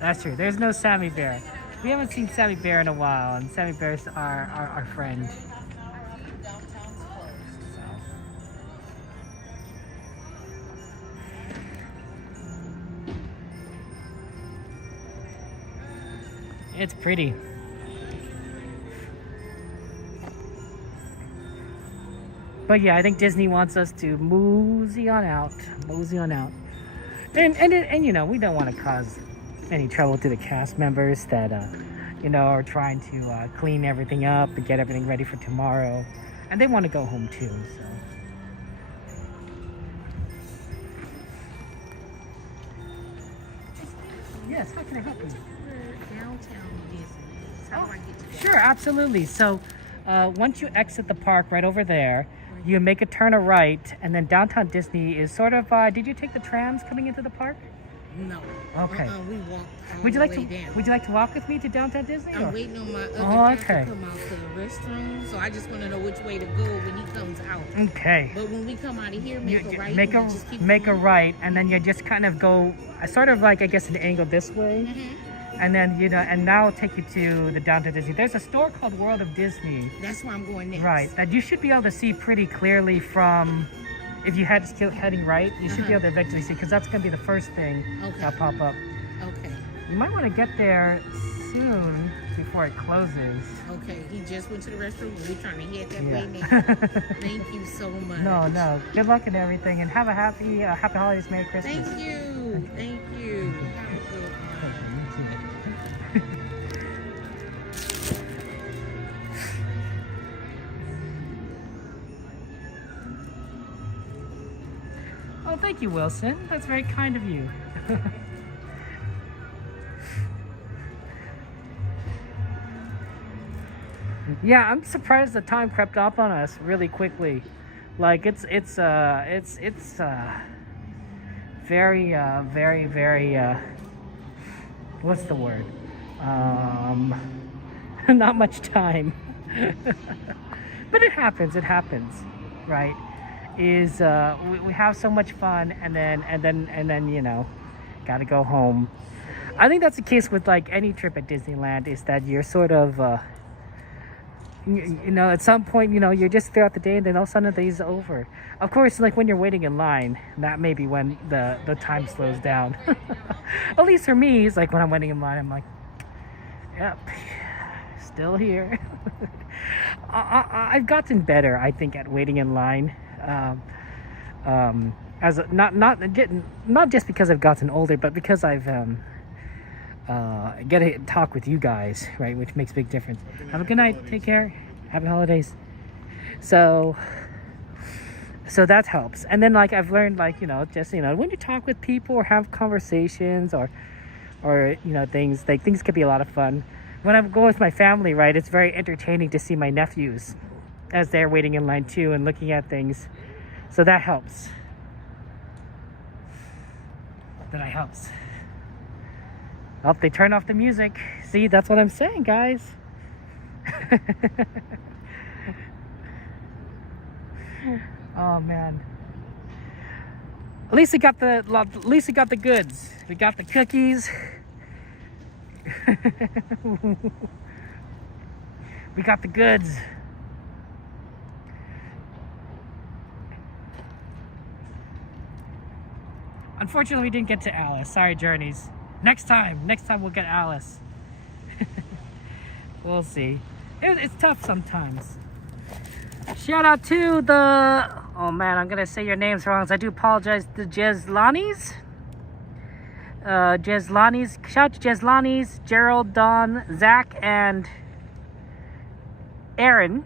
That's true. There's no Sammy Bear. We haven't seen Sammy Bear in a while, and Sammy Bear's our friend. It's pretty. But yeah, I think Disney wants us to mosey on out. Mosey on out. And you know, we don't want to cause any trouble to the cast members that, you know, are trying to clean everything up and get everything ready for tomorrow. And they want to go home too, so. Yes, how can I help you? Downtown Disney. How do I get to that? Sure, absolutely. So once you exit the park right over there, you make a turn a right, and then downtown Disney is sort of, did you take the trams coming into the park? No. Okay. We walked all Would you the like way to down. Would you like to walk with me to downtown Disney? I'm or- waiting on my other Oh, guy okay. to come out to the restroom, so I just want to know which way to go when he comes out. Okay. But when we come out of here, You make a right. make and just keep make a going. right, and then you just kind of go, sort of like, I guess, an angle this way. And then, you know, and now I'll take you to the downtown Disney. There's a store called World of Disney. That's where I'm going next. Right, that you should be able to see pretty clearly from, if you had to heading right, you should be able to eventually see, because that's going to be the first thing that'll pop up. Okay. You might want to get there soon before it closes. Okay. He just went to the restroom. We're trying to head that Yeah. way now. Thank you so much. No. Good luck and everything, and have a happy holidays, Merry Christmas. Thank you. Thank you. Have a good one. Oh, thank you, Wilson. That's very kind of you. Yeah, I'm surprised the time crept up on us really quickly. Like it's very what's the word? Not much time. But it happens, right? Is we have so much fun, and then you know, gotta go home. I think that's the case with like any trip at Disneyland, is that you're sort of you know, at some point, you know, you're just throughout the day, and then all of a sudden the day's over. Of course, like when you're waiting in line, that may be when the time slows down. At least for me, it's like when I'm waiting in line, I'm like, yep, still here. I've gotten better, I think, at waiting in line. As a, not just because I've gotten older, but because I've get to talk with you guys, right, which makes a big difference. Have a good night. Take care. Happy holidays. So that helps. And then, like, I've learned, like, you know, just, you know, when you talk with people or have conversations or you know, things could be a lot of fun. When I go with my family, right, it's very entertaining to see my nephews as they're waiting in line too and looking at things. So that helps. Oh, they turned off the music. See, that's what I'm saying, guys. Oh man. At least we got the goods. We got the cookies. We got the goods. Unfortunately, we didn't get to Alice. Sorry, Journeys. Next time we'll get Alice. We'll see. It's tough sometimes. Shout out to the... Oh man, I'm gonna say your names wrong, so I do apologize. The Jezlanis? Jezlanis. Shout out to Jezlanis, Gerald, Don, Zach, and Aaron.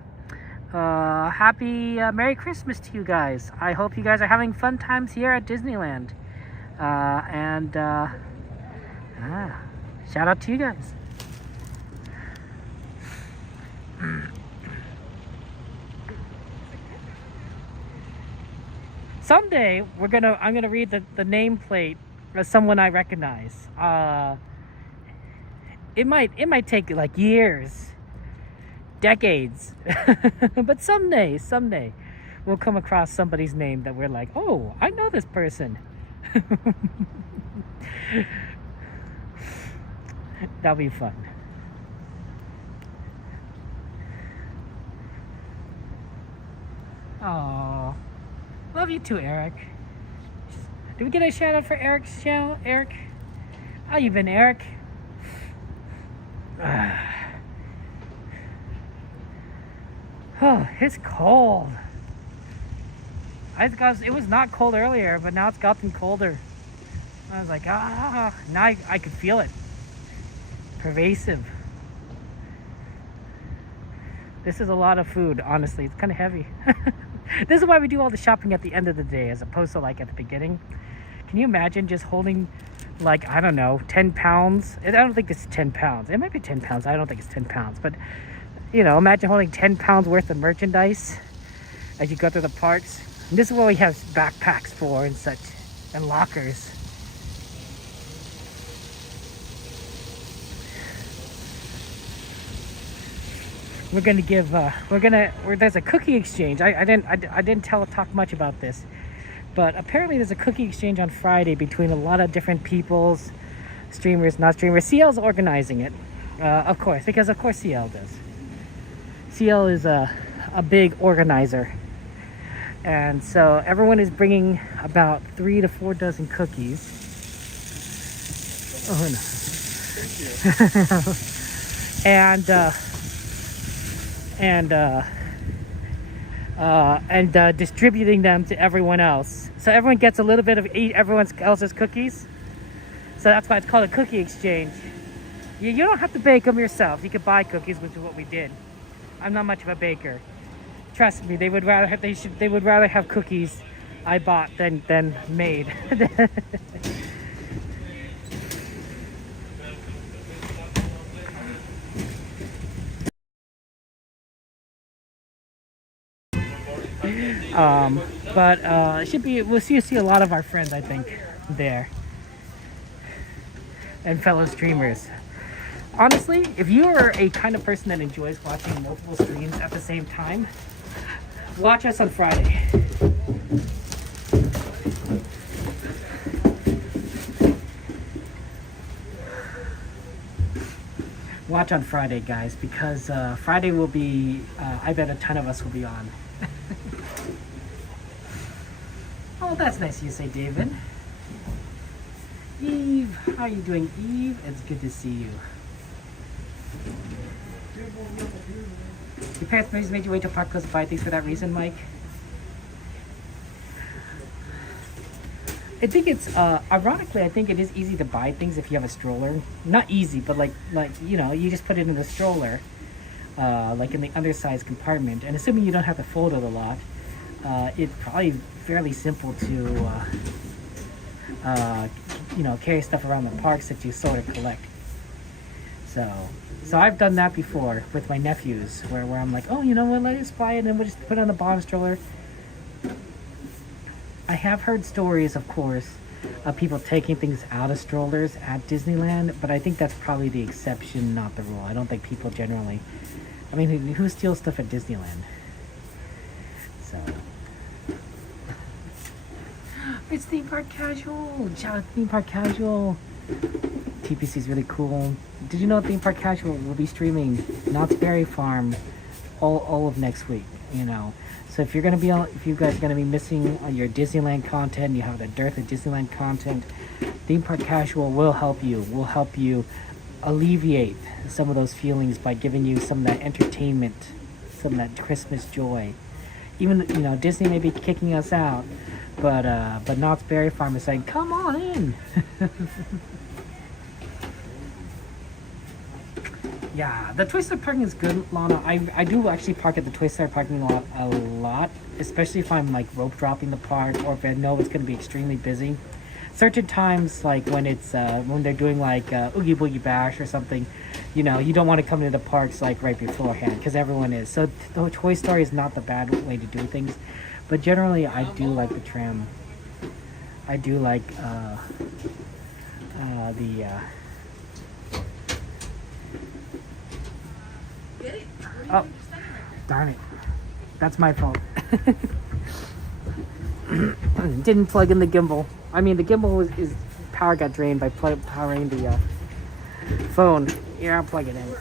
Happy Merry Christmas to you guys. I hope you guys are having fun times here at Disneyland. Shout out to you guys. Someday I'm gonna read the nameplate of someone I recognize. It might take like years, decades, but someday we'll come across somebody's name that we're like, oh, I know this person. That'll be fun. Oh, love you too, Eric. Did we get a shout out for Eric's channel? Eric, how you been, Eric? Oh, it's cold. It was not cold earlier, but now it's gotten colder. I was like, now I could feel it. Pervasive. This is a lot of food, honestly. It's kind of heavy. This is why we do all the shopping at the end of the day as opposed to like at the beginning. Can you imagine just holding like, I don't know, 10 pounds? I don't think it's 10 pounds. It might be 10 pounds. I don't think it's 10 pounds. But, you know, imagine holding 10 pounds worth of merchandise as you go through the parks. And this is what we have backpacks for and such, and lockers. We're gonna give there's a cookie exchange. I didn't talk much about this, but apparently there's a cookie exchange on Friday between a lot of different peoples, streamers, not streamers. CL's organizing it, of course, because of course CL does. CL is a big organizer, and so everyone is bringing about 3 to 4 dozen cookies. Oh no. and distributing them to everyone else. So everyone gets a little bit of everyone else's cookies. So that's why it's called a cookie exchange. You don't have to bake them yourself. You could buy cookies, which is what we did. I'm not much of a baker. Trust me, they would rather have cookies I bought than made. But we'll see a lot of our friends, I think, there, and fellow streamers. Honestly, if you are a kind of person that enjoys watching multiple streams at the same time, watch us on Friday. Watch on Friday, guys, because Friday will be, I bet a ton of us will be on. Oh, that's nice of you to say, David. Eve, how are you doing, Eve? It's good to see you. Your parents made you wait till park close to buy things for that reason, Mike? I think it's, ironically, I think it is easy to buy things if you have a stroller. Not easy, but like you know, you just put it in the stroller, like in the undersized compartment. And assuming you don't have to fold it a lot, it's probably fairly simple to, you know, carry stuff around the parks that you sort of collect. So I've done that before with my nephews, where I'm like, oh, you know what, let's buy it and then we'll just put it on the bottom stroller. I have heard stories, of course, of people taking things out of strollers at Disneyland, but I think that's probably the exception, not the rule. I don't think people generally, I mean, who steals stuff at Disneyland? So, it's Theme Park Casual. Shout out to Theme Park Casual. TPC is really cool. Did you know Theme Park Casual will be streaming Knott's Berry Farm all of next week? You know, so if you guys are gonna be missing on your Disneyland content, you have the dearth of Disneyland content, Theme Park Casual will help you. Will help you alleviate some of those feelings by giving you some of that entertainment, some of that Christmas joy. Even Disney may be kicking us out, but Knott's Berry Farm is saying, "Come on in." Yeah, the Toy Story parking is good, Lana. I do actually park at the Toy Story parking lot a lot, especially if I'm like rope dropping the park or if I know it's going to be extremely busy. Certain times, like when it's when they're doing like Oogie Boogie Bash or something, you don't want to come into the parks like right beforehand because everyone is. So the Toy Story is not the bad way to do things, but generally I do like the tram. I do like the. Oh, darn it. That's my fault. Didn't plug in the gimbal. I mean, the gimbal is power got drained by powering the phone. Yeah, I'll plug it in.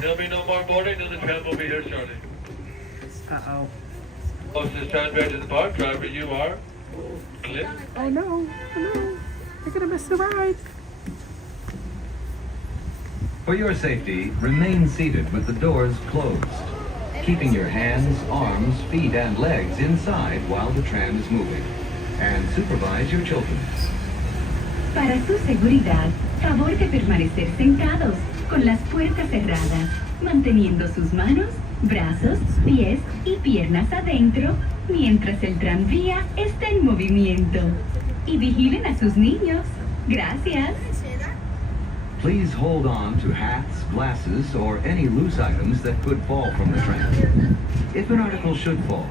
There'll be no more boarding and the tram will be here shortly. Uh-oh. Closest transit to the park, driver, you are clear. Oh no, oh no. You're gonna miss the ride. For your safety, remain seated with the doors closed, keeping your hands, arms, feet, and legs inside while the tram is moving, and supervise your children. Para su seguridad, favor de permanecer sentados, con las puertas cerradas, manteniendo sus manos, brazos, pies y piernas adentro, mientras el tranvía está en movimiento. Y vigilen a sus niños. Gracias. Please hold on to hats, glasses, or any loose items that could fall from the tram. If an article should fall,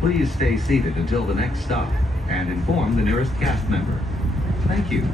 please stay seated until the next stop and inform the nearest cast member. Thank you.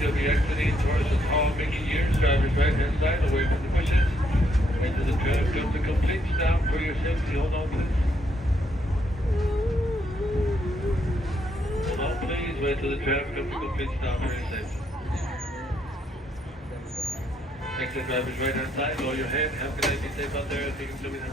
You'll be exiting towards the tall Mickey ears, driver's right-hand side, away from the bushes. Into the tram comes a complete stop for your safety. Hold on, please. Hold on, please. Wait till the tram comes a complete stop for your safety. Exit driver's right-hand side, lower your head. Have a good night. Be safe out there. Thank you for coming in.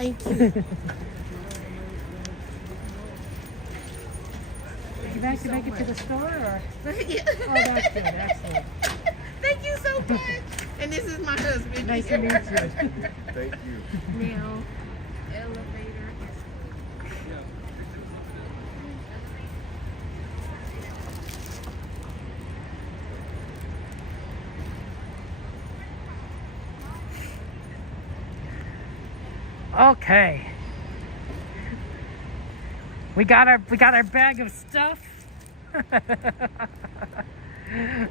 Thank you. Did you make it to the store, or? Yeah. Oh, that's good. Excellent. Thank you so much. And this is my husband. Nice to meet you. Thank you. Now, elevator. Okay. We got our bag of stuff.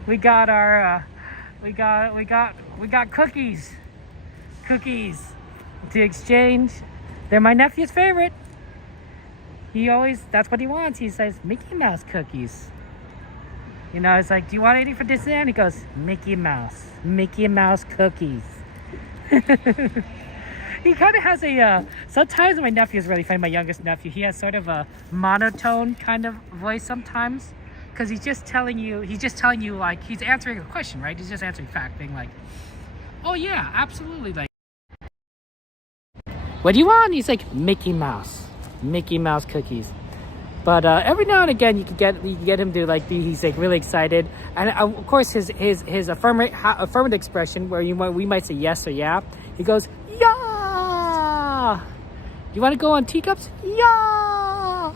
we got our we got cookies. Cookies to exchange. They're my nephew's favorite. That's what he wants. He says Mickey Mouse cookies. You know, it's like, do you want anything for Disneyland? He goes, Mickey Mouse cookies. He kind of has a, sometimes my nephew is really funny, my youngest nephew. He has sort of a monotone kind of voice sometimes. Because he's just telling you, like, he's answering a question, right? He's just answering fact, being like, oh yeah, absolutely. Like, what do you want? He's like, Mickey Mouse cookies. But every now and again, you can get him to like he's like really excited, and of course his affirmative expression where we might say yes or yeah, he goes yeah. You want to go on teacups? Yeah.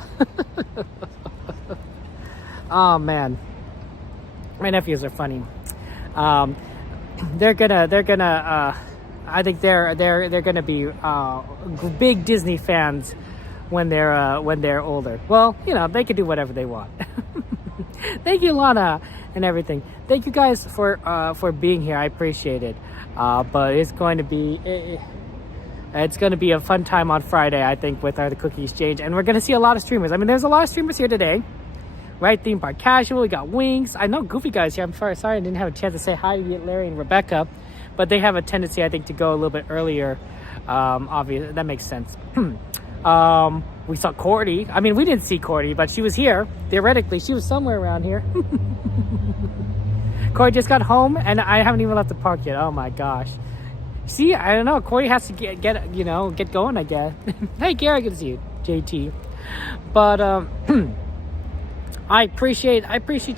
Oh man, my nephews are funny. They're gonna. I think they're gonna be big Disney fans when they're older. Well, you know, they can do whatever they want. Thank you, Lana, and everything. Thank you guys for being here. I appreciate it. But it's going to be a fun time on Friday, I think, with the cookie exchange, and we're going to see a lot of streamers. I mean, there's a lot of streamers here today, right? Theme Park Casual, we got Wings. I know Goofy Guys here. I'm sorry I didn't have a chance to say hi to Larry and Rebecca, but they have a tendency, I think, to go a little bit earlier. Obviously, that makes sense. We saw Cordy. I mean, we didn't see Cordy, but she was here. Theoretically, she was somewhere around here. Cordy just got home, and I haven't even left the park yet. Oh my gosh. See, I don't know. Cordy has to get going, I guess. Hey, Gary, good to see you, JT. But I appreciate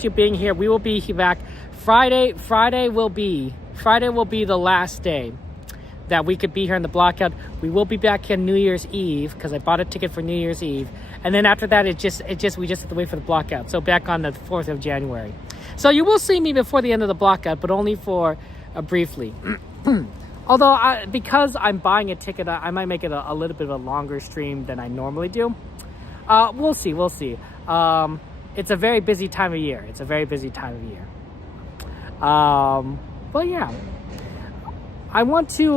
you being here. We will be back Friday. Friday will be the last day that we could be here in the blockout. We will be back here New Year's Eve because I bought a ticket for New Year's Eve, and then after that we just have to wait for the blockout. So back on the 4th of January. So you will see me before the end of the blockout, but only for briefly. Although because I'm buying a ticket, I might make it a little bit of a longer stream than I normally do. We'll see. It's a very busy time of year. But yeah. I want to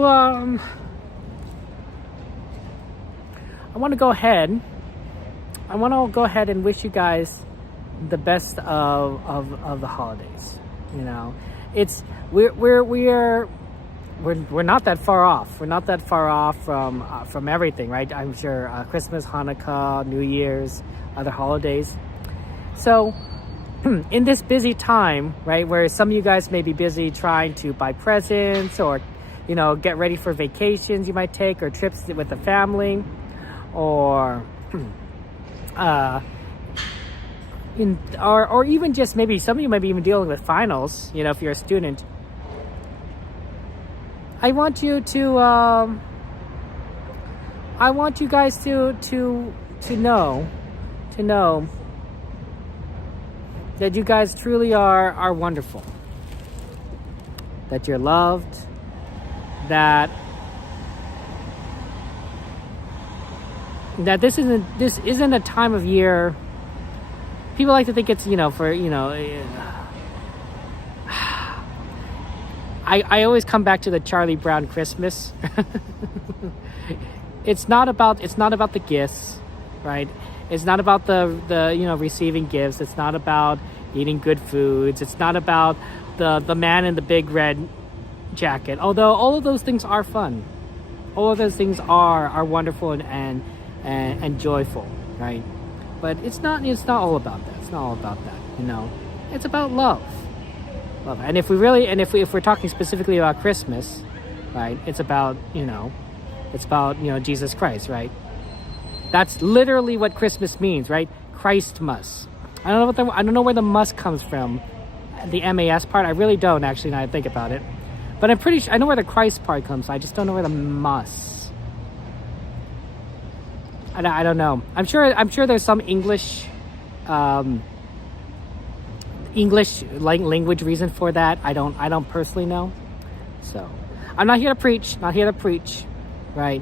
go ahead and wish you guys the best of the holidays. You know, we're not that far off. We're not that far off from everything, right? I'm sure Christmas, Hanukkah, New Year's, other holidays. So in this busy time, right, where some of you guys may be busy trying to buy presents or, you know, get ready for vacations you might take or trips with the family, or or even just maybe some of you might be even dealing with finals, you know, if you're a student. I want you guys to know that you guys truly are wonderful, that you're loved, that this isn't a time of year. People like to think it's, you know, for, you know, I always come back to the Charlie Brown Christmas. It's not about the gifts, right? It's not about the you know, receiving gifts. It's not about eating good foods. It's not about the man in the big red jacket. Although all of those things are fun. All of those things are wonderful and joyful, right? But it's not all about that. It's not all about that, you know. It's about love. And if we're talking specifically about Christmas, right? It's about, you know, It's about, Jesus Christ, right? That's literally what Christmas means, right? Christmas. I don't know where the "must" comes from. The MAS part, I really don't actually. Now I think about it, but I'm pretty sure I know where the Christ part comes from. I just don't know where the "must." I don't know. I'm sure there's some English language reason for that. I don't personally know. So I'm not here to preach. Right?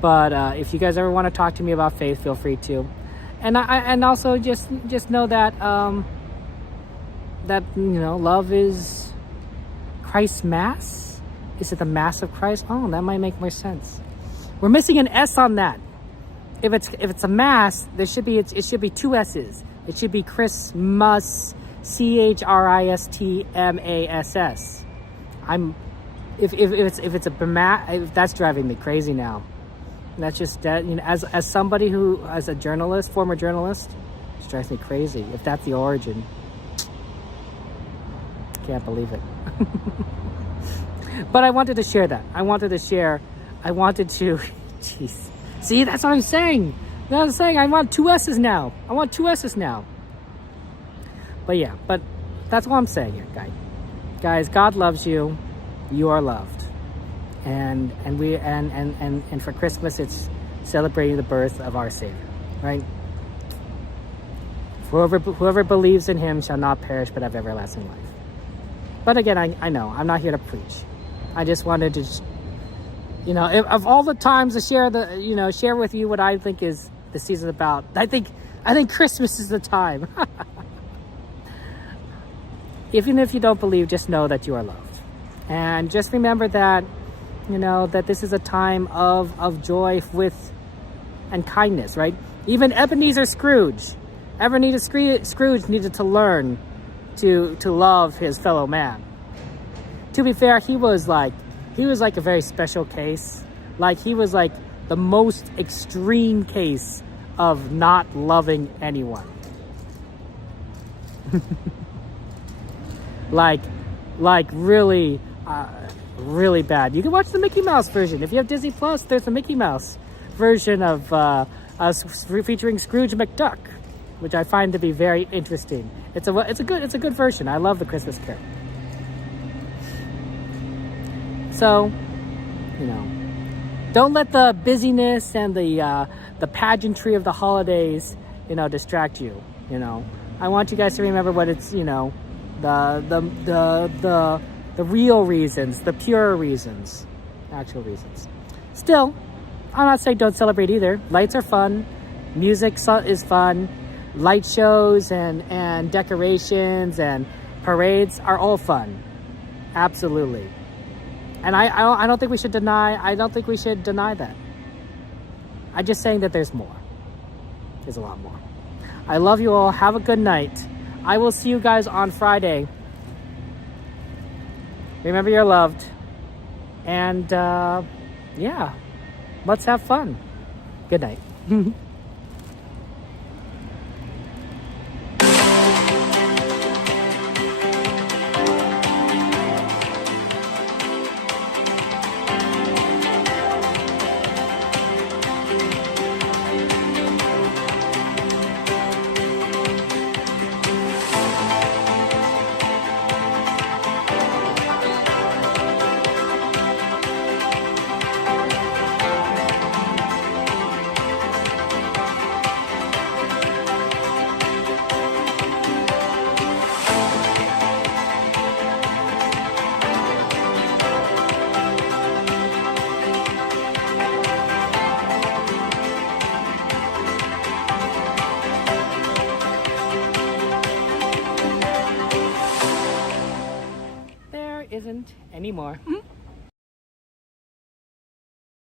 But if you guys ever want to talk to me about faith, feel free to. And also just know that love is Christ's Mass. Is it the Mass of Christ? Oh, that might make more sense. We're missing an S on that. If it's a Mass, it should be 2 S's. It should be Christmas, Christmass. If that's driving me crazy now. That's just that, as somebody as a journalist, former journalist, it drives me crazy. If that's the origin, can't believe it. But I wanted to share that. Jeez. See, that's what I'm saying. I want 2 S's now. But yeah, that's what I'm saying here, guys. God loves you. You are loved. And for Christmas, it's celebrating the birth of our Savior, right? Whoever believes in Him shall not perish but have everlasting life. But again, I know I'm not here to preach. I just wanted to, of all the times to share with you what I think is the season about. I think Christmas is the time. Even if you don't believe, just know that you are loved, and just remember that. That this is a time of joy and kindness, right? Even Ebenezer Scrooge needed to learn to love his fellow man. To be fair, he was like a very special case. Like, he was like the most extreme case of not loving anyone. like really really bad. You can watch the Mickey Mouse version. If you have Disney Plus, there's a Mickey Mouse version of featuring Scrooge McDuck, which I find to be very interesting. It's a good version. I love the Christmas Carol. So, don't let the busyness and the pageantry of the holidays, distract you. I want you guys to remember what it's, the real reasons, the pure reasons, actual reasons. Still, I'm not saying don't celebrate either. Lights are fun. Music is fun. Light shows and decorations and parades are all fun. Absolutely. And I don't think we should deny that. I'm just saying that there's more. There's a lot more. I love you all. Have a good night. I will see you guys on Friday. Remember, you're loved. And, yeah. Let's have fun. Good night. Isn't anymore.